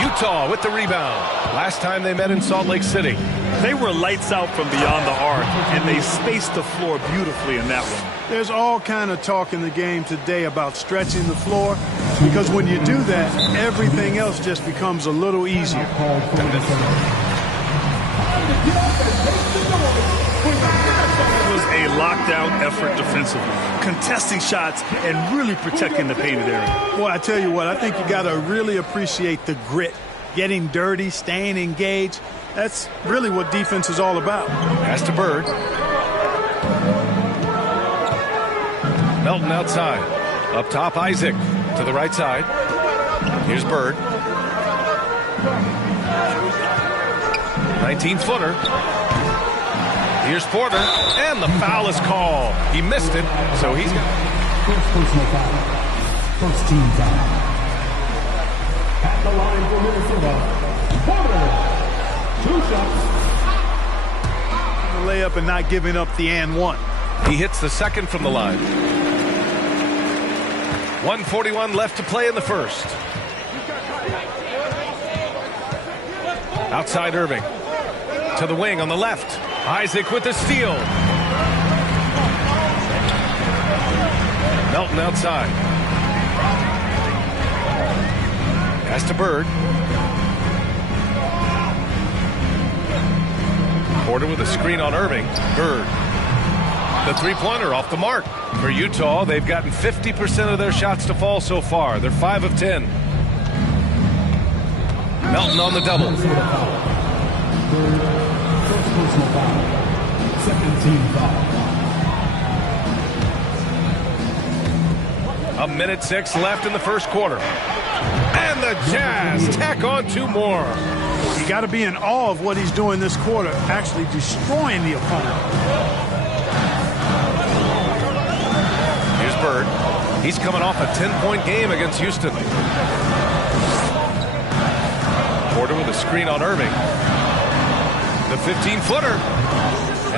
Utah with the rebound. Last time they met in Salt Lake City. They were lights out from beyond the arc, and they spaced the floor beautifully in that one. There's all kind of talk in the game today about stretching the floor, because when you do that, everything else just becomes a little easier. It was a lockdown effort defensively, contesting shots and really protecting the painted area. Boy, I tell you what, I think you got to really appreciate the grit, getting dirty, staying engaged. That's really what defense is all about. Pass to Bird. Melton outside. Up top, Isaac to the right side. Here's Bird. 19-footer. Here's Porter. And the foul is called. He missed it, so he's got... First personal foul. First team foul. At the line for Minnesota, Porter. 2 shots. The layup and not giving up the and one. He hits the second from the line. 1:41 left to play in the first. Outside Irving. To the wing on the left. Isaac with the steal. Melton outside. Pass to Bird. Porter with a screen on Irving. Bird. The three-pointer off the mark. For Utah, they've gotten 50% of their shots to fall so far. They're 5 of 10. Melton on the double. First personal foul. Second team foul. 1:06 left in the first quarter. And the Jazz tack on 2 more. You got to be in awe of what he's doing this quarter, actually destroying the opponent. Here's Bird. He's coming off a 10-point game against Houston. Porter with a screen on Irving. The 15-footer.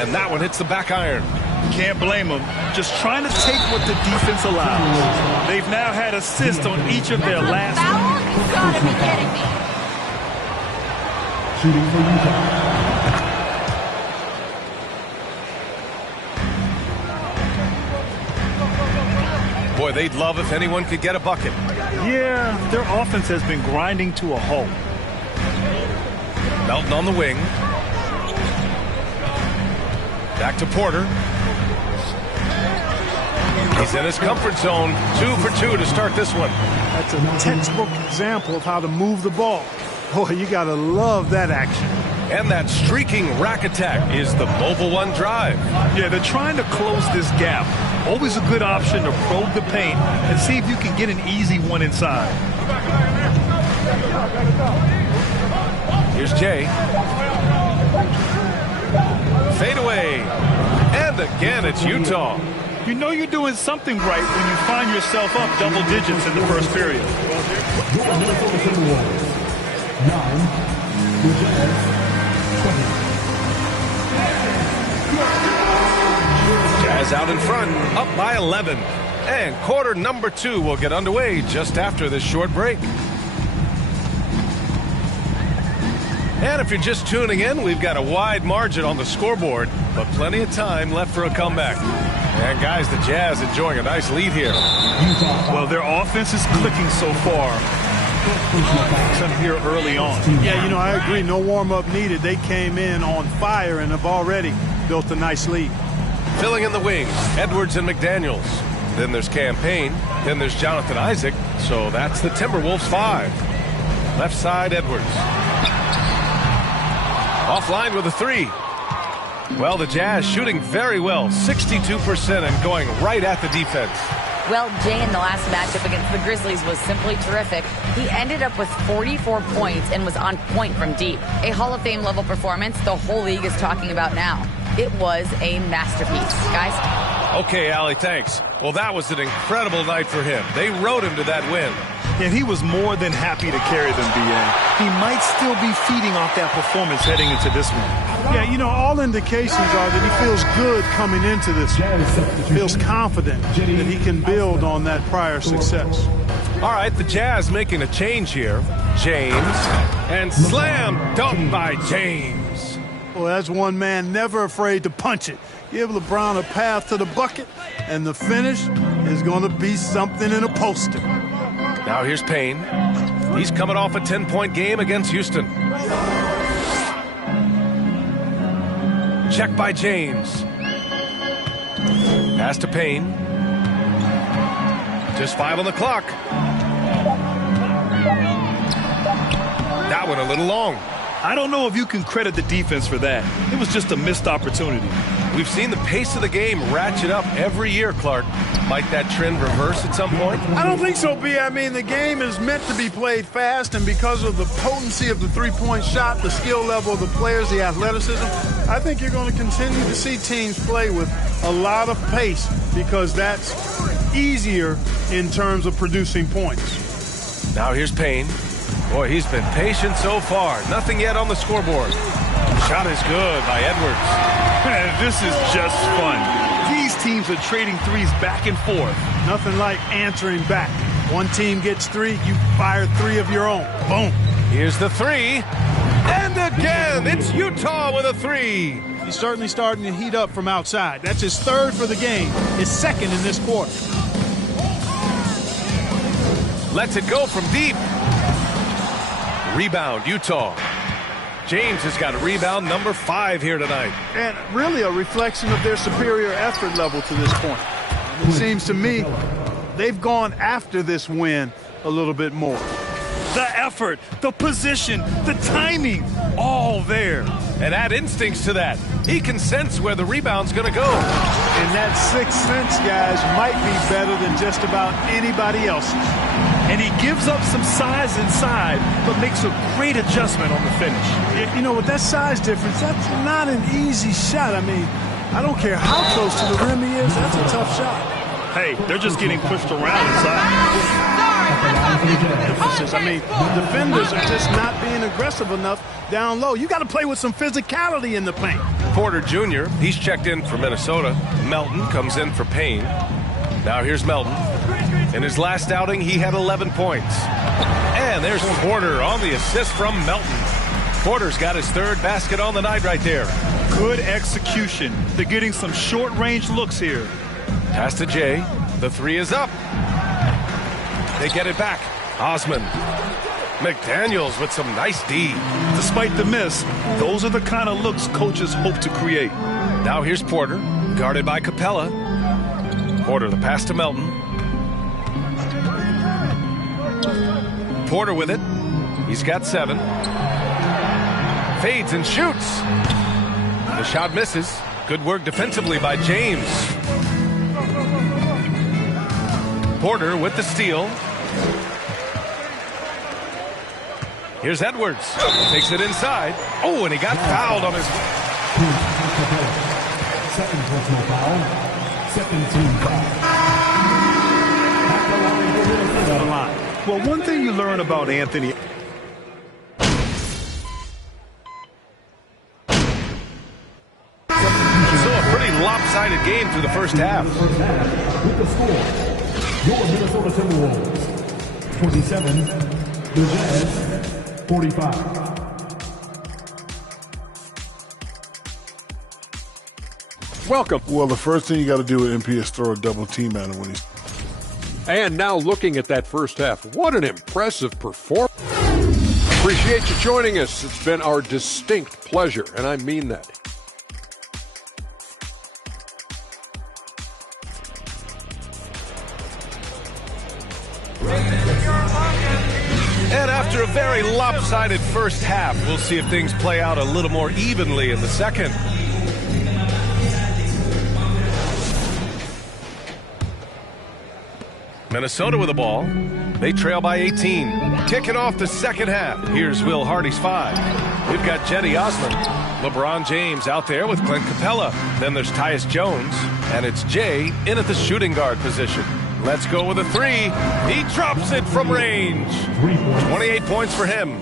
And that one hits the back iron. Can't blame them. Just trying to take what the defense allows. They've now had assists on each of their last. You gotta be kidding me. Shooting for Utah. Boy, they'd love if anyone could get a bucket. Yeah, their offense has been grinding to a halt. Melton on the wing. Back to Porter. He's in his comfort zone. 2 for 2 to start this one. That's a textbook example of how to move the ball. Boy, you got to love that action. And that streaking rack attack is the Mobile One drive. Yeah, they're trying to close this gap. Always a good option to probe the paint and see if you can get an easy one inside. Here's Jay. Fade away. And again, it's Utah. You know you're doing something right when you find yourself up double digits in the first period. 9, the Jazz, 20. Jazz out in front, up by 11. And quarter number 2 will get underway just after this short break. And if you're just tuning in, we've got a wide margin on the scoreboard, but plenty of time left for a comeback. And guys, the Jazz enjoying a nice lead here. Well, their offense is clicking so far. Some here early on. Yeah, you know, I agree. No warm-up needed. They came in on fire and have already built a nice lead. Filling in the wings, Edwards and McDaniels. Then there's Campaign. Then there's Jonathan Isaac. So that's the Timberwolves 5. Left side, Edwards. Offline with a 3. Well, the Jazz shooting very well, 62% and going right at the defense. Well, Jay in the last matchup against the Grizzlies was simply terrific. He ended up with 44 points and was on point from deep. A Hall of Fame level performance the whole league is talking about now. It was a masterpiece, guys. Okay, Allie, thanks. Well, that was an incredible night for him. They rode him to that win. And he was more than happy to carry them, B.A. He might still be feeding off that performance heading into this one. Yeah, you know, all indications are that he feels good coming into this one. Feels confident that he can build on that prior success. All right, the Jazz making a change here. James, and slam dunk by James. Well, that's one man never afraid to punch it. Give LeBron a path to the bucket, and the finish is going to be something in a poster. Now here's Payne. He's coming off a 10-point game against Houston. Check by James. Pass to Payne. Just 5 on the clock. That one a little long. I don't know if you can credit the defense for that. It was just a missed opportunity. We've seen the pace of the game ratchet up every year, Clark. Might that trend reverse at some point? I don't think so, B. I mean, the game is meant to be played fast, and because of the potency of the three-point shot, the skill level of the players, the athleticism, I think you're going to continue to see teams play with a lot of pace because that's easier in terms of producing points. Now here's Payne. Boy, he's been patient so far. Nothing yet on the scoreboard. Shot is good by Edwards. This is just fun. These teams are trading threes back and forth. Nothing like answering back. One team gets 3, you fire 3 of your own. Boom. Here's the 3. And again, it's Utah with a 3. He's certainly starting to heat up from outside. That's his 3rd for the game, his 2nd in this quarter. Lets it go from deep. Rebound, Utah. James has got a rebound number 5 here tonight. And really a reflection of their superior effort level to this point. It seems to me they've gone after this win a little bit more. The effort, the position, the timing, all there. And add instincts to that. He can sense where the rebound's going to go. And that 6th sense, guys, might be better than just about anybody else. And he gives up some size inside, but makes a great adjustment on the finish. You know, with that size difference, that's not an easy shot. I mean, I don't care how close to the rim he is, that's a tough shot. Hey, they're just getting pushed around inside. I mean, defenders are just not being aggressive enough down low. You got to play with some physicality in the paint. Porter Jr., he's checked in for Minnesota. Melton comes in for Payne. Now here's Melton. In his last outing, he had 11 points. And there's Porter on the assist from Melton. Porter's got his 3rd basket on the night right there. Good execution. They're getting some short-range looks here. Pass to Jay. The 3 is up. They get it back. Osman. McDaniels with some nice D. Despite the miss, those are the kind of looks coaches hope to create. Now here's Porter, guarded by Capella. Porter, the pass to Melton. Porter with it. He's got 7. Fades and shoots. The shot misses. Good work defensively by James. Porter with the steal. Here's Edwards. Takes it inside. Oh, and he got fouled on his... Second personal foul. Second team foul. Well, one thing you learn about Anthony... So a pretty lopsided game through the first half. With the score, your Minnesota Timberwolves, 27, the Jazz, 45. Welcome. Well, the first thing you got to do with MP is throw a double team at him when he's... And now looking at that first half, what an impressive performance. Appreciate you joining us. It's been our distinct pleasure, and I mean that. And after a very lopsided first half, we'll see if things play out a little more evenly in the second. Minnesota with the ball. They trail by 18. Kicking off the second half. Here's Will Hardy's 5. We've got Jetty Osman. LeBron James out there with Clint Capella. Then there's Tyus Jones. And it's Jay in at the shooting guard position. Let's go with a three. He drops it from range. 28 points for him.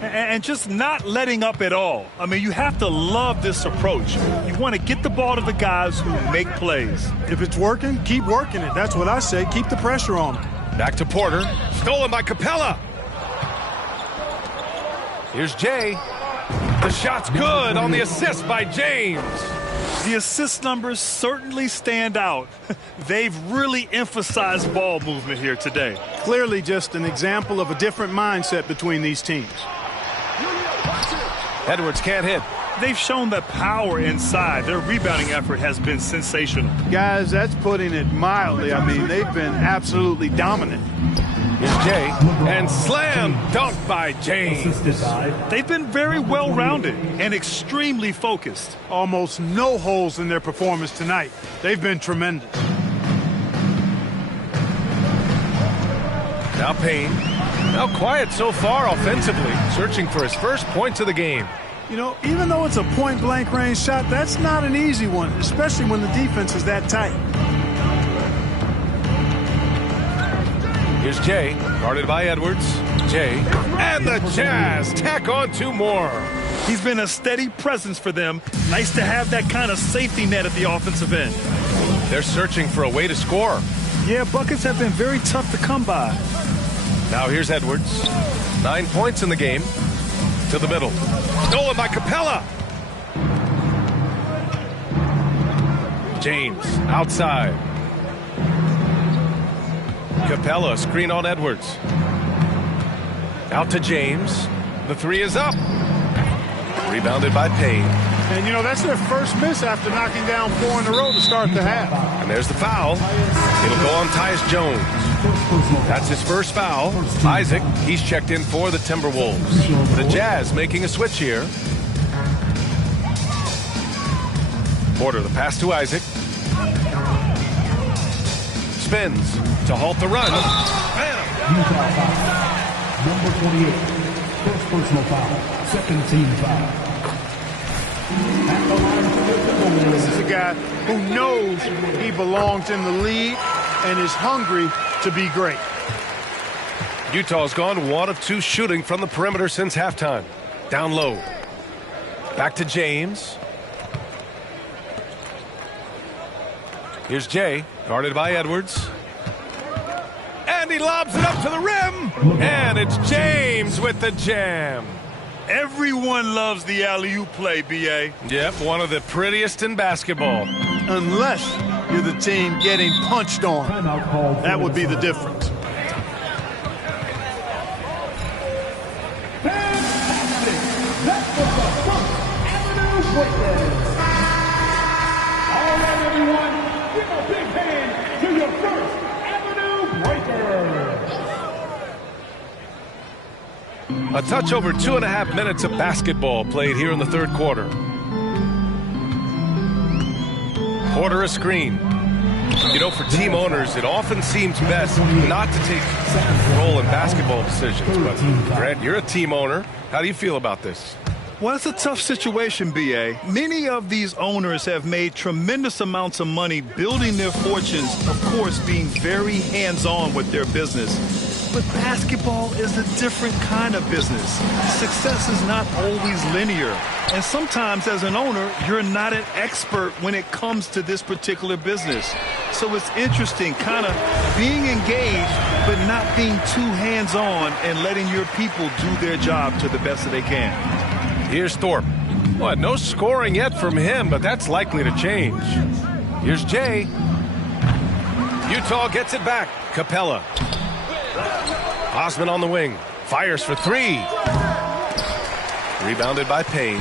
And just not letting up at all. I mean, you have to love this approach. You want to get the ball to the guys who make plays. If it's working, keep working it. That's what I say. Keep the pressure on them. Back to Porter. Stolen by Capella. Here's Jay. The shot's good on the assist by James. The assist numbers certainly stand out. They've really emphasized ball movement here today. Clearly just an example of a different mindset between these teams. Edwards can't hit. They've shown that power inside. Their rebounding effort has been sensational. Guys, that's putting it mildly. I mean, they've been absolutely dominant. Here's Jay, and slam dunk by James. They've been very well-rounded and extremely focused. Almost no holes in their performance tonight. They've been tremendous. Now Payne. Now quiet so far offensively, searching for his first points of the game. You know, even though it's a point-blank range shot, that's not an easy one, especially when the defense is that tight. Here's Jay, guarded by Edwards. Jay, and the Jazz tack on two more. He's been a steady presence for them. Nice to have that kind of safety net at the offensive end. They're searching for a way to score. Yeah, buckets have been very tough to come by. Now here's Edwards. 9 points in the game. To the middle. Stolen by Capella. James, outside. Capella, screen on Edwards. Out to James. The three is up. Rebounded by Payne. And, you know, that's their first miss after knocking down 4 in a row to start the half. And there's the foul. It'll go on Tyus Jones. That's his first foul. Isaac, he's checked in for the Timberwolves. The Jazz making a switch here. Porter, the pass to Isaac. Spins to halt the run. Utah foul. Number 28. First personal foul. Second team foul. This is a guy who knows he belongs in the league and is hungry to be great. Utah's gone 1 of 2 shooting from the perimeter since halftime. Down low. Back to James. Here's Jay, guarded by Edwards. And he lobs it up to the rim. And it's James with the jam. Everyone loves the alley-oop play, B.A. Yep, one of the prettiest in basketball. Unless you're the team getting punched on. That would be the difference. All right, everyone, give a big hand to your first Avenue Breaker. A touch over 2.5 minutes of basketball played here in the third quarter. Porter a screen. You know, for team owners, it often seems best not to take role in basketball decisions. But, Grant, you're a team owner. How do you feel about this? Well, it's a tough situation, B.A. Many of these owners have made tremendous amounts of money building their fortunes, of course, being very hands-on with their business. But basketball is a different kind of business. Success is not always linear. And sometimes as an owner, you're not an expert when it comes to this particular business. So it's interesting kind of being engaged, but not being too hands-on and letting your people do their job to the best that they can. Here's Thorpe. What, no scoring yet from him, but that's likely to change. Here's Jay. Utah gets it back. Capella. Osman on the wing. Fires for 3. Rebounded by Payne.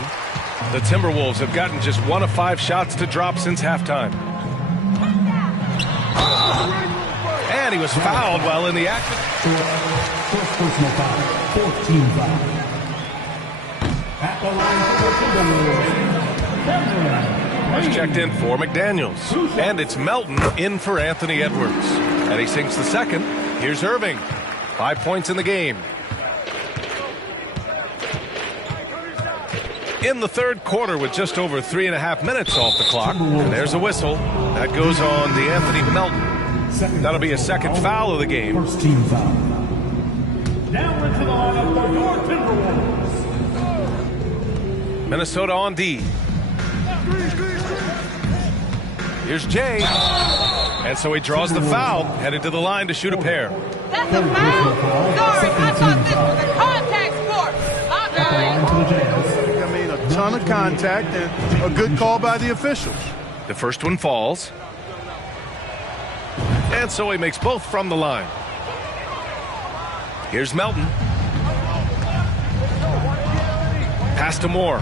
The Timberwolves have gotten just 1 of 5 shots to drop since halftime. And he was fouled while in the act. First personal foul. 14 foul. At the line for the Timberwolves. First checked in for McDaniels. And it's Melton in for Anthony Edwards. And he sinks the second. Here's Irving. 5 points in the game. In the third quarter with just over 3.5 minutes off the clock. And there's a whistle. That goes on DeAnthony Melton. That'll be a second foul of the game. First team foul. Now into the lineup for your Timberwolves. Minnesota on D. Here's Jay. And so he draws the foul, headed to the line to shoot a pair. That's a foul? Sorry, I thought this was a contact sport. I mean, a ton of contact and a good call by the officials. The first one falls. And so he makes both from the line. Here's Melton. Pass to Moore.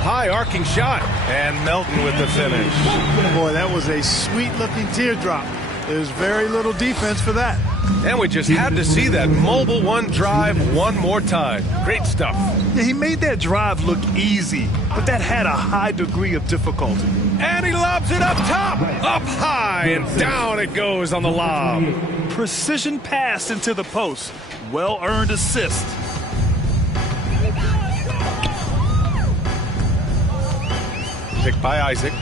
High arcing shot. And Melton with the finish. Boy, that was a sweet-looking teardrop. There's very little defense for that. And we just had to see that mobile one drive one more time. Great stuff. Yeah, he made that drive look easy, but that had a high degree of difficulty. And he lobs it up top, up high, and down it goes on the lob. Precision pass into the post. Well-earned assist. Picked by Isaac.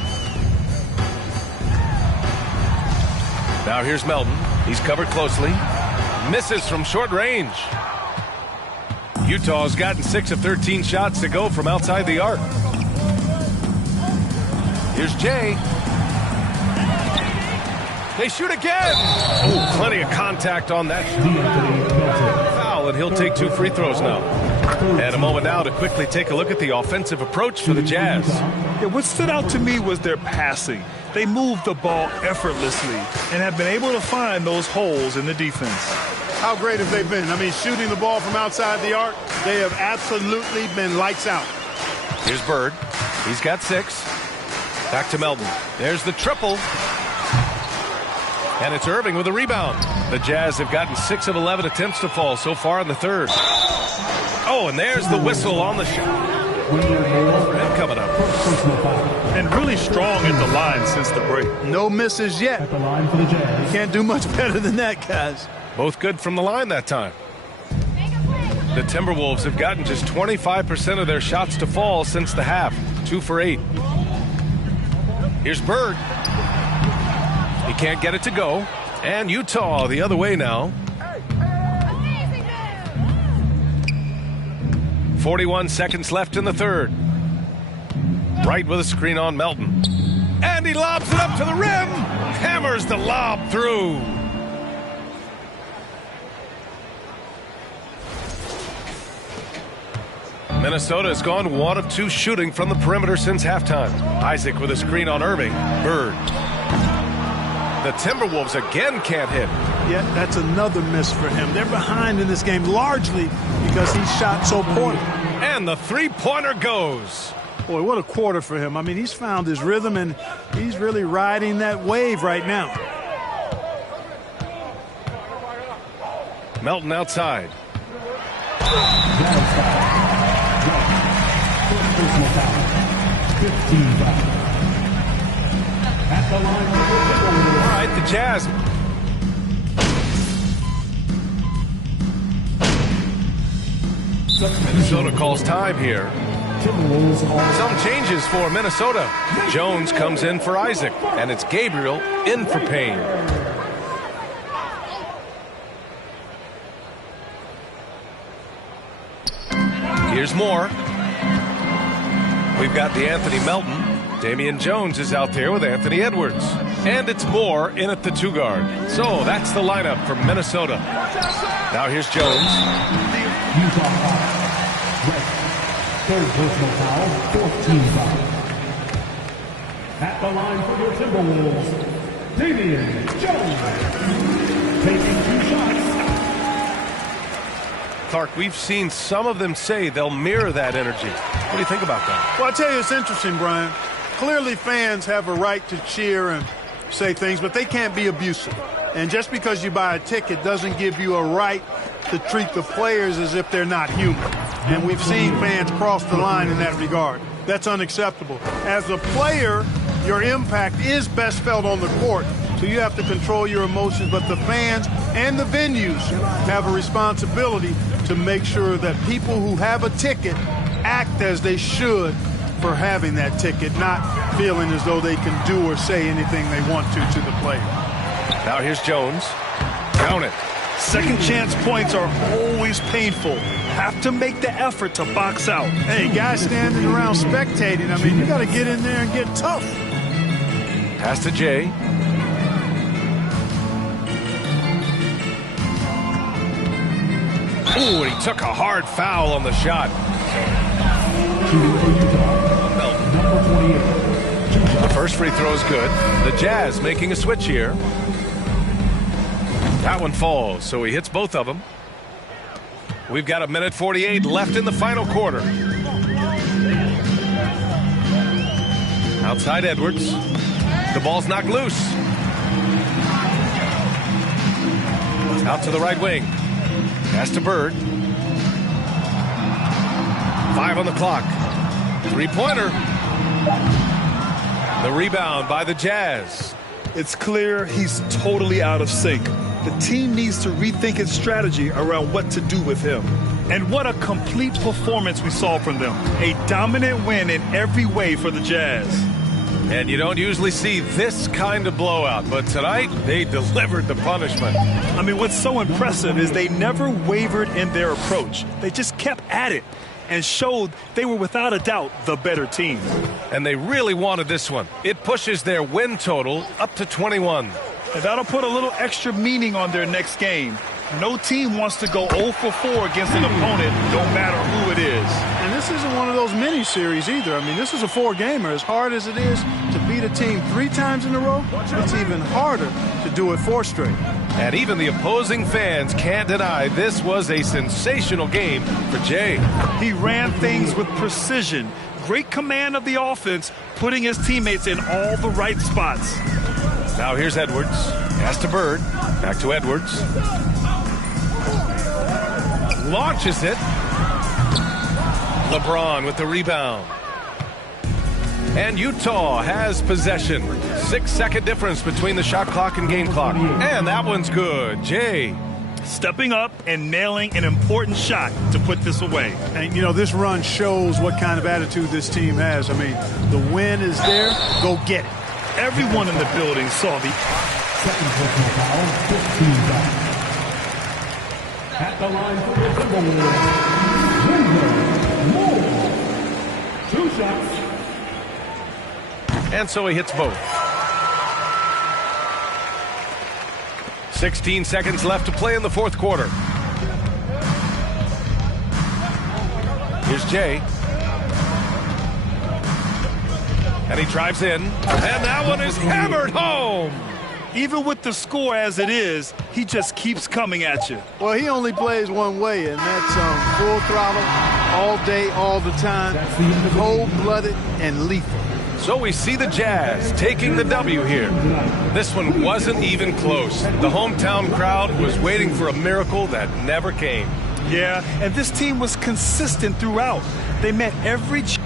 Now here's Melton. He's covered closely. Misses from short range. Utah's gotten 6 of 13 shots to go from outside the arc. Here's Jay. They shoot again. Oh, plenty of contact on that foul, and he'll take 2 free throws now. And a moment now to quickly take a look at the offensive approach for the Jazz. Yeah, what stood out to me was their passing. They moved the ball effortlessly and have been able to find those holes in the defense. How great have they been? I mean, shooting the ball from outside the arc, they have absolutely been lights out. Here's Bird. He's got 6. Back to Melton. There's the triple. And it's Irving with a rebound. The Jazz have gotten 6 of 11 attempts to fall so far in the third. Oh, and there's the whistle on the shot. And coming up. And really strong at the line since the break. No misses yet. At the line for the Jazz. You can't do much better than that, guys. Both good from the line that time. The Timberwolves have gotten just 25% of their shots to fall since the half. 2 for 8. Here's Bird. He can't get it to go. And Utah the other way now. 41 seconds left in the third. Right with a screen on Melton. And he lobs it up to the rim. Hammers the lob through. Minnesota has gone 1 of 2 shooting from the perimeter since halftime. Isaac with a screen on Irving. Bird. The Timberwolves again can't hit. Yeah, that's another miss for him. They're behind in this game largely because he shot so poorly. And the three-pointer goes. Boy, what a quarter for him. I mean, he's found his rhythm, and he's really riding that wave right now. Melton outside. All right, the Jazz. Minnesota calls time here. Some changes for Minnesota. Jones comes in for Isaac, and it's Gabriel in for Payne. Here's Moore. We've got the Anthony Melton. Damian Jones is out there with Anthony Edwards. And it's Moore in at the 2 guard. So that's the lineup for Minnesota. Now here's Jones. Utah foul. Red. Third personal foul, 14 foul. At the line for your Timberwolves, Damian Jones. Taking 2 shots. Clark, we've seen some of them say they'll mirror that energy. What do you think about that? Well, I tell you, it's interesting, Brian. Clearly fans have a right to cheer and say things, but they can't be abusive. And just because you buy a ticket doesn't give you a right to treat the players as if they're not human. And we've seen fans cross the line in that regard. That's unacceptable. As a player, your impact is best felt on the court, so you have to control your emotions, but the fans and the venues have a responsibility to make sure that people who have a ticket act as they should for having that ticket, not feeling as though they can do or say anything they want to the player. Now here's Jones. Down it. Second chance points are always painful. Have to make the effort to box out. Hey, guys standing around spectating, I mean, you got to get in there and get tough. Pass to Jay. Ooh, and he took a hard foul on the shot. The first free throw is good. The Jazz making a switch here. That one falls, so he hits both of them. We've got 1:48 left in the final quarter. Outside Edwards. The ball's knocked loose. Out to the right wing. Pass to Bird. 5 on the clock. Three-pointer. The rebound by the Jazz. It's clear he's totally out of sync. The team needs to rethink its strategy around what to do with him. And what a complete performance we saw from them. A dominant win in every way for the Jazz. And you don't usually see this kind of blowout, but tonight they delivered the punishment. I mean, what's so impressive is they never wavered in their approach. They just kept at it and showed they were without a doubt the better team. And they really wanted this one. It pushes their win total up to 21. And that'll put a little extra meaning on their next game. No team wants to go 0 for 4 against an opponent, no matter who it is. And this isn't one of those mini-series either. I mean, this is a 4-gamer. As hard as it is to beat a team 3 times in a row, it's even harder to do it 4 straight. And even the opposing fans can't deny this was a sensational game for Jay. He ran things with precision. Great command of the offense, putting his teammates in all the right spots. Now here's Edwards. Pass to Bird. Back to Edwards. Launches it. LeBron with the rebound. And Utah has possession. 6-second difference between the shot clock and game clock. And that one's good. Jay. Stepping up and nailing an important shot to put this away. And, you know, this run shows what kind of attitude this team has. I mean, the win is there. Go get it. Everyone in the building saw the... Second personal foul, 15 back. At the line for the Timberwolves, 2 shots. And so he hits both. 16 seconds left to play in the fourth quarter. Here's Jay. And he drives in. And that one is hammered home. Even with the score as it is, he just keeps coming at you. Well, he only plays one way, and that's full throttle, all day, all the time, cold-blooded and lethal. So we see the Jazz taking the W here. This one wasn't even close. The hometown crowd was waiting for a miracle that never came. Yeah, and this team was consistent throughout. They met every chance.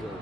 Good.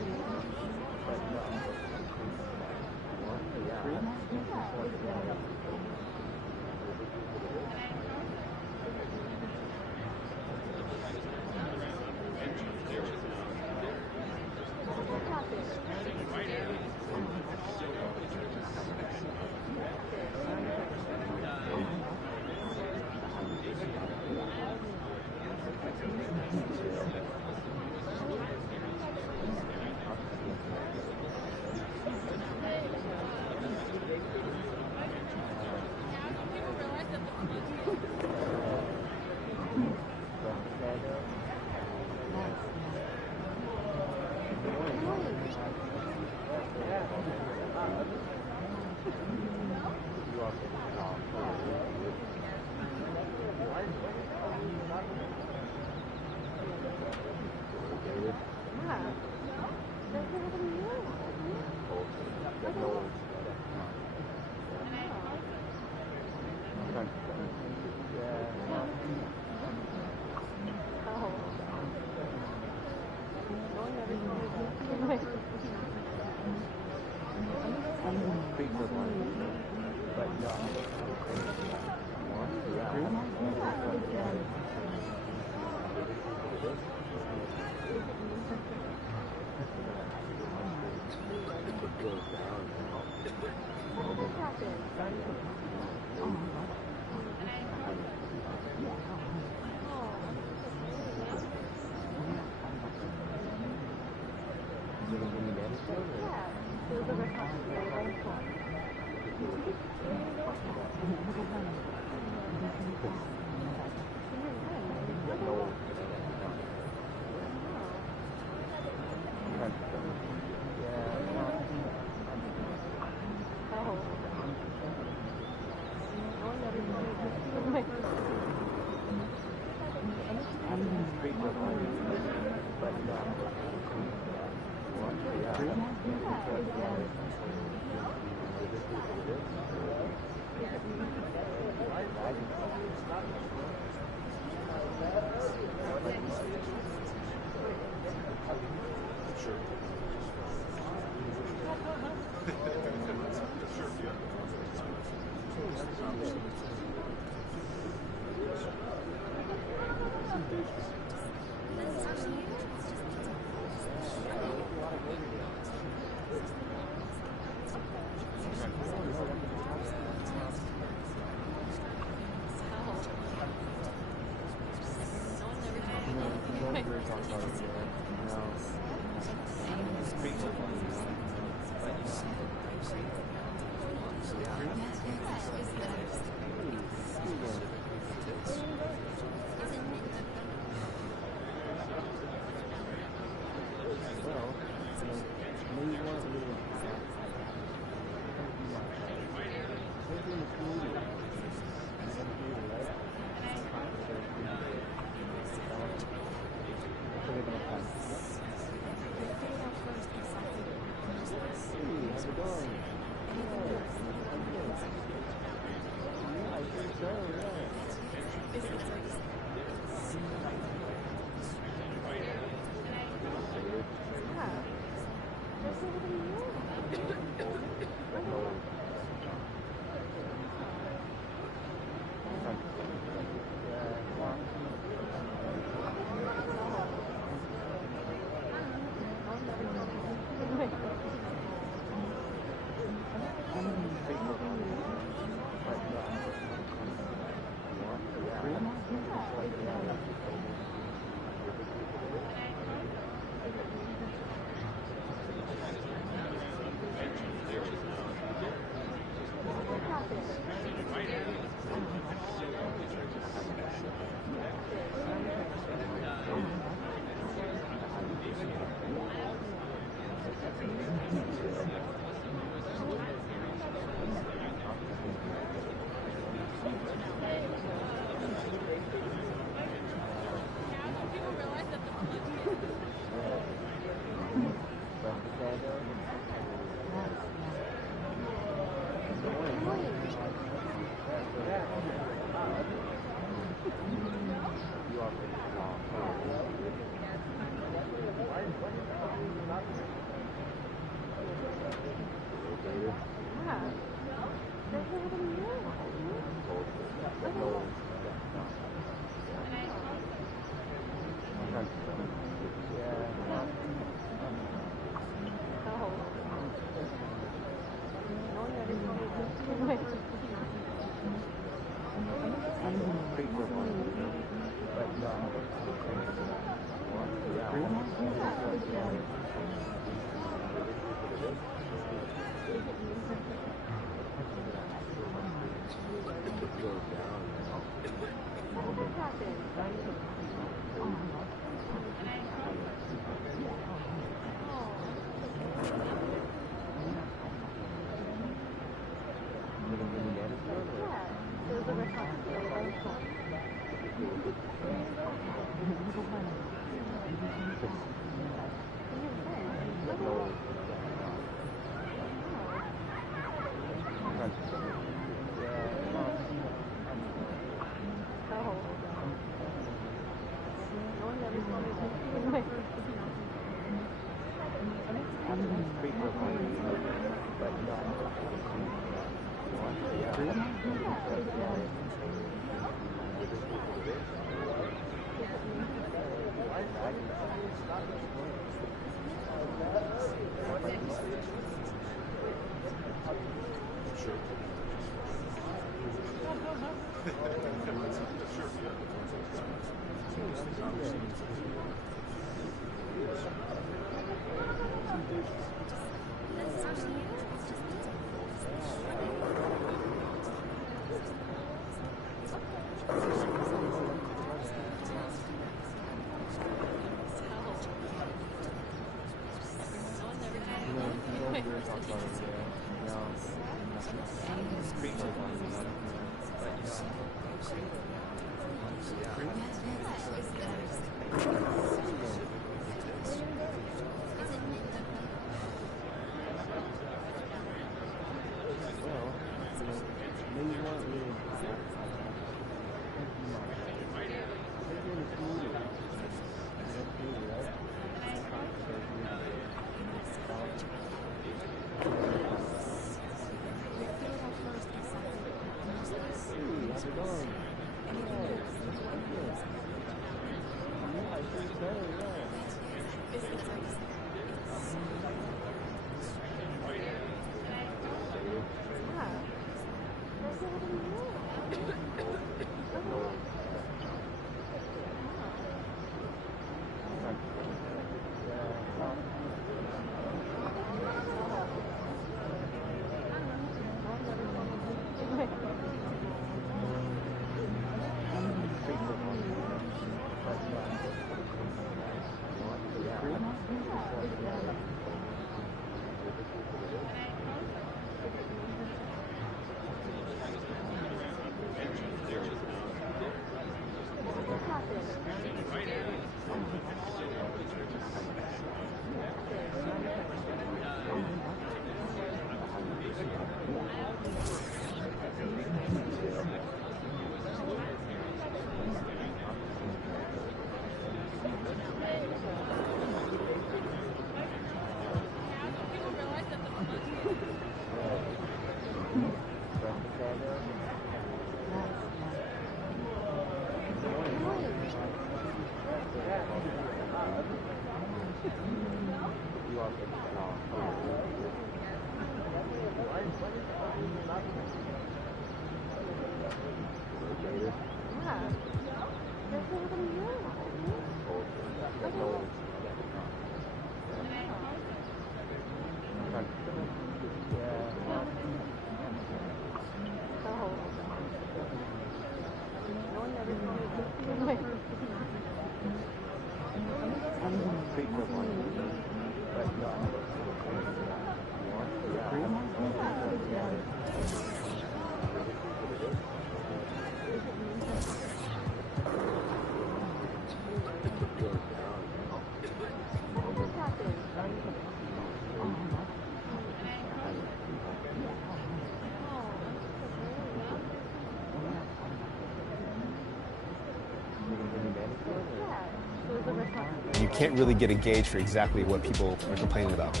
You can't really get a gauge for exactly what people are complaining about.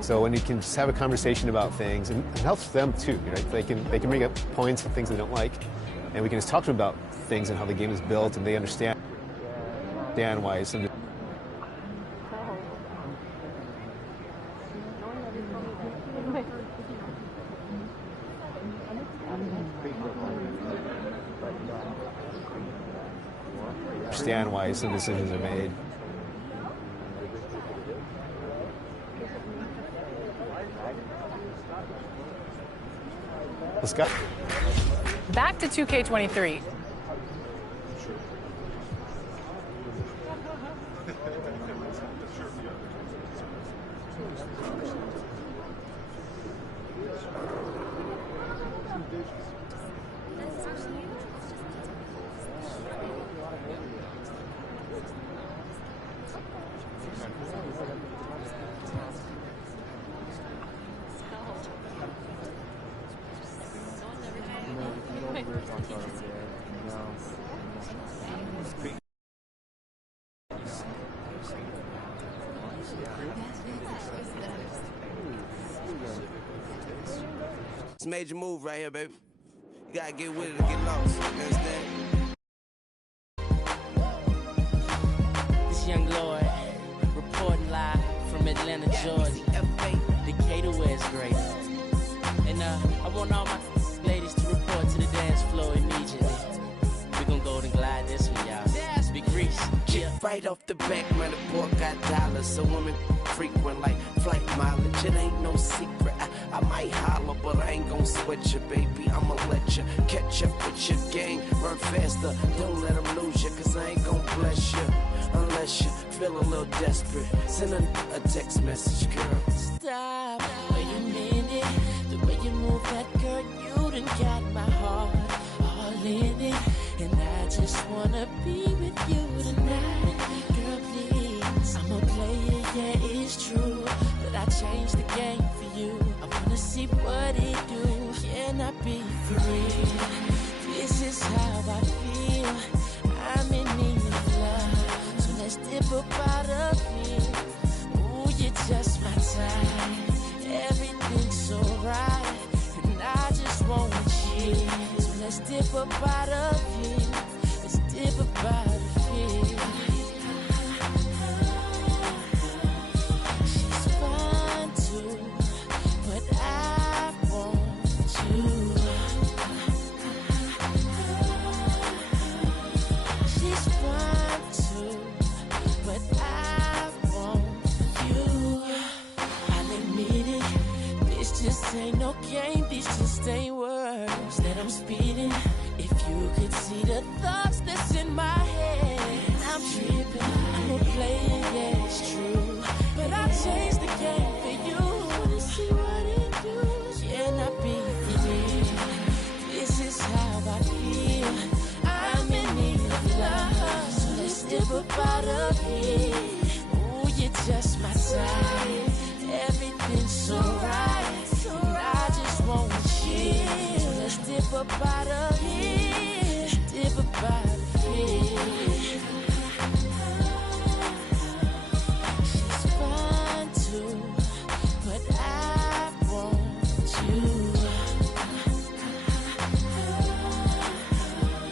So when you can just have a conversation about things, and it helps them too, right? They can bring up points and things they don't like, and we can just talk to them about things and how the game is built, and they understand why some. Understand why some decisions are made. Let's go. Back to 2K23. It's a major move right here, baby. You gotta get with it or get lost. You understand? This young Lord, reporting live from Atlanta, Georgia. Decatur is great. And I want all my ladies to report to the dance floor immediately. We gon' go and glide this one, y'all. Big Reese. Yeah. Right off the back, man, the boy got dollars. So women frequent like flight mileage. It ain't no secret. I might holler, but I ain't gon' sweat you, baby. I'ma let you catch up with your game. Run faster, don't let them lose you, cause I ain't gon' bless you. Unless you feel a little desperate. Send a text message, girl. Stop, wait a minute. The way you move that girl, you done got my heart all in it. And I just wanna be with you tonight. Girl, please, I'm a player, yeah, it's true. But I changed the game for you. I wanna see what it do. Can I be free? This is how I feel. I'm in need of love. So let's dip up out of here. Ooh, you're just my type. Everything's so right. And I just want you. So let's dip up out of here. Let's dip up out of here. here. Ooh, you're just my type. Everything's so right. And I just want you. So let's dip up out of here. Dip up out of here. She's fine too, but I want you.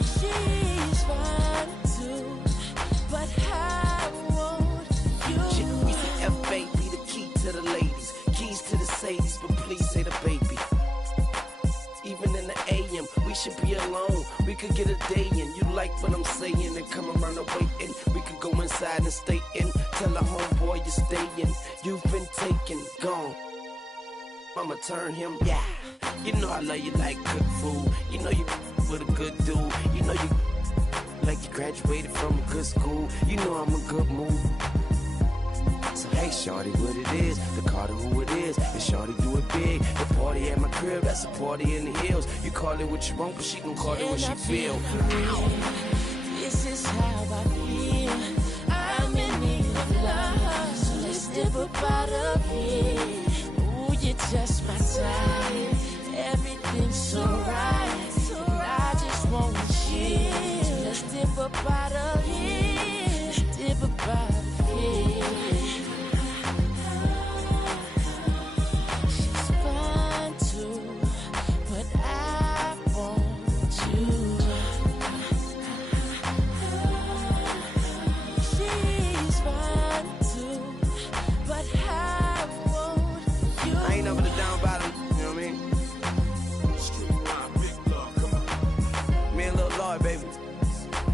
She's fine too, but I want you. Easy F, baby, the key to the ladies, keys to the Sadies, but please say the baby. Even in the AM, we should be alone. We could get a day in. You like what I'm saying and come around the waiting. We could go inside and stay in. Tell the homeboy you're staying. You've been taken, gone. I'ma turn him, yeah. You know I love you like good food. You know you with a good dude. You know you like you graduated from a good school. You know I'm a good mood. So hey, shorty, what it is, the Carter who it is, and shorty do it big. The party at my crib, that's a party in the hills. You call it what you want, but she gon' call it what she feel. This is how I feel. I'm in need of love, so let's dip up out of here. Ooh, you're just my type. Everything's so right, and I just want you. So let's dip up out of here. Dip up out of here.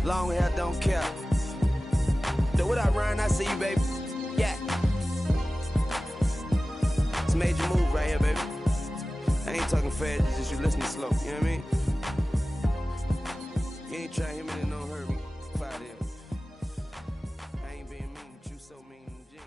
Long hair, don't care. So what I run, I see you, baby. Yeah. It's a major move right here, baby. I ain't talking fast, it's just you listening slow. You know what I mean? You ain't trying to hit me and don't hurt me. Fire them. I ain't being mean, but you so mean and Gene.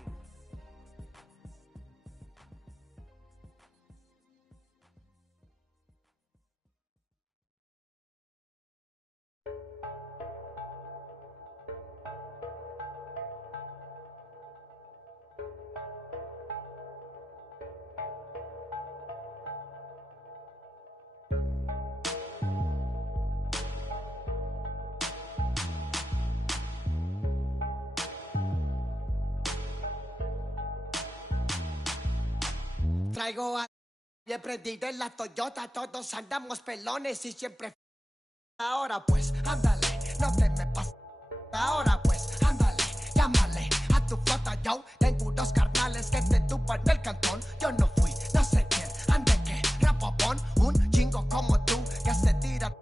Traigo a... Bien prendido en la Toyota, todos andamos pelones y siempre... Ahora pues, ándale, no te me pases. Ahora pues, ándale, llámale a tu flota, yo tengo unos carnales que te tupan el cantón. Yo no fui, no sé quién, ande que rapopón, un chingo como tú que se tira.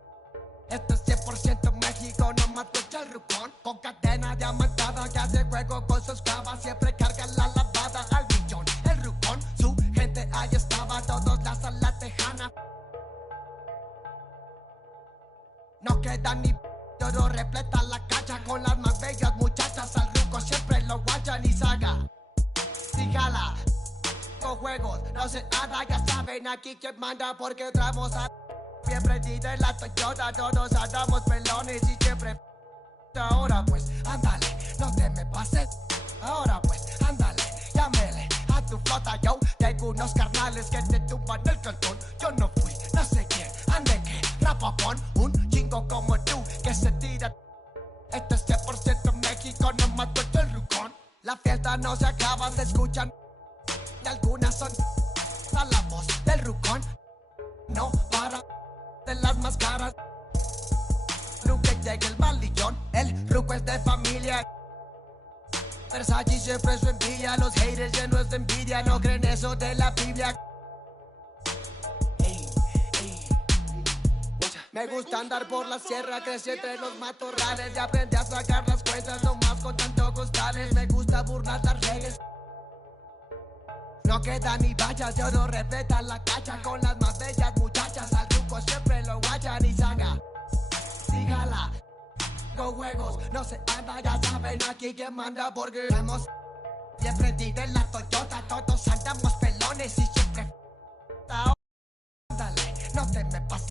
Esto es 100% México, no mato el rucón. Con cadena diamantada que hace juego con sus clavas, siempre carga la lavada al millón. El rucón, su gente ahí estaba, todos la sala tejana. No queda ni todo repleta la cacha con las más bellas muchachas. Al ruco siempre lo guachan y saga. Si jala, con juegos, no se nada, ya saben aquí quién manda porque traemos a... Bien prendida en la Toyota, todos andamos pelones y siempre... Ahora pues, ándale, no te me pases. Ahora pues, ándale, llámele a tu flota, yo tengo unos carnales que te tumban el cantón. Yo no fui, no sé quién, ande que rapapón, un chingo como tú que se tira. Esto es 100% México, no mato el rucón. La fiesta no se acaba, se escuchan y algunas son a la voz del rucón. No para de las más caras. Nunca llega el malillón, el ruco es de familia. Versace siempre su envidia, los haters llenos de envidia, no creen eso de la Biblia. Me gusta andar por la sierra, crecí entre los matorrales y aprendí a sacar las cuentas nomás con tanto costales. Me gusta burlar las reglas. No queda ni vallas, yo no respetan la cacha con las más bellas muchachas. Al ruco siempre lo guachan y saga. Sígala, con juegos, no se anda, ya saben aquí quién manda porque estamos bien prendidos en la Toyota, todos andamos pelones y siempre... Ándale, no te me pases.